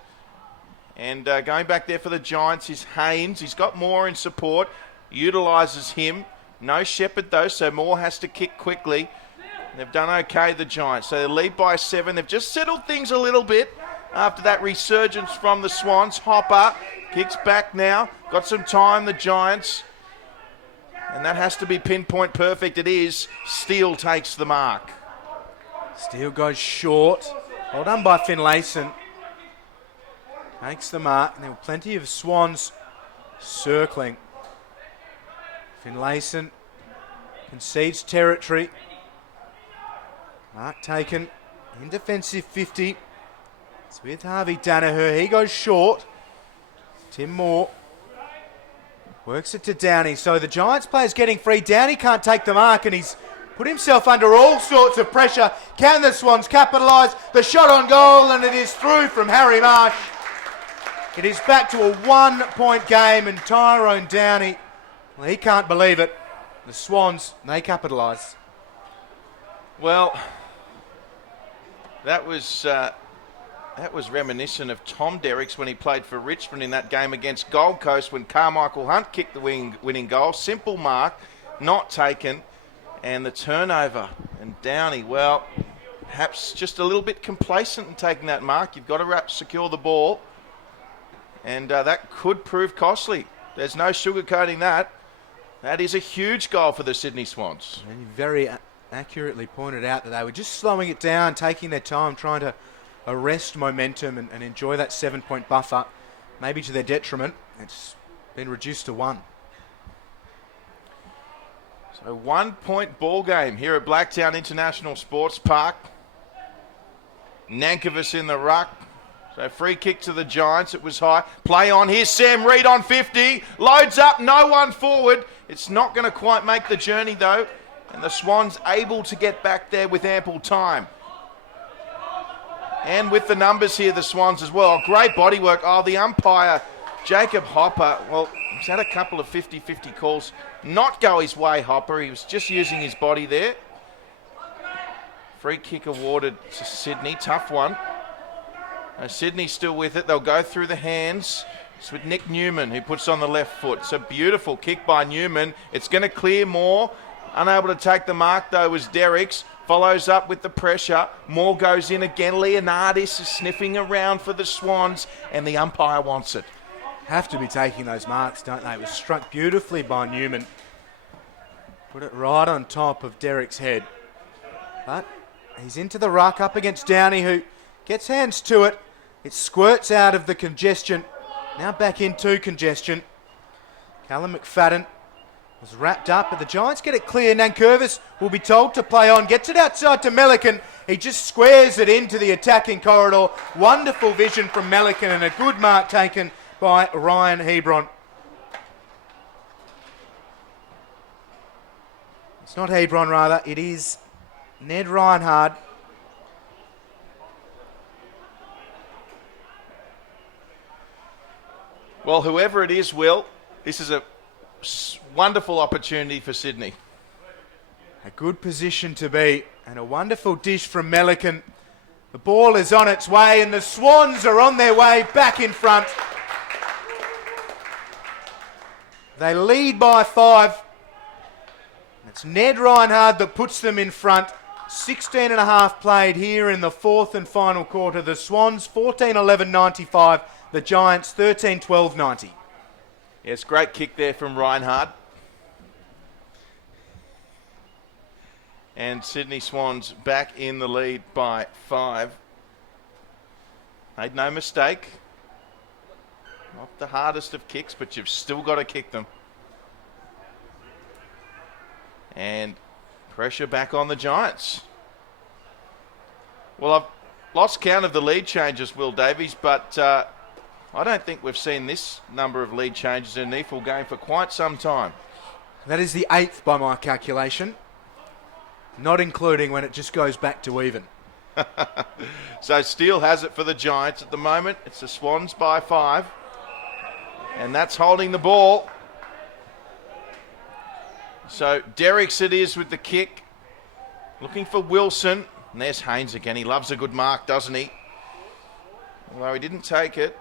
And going back there for the Giants is Haynes. He's got Moore in support. Utilises him. No Shepherd though, so Moore has to kick quickly. They've done okay, the Giants. So they lead by 7. They've just settled things a little bit after that resurgence from the Swans. Hopper kicks back now. Got some time, the Giants. And that has to be pinpoint perfect. It is. Steele takes the mark. Steele goes short. Well done by Finlayson. Takes the mark. And there were plenty of Swans circling. Finlayson concedes territory. Mark taken in defensive 50. It's with Harvey Danaher. He goes short. Tim Moore works it to Downey. So the Giants player's getting free. Downey can't take the mark, and he's put himself under all sorts of pressure. Can the Swans capitalise? The shot on goal, and it is through from Harry Marsh. It is back to a 1-point game, and Tyrone Downey, well, he can't believe it. The Swans, they capitalise. Well, that was reminiscent of Tom Derricks when he played for Richmond in that game against Gold Coast when Carmichael Hunt kicked the winning goal. Simple mark, not taken, and the turnover. And Downey, well, perhaps just a little bit complacent in taking that mark. You've got to secure the ball, and that could prove costly There's no sugarcoating that. That is a huge goal for the Sydney Swans. And you very accurately pointed out that they were just slowing it down, taking their time, trying to arrest momentum and enjoy that 7-point buffer, maybe to their detriment. It's been reduced to 1. So 1-point ball game here at Blacktown International Sports Park. Nankervis in the ruck. So free kick to the Giants. It was high. Play on. Here's Sam Reid on 50. Loads up. No one forward. It's not going to quite make the journey though. And the Swans able to get back there with ample time. And with the numbers here, the Swans as well. Great body work. Oh, the umpire, Jacob Hopper. Well, he's had a couple of 50-50 calls. Not go his way, Hopper. He was just using his body there. Free kick awarded to Sydney. Tough one. Sydney still with it. They'll go through the hands. It's with Nick Newman, who puts on the left foot. It's a beautiful kick by Newman. It's going to clear Moore. Unable to take the mark, though, was Derricks. Follows up with the pressure. Moore goes in again. Leonardis is sniffing around for the Swans, and the umpire wants it. Have to be taking those marks, don't they? It was struck beautifully by Newman. Put it right on top of Derrick's head. But he's into the ruck up against Downey, who gets hands to it. It squirts out of the congestion. Now back into congestion. Callum McFadden was wrapped up, but the Giants get it clear. Nankervis will be told to play on. Gets it outside to Melican. He just squares it into the attacking corridor. Wonderful vision from Melican and a good mark taken by Ryan Hebron. It's not Hebron, rather. It is Ned Reinhard. Well, whoever it is, Will, this is a wonderful opportunity for Sydney. A good position to be, and a wonderful dish from Melican. The ball is on its way, and the Swans are on their way back in front. They lead by 5. It's Ned Reinhard that puts them in front. 16 and a half played here in the 4th and final quarter. The Swans 14-11-95. The Giants 13-12-90. Yes, great kick there from Reinhard. And Sydney Swans back in the lead by 5. Made no mistake. Not the hardest of kicks, but you've still got to kick them. And pressure back on the Giants. Well, I've lost count of the lead changes, Will Davies, but I don't think we've seen this number of lead changes in an NEAFL game for quite some time. That is the 8th by my calculation, not including when it just goes back to even. So Steele has it for the Giants at the moment. It's the Swans by 5. And that's holding the ball. So Derricks it is with the kick. Looking for Wilson. And there's Haynes again. He loves a good mark, doesn't he? Although he didn't take it.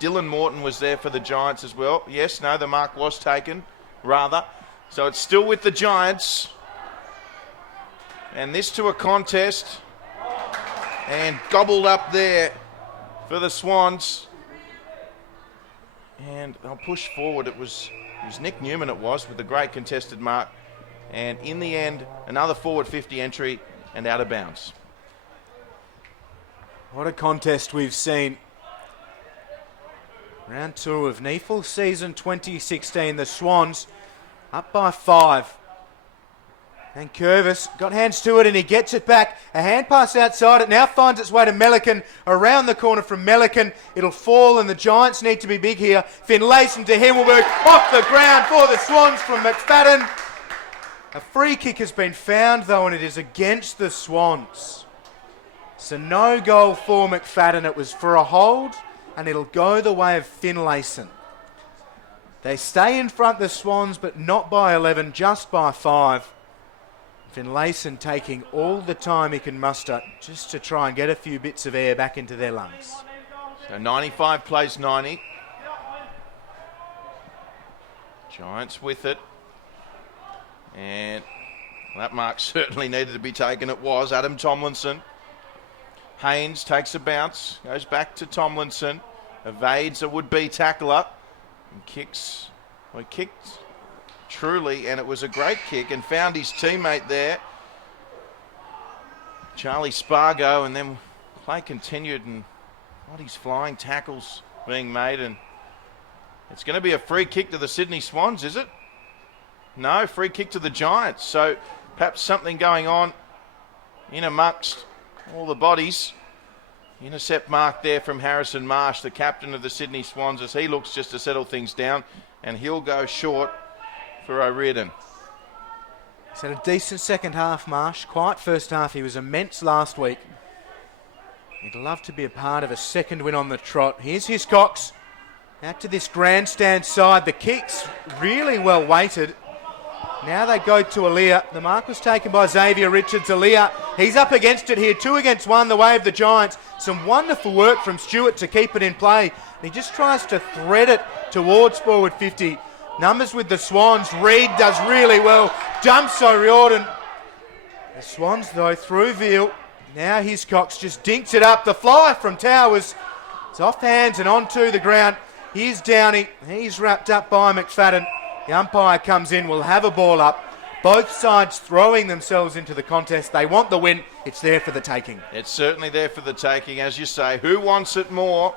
Dylan Morton was there for the Giants as well. Yes, no, the mark was taken, rather. So it's still with the Giants. And this to a contest. And gobbled up there for the Swans. And they'll push forward. It was Nick Newman, it was, with a great contested mark. And in the end, another forward 50 entry and out of bounds. What a contest we've seen. Round 2 of NEAFL season 2016. The Swans up by 5. And Curvis got hands to it and he gets it back. A hand pass outside. It now finds its way to Melican. Around the corner from Melican. It'll fall and the Giants need to be big here. Finlayson to Himmelberg. Off the ground for the Swans from McFadden. A free kick has been found though, and it is against the Swans. So no goal for McFadden. It was for a hold, and it'll go the way of Finlayson. They stay in front, the Swans, but not by 11, just by 5. Finlayson taking all the time he can muster just to try and get a few bits of air back into their lungs. So 95 plays 90. Giants with it. And that mark certainly needed to be taken. It was Adam Tomlinson. Haynes takes a bounce, goes back to Tomlinson, evades a would-be tackler. And kicks. Well, he kicked truly, and it was a great kick, and found his teammate there, Charlie Spargo, and then play continued, and what these flying tackles being made, and it's going to be a free kick to the Sydney Swans, is it? No, free kick to the Giants. So perhaps something going on in amongst all the bodies. Intercept mark there from Harrison Marsh, the captain of the Sydney Swans, as he looks just to settle things down, and he'll go short for O'Riordan. He's had a decent second half, Marsh. Quiet first half. He was immense last week. He'd love to be a part of a second win on the trot. Here's Hiscox. Out to this grandstand side. The kick's really well weighted. Now they go to Aaliyah. The mark was taken by Xavier Richards. Aaliyah, he's up against it here. 2 against 1, the way of the Giants. Some wonderful work from Stewart to keep it in play. And he just tries to thread it towards forward 50. Numbers with the Swans. Reid does really well. Dumps O'Riordan. The Swans, though, through Veal. Now Hiscox just dinks it up. The fly from Towers. It's off hands and onto the ground. Here's Downey. He's wrapped up by McFadden. The umpire comes in. We'll have a ball up. Both sides throwing themselves into the contest. They want the win. It's there for the taking. It's certainly there for the taking, as you say. Who wants it more?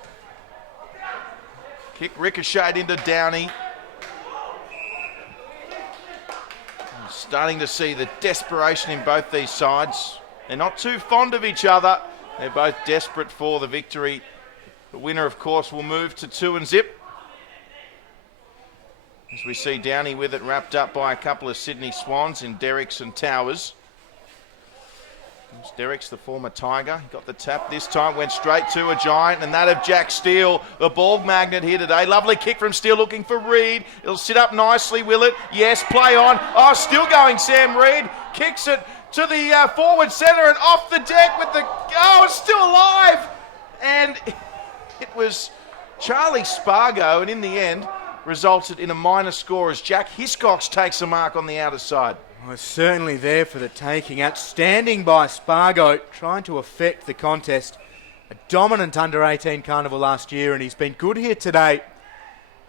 Kick ricocheted into Downey. Starting to see the desperation in both these sides. They're not too fond of each other. They're both desperate for the victory. The winner, of course, will move to 2 and zip. As we see Downey with it wrapped up by a couple of Sydney Swans in Derricks and Towers. It's Derricks, the former Tiger. He got the tap this time, went straight to a Giant, and that of Jack Steele, the ball magnet here today. Lovely kick from Steele, looking for Reid. It'll sit up nicely, will it? Yes, play on. Oh, still going Sam Reid. Kicks it to the forward centre and off the deck with the... Oh, it's still alive! And it was Charlie Spargo, and in the end resulted in a minor score as Jack Hiscox takes a mark on the outer side. Well, it's certainly there for the taking. Outstanding by Spargo, trying to affect the contest. A dominant under-18 carnival last year, and he's been good here today.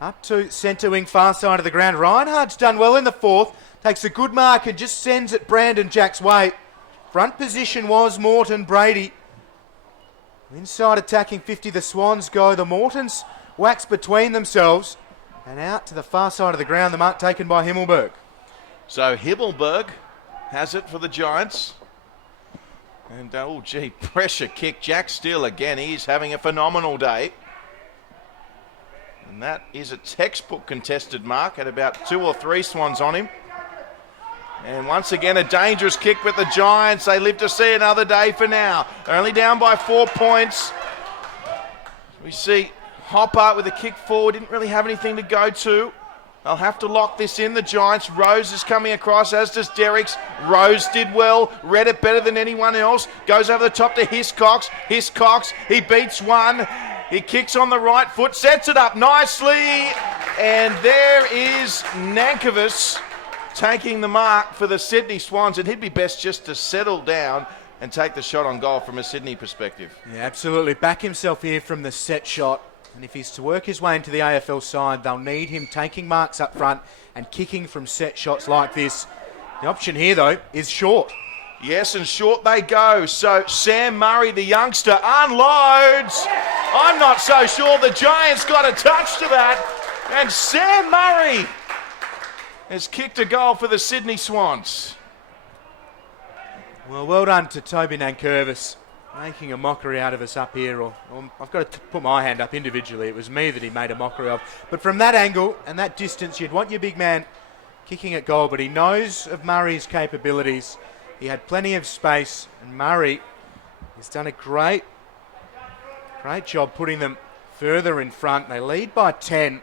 Up to centre wing, far side of the ground. Reinhardt's done well in the fourth. Takes a good mark and just sends it Brandon Jack's way. Front position was Morton Brady. Inside attacking 50, the Swans go. The Mortons wax between themselves. And out to the far side of the ground, the mark taken by Himmelberg. So Himmelberg has it for the Giants. And, pressure kick. Jack Steele again. He's having a phenomenal day. And that is a textbook contested mark at about 2 or 3 Swans on him. And once again, a dangerous kick with the Giants. They live to see another day for now. They're only down by 4 points. We see Hopper with a kick forward. Didn't really have anything to go to. They'll have to lock this in, the Giants. Rose is coming across, as does Derricks. Rose did well, read it better than anyone else. Goes over the top to Hiscox. Hiscox, he beats one. He kicks on the right foot, sets it up nicely. And there is Nankervis taking the mark for the Sydney Swans. And he'd be best just to settle down and take the shot on goal from a Sydney perspective. Yeah, absolutely. Back himself here from the set shot. And if he's to work his way into the AFL side, they'll need him taking marks up front and kicking from set shots like this. The option here, though, is short. Yes, and short they go. So Sam Murray, the youngster, unloads. I'm not so sure the Giants got a touch to that. And Sam Murray has kicked a goal for the Sydney Swans. Well done to Toby Nankervis. Making a mockery out of us up here, or I've got to put my hand up individually. It was me that he made a mockery of. But from that angle and that distance, you'd want your big man kicking at goal, but he knows of Murray's capabilities. He had plenty of space, and Murray has done a great job putting them further in front. They lead by 10,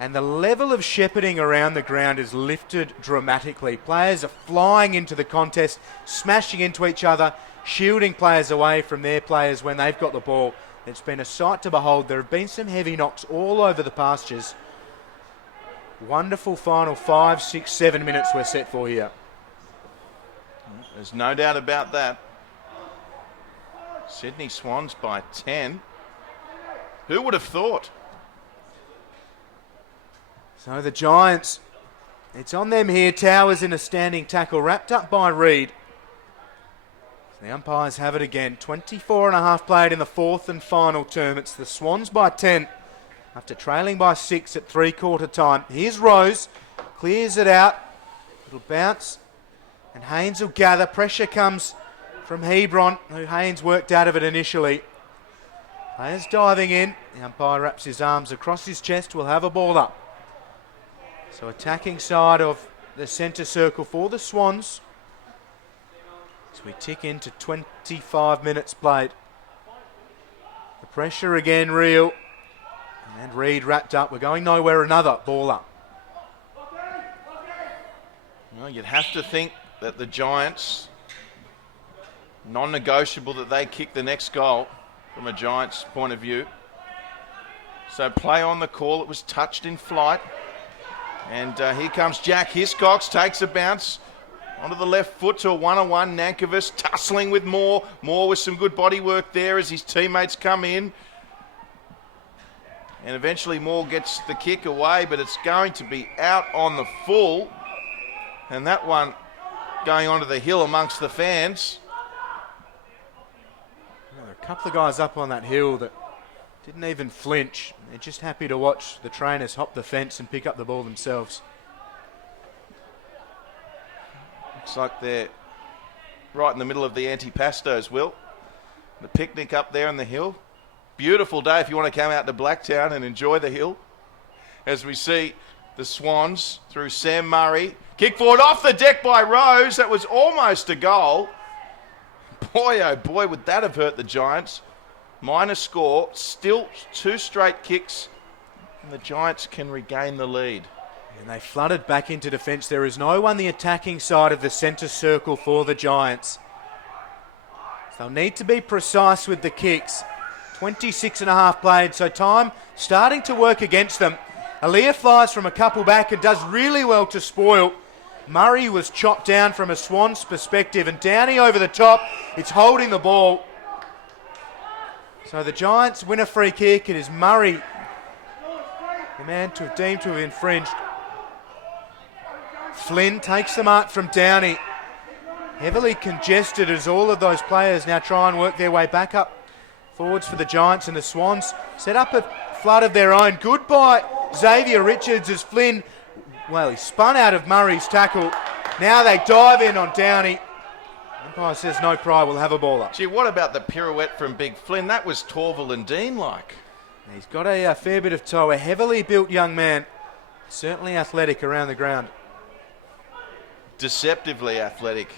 and the level of shepherding around the ground is lifted dramatically. Players are flying into the contest, smashing into each other, shielding players away from their players when they've got the ball. It's been a sight to behold. There have been some heavy knocks all over the pastures. Wonderful final 5, 6, 7 minutes we're set for here. There's no doubt about that. Sydney Swans by 10. Who would have thought? So the Giants, it's on them here. Towers in a standing tackle, wrapped up by Reed. The umpires have it again. 24 and a half played in the fourth and final term. It's the Swans by 10 after trailing by 6 at three-quarter time. Here's Rose, clears it out. It'll bounce, and Haynes will gather. Pressure comes from Hebron, who Haynes worked out of it initially. Players diving in. The umpire wraps his arms across his chest. We'll have a ball up. So attacking side of the centre circle for the Swans. As we tick into 25 minutes played. The pressure again real. And Reed wrapped up. We're going nowhere. Another ball up. Well, you'd have to think that the Giants, non-negotiable that they kick the next goal from a Giants point of view. So play on the call. It was touched in flight. And here comes Jack Hiscox, takes a bounce onto the left foot to a one-on-one. Nankervis tussling with Moore. Moore with some good body work there as his teammates come in. And eventually Moore gets the kick away, but it's going to be out on the full. And that one going onto the hill amongst the fans. Well, there are a couple of guys up on that hill that didn't even flinch. They're just happy to watch the trainers hop the fence and pick up the ball themselves. Looks like they're right in the middle of the antipastos, Will. The picnic up there on the hill. Beautiful day if you want to come out to Blacktown and enjoy the hill. As we see the Swans through Sam Murray. Kick forward off the deck by Rose. That was almost a goal. Boy, oh boy, would that have hurt the Giants. Minor score. Still 2 straight kicks. And the Giants can regain the lead. And they flooded back into defence. There is no one the attacking side of the centre circle for the Giants. So they'll need to be precise with the kicks. 26 and a half played, so time starting to work against them. Aaliyah flies from a couple back and does really well to spoil. Murray was chopped down from a Swans perspective, and Downey over the top. It's holding the ball. So the Giants win a free kick. It is Murray, the man deemed to have infringed. Flynn takes the mark from Downey. Heavily congested as all of those players now try and work their way back up forwards for the Giants, and the Swans set up a flood of their own. Goodbye, Xavier Richards, as Flynn, well, he spun out of Murray's tackle. Now they dive in on Downey. Umpire says no cry, we'll have a ball up. Gee, what about the pirouette from Big Flynn? That was Torval and Dean-like. He's got a fair bit of toe, a heavily built young man. Certainly athletic around the ground. Deceptively athletic.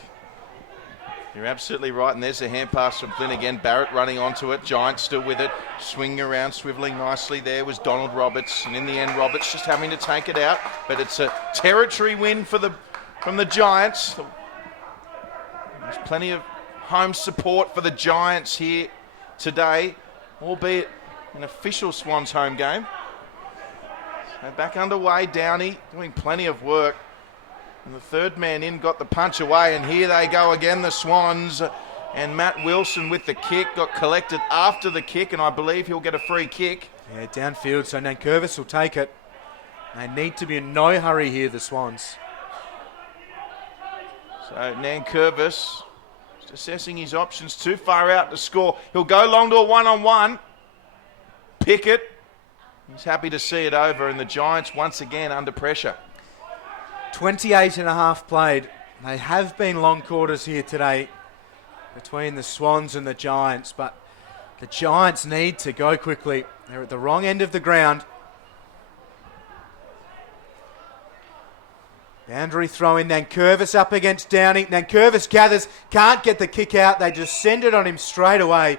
You're absolutely right, and there's a hand pass from Flynn again. Barrett running onto it, Giants still with it, swinging around, swivelling nicely. There was Donald Roberts, and in the end Roberts just having to take it out. But it's a territory win from the Giants. There's plenty of home support for the Giants here today, albeit an official Swans home game. So back underway, Downey doing plenty of work. And the third man in got the punch away, and here they go again, the Swans. And Matt Wilson with the kick, got collected after the kick, and I believe he'll get a free kick. Yeah, downfield, so Nankervis will take it. They need to be in no hurry here, the Swans. So Nankervis just assessing his options, too far out to score. He'll go long to a one-on-one. Pickett, he's happy to see it over, and the Giants once again under pressure. 28 and a half played. They have been long quarters here today between the Swans and the Giants, but the Giants need to go quickly. They're at the wrong end of the ground. Boundary throw in, Nankervis up against Downey. Nankervis gathers, can't get the kick out. They just send it on him straight away.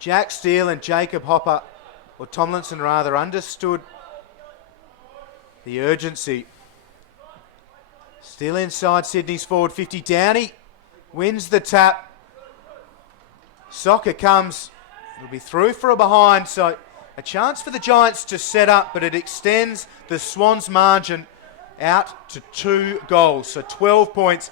Jack Steele and Jacob Hopper, or Tomlinson rather, understood the urgency. Still inside Sydney's forward 50. Downey wins the tap. Soccer comes. It'll be through for a behind, so a chance for the Giants to set up, but it extends the Swans' margin out to 2 goals, so 12 points.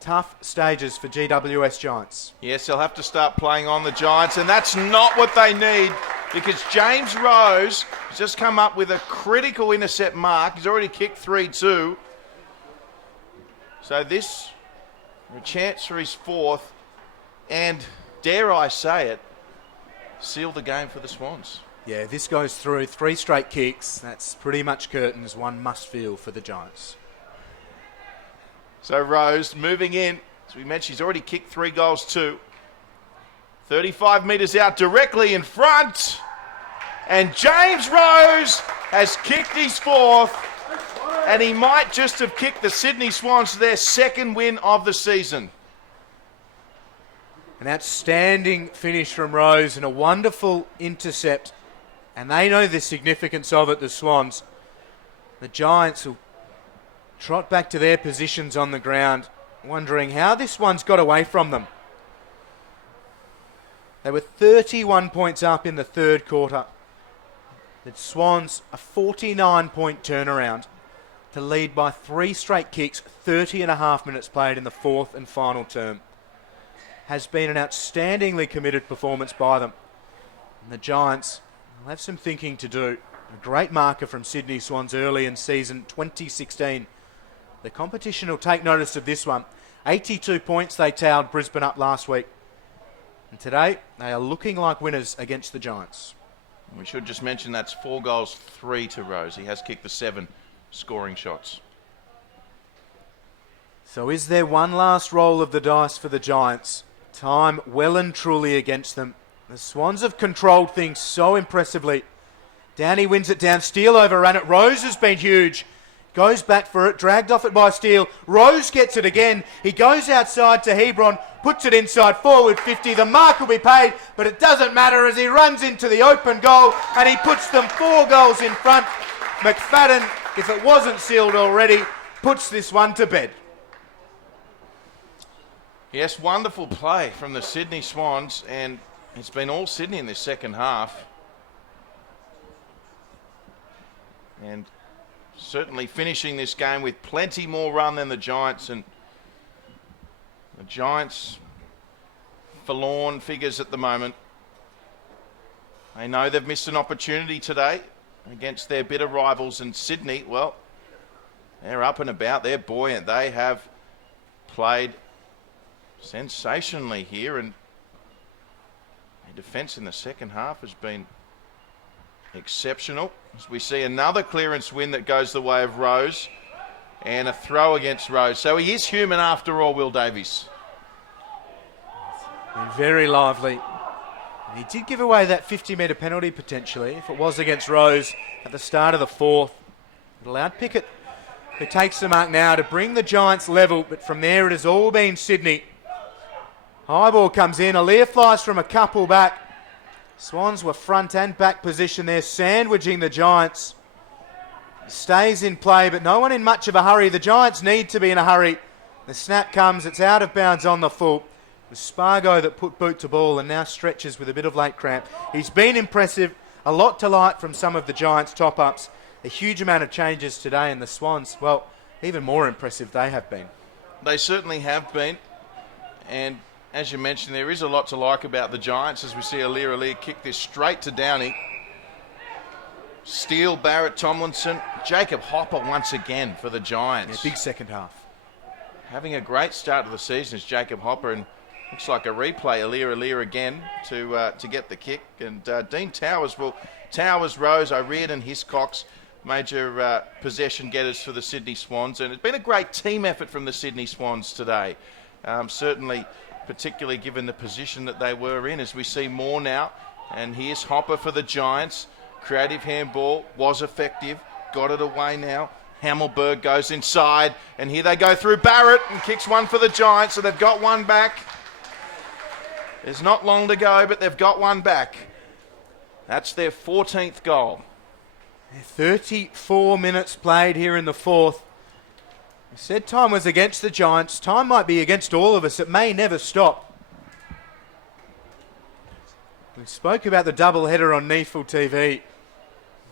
Tough stages for GWS Giants. Yes, they'll have to start playing on the Giants, and that's not what they need. because James Rose has just come up with a critical intercept mark. He's already kicked 3-2. So this, a chance for his fourth, and dare I say it, seal the game for the Swans. Yeah, this goes through 3 straight kicks. That's pretty much curtains. One must feel for the Giants. So Rose moving in. As we mentioned, he's already kicked 3 goals too. 35 metres out, directly in front. And James Rose has kicked his fourth. And he might just have kicked the Sydney Swans to their second win of the season. An outstanding finish from Rose and a wonderful intercept. And they know the significance of it, the Swans. The Giants will trot back to their positions on the ground, wondering how this one's got away from them. They were 31 points up in the third quarter. The Swans, a 49-point turnaround to lead by 3 straight kicks, 30 and a half minutes played in the fourth and final term. Has been an outstandingly committed performance by them. And the Giants will have some thinking to do. A great marker from Sydney Swans early in season 2016. The competition will take notice of this one. 82 points they towed Brisbane up last week. And today, they are looking like winners against the Giants. We should just mention that's 4 goals, 3 to Rose. He has kicked the 7 scoring shots. So is there one last roll of the dice for the Giants? Time well and truly against them. The Swans have controlled things so impressively. Downey wins it down. Steele overran it. Rose has been huge. Goes back for it. Dragged off it by Steele. Rose gets it again. He goes outside to Hebron. Puts it inside forward 50. The mark will be paid, but it doesn't matter as he runs into the open goal and he puts them 4 goals in front. McFadden, if it wasn't sealed already, puts this one to bed. Yes, wonderful play from the Sydney Swans, and it's been all Sydney in this second half. And certainly finishing this game with plenty more run than the Giants, and the Giants forlorn figures at the moment. They know they've missed an opportunity today against their bitter rivals, in Sydney, well, they're up and about, they're buoyant. They have played sensationally here, and their defence in the second half has been exceptional. As we see another clearance win that goes the way of Rose, and a throw against Rose. So he is human after all, Will Davies. Been very lively. And he did give away that 50-metre penalty potentially if it was against Rose at the start of the fourth. It allowed Pickett, who takes the mark now, to bring the Giants level, but from there it has all been Sydney. High ball comes in. Aaliyah flies from a couple back. Swans were front and back position there, sandwiching the Giants. Stays in play, but no one in much of a hurry. The Giants need to be in a hurry. The snap comes. It's out of bounds on the full. It was Spargo that put boot to ball and now stretches with a bit of late cramp. He's been impressive. A lot to like from some of the Giants' top-ups. A huge amount of changes today, and the Swans, well, even more impressive they have been. They certainly have been. And as you mentioned, there is a lot to like about the Giants as we see Aaliyah kick this straight to Downey. Steele, Barrett, Tomlinson, Jacob Hopper once again for the Giants. Yeah, big second half. Having a great start to the season is Jacob Hopper, and looks like a replay. Aaliyah again to get the kick. And Dean Towers, Rose, O'Riordan, Hiscox, major possession getters for the Sydney Swans. And it's been a great team effort from the Sydney Swans today. Certainly, particularly given the position that they were in, as we see more now. And here's Hopper for the Giants. Creative handball, was effective, got it away now. Hamilberg goes inside, and here they go through Barrett and kicks one for the Giants, so they've got one back. There's not long to go, but they've got one back. That's their 14th goal. 34 minutes played here in the fourth. I said time was against the Giants. Time might be against all of us. It may never stop. We spoke about the double header on NEAFL TV.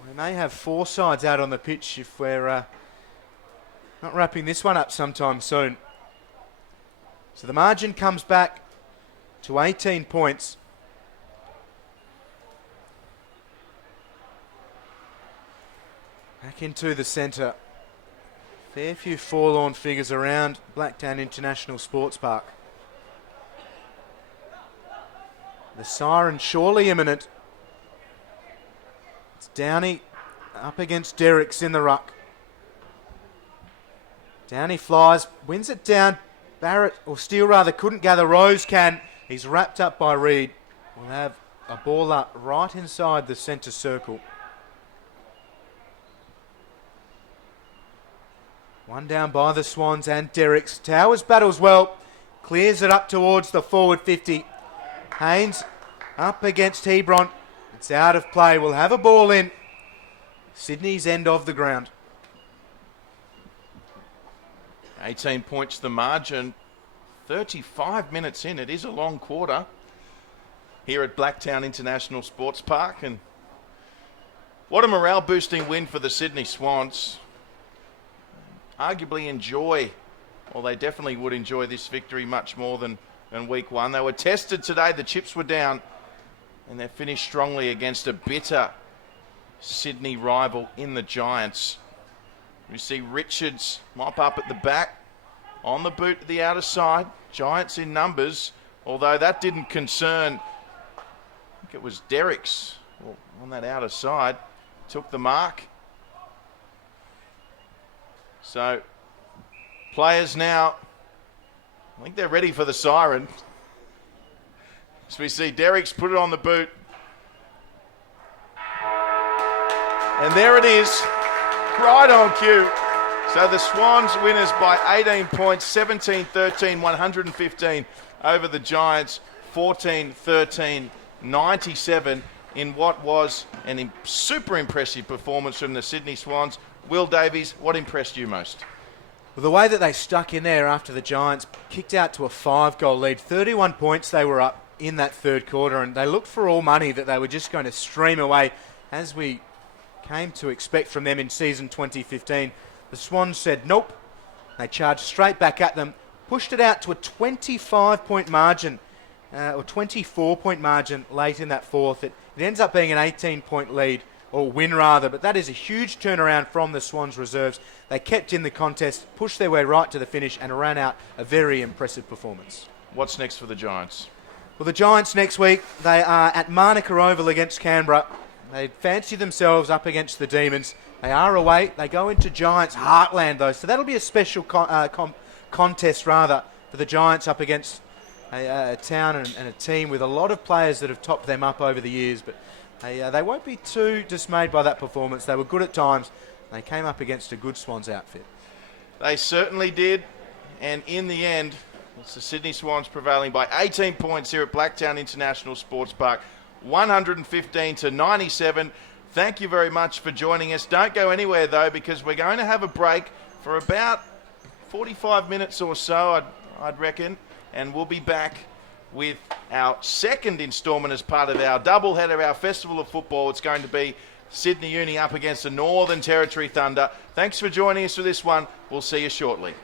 We may have 4 sides out on the pitch if we're not wrapping this one up sometime soon. So the margin comes back to 18 points. Back into the centre. Fair few forlorn figures around Blacktown International Sports Park. The siren surely imminent. It's Downey up against Derricks in the ruck. Downey flies, wins it down. Barrett, or Steele rather, couldn't gather. Rose can. He's wrapped up by Reed. We'll have a ball up right inside the centre circle. One down by the Swans and Derricks. Towers battles well. Clears it up towards the forward 50. Haynes up against Hebron. It's out of play. We'll have a ball in. Sydney's end of the ground. 18 points the margin. 35 minutes in. It is a long quarter here at Blacktown International Sports Park. And what a morale-boosting win for the Sydney Swans. Arguably they definitely would enjoy this victory much more than week one. They were tested today. The chips were down. And they finished strongly against a bitter Sydney rival in the Giants. We see Richards mop up at the back. On the boot to the outer side. Giants in numbers. Although that didn't concern, I think it was Derricks on that outer side. Took the mark. So, players now, I think they're ready for the siren. So we see Derricks put it on the boot. And there it is, right on cue. So the Swans winners by 18 points, 17-13, 115 over the Giants, 14-13, 97 in what was a super impressive performance from the Sydney Swans. Will Davies, what impressed you most? Well, the way that they stuck in there after the Giants kicked out to a 5-goal lead. 31 points they were up in that third quarter, and they looked for all money that they were just going to stream away, as we came to expect from them in season 2015. The Swans said nope. They charged straight back at them, pushed it out to a 25-point margin, or 24-point margin late in that fourth. It ends up being an 18-point lead, or win rather, but that is a huge turnaround from the Swans reserves. They kept in the contest, pushed their way right to the finish, and ran out a very impressive performance. What's next for the Giants? Well, the Giants next week, they are at Manuka Oval against Canberra. They fancy themselves up against the Demons. They are away. They go into Giants heartland, though, so that'll be a special contest, rather, for the Giants up against a town and a team with a lot of players that have topped them up over the years, but they won't be too dismayed by that performance. They were good at times. They came up against a good Swans outfit. They certainly did, and in the end, it's the Sydney Swans prevailing by 18 points here at Blacktown International Sports Park, 115-97. Thank you very much for joining us. Don't go anywhere, though, because we're going to have a break for about 45 minutes or so, I'd reckon, and we'll be back with our second instalment as part of our doubleheader, our Festival of Football. It's going to be Sydney Uni up against the Northern Territory Thunder. Thanks for joining us for this one. We'll see you shortly.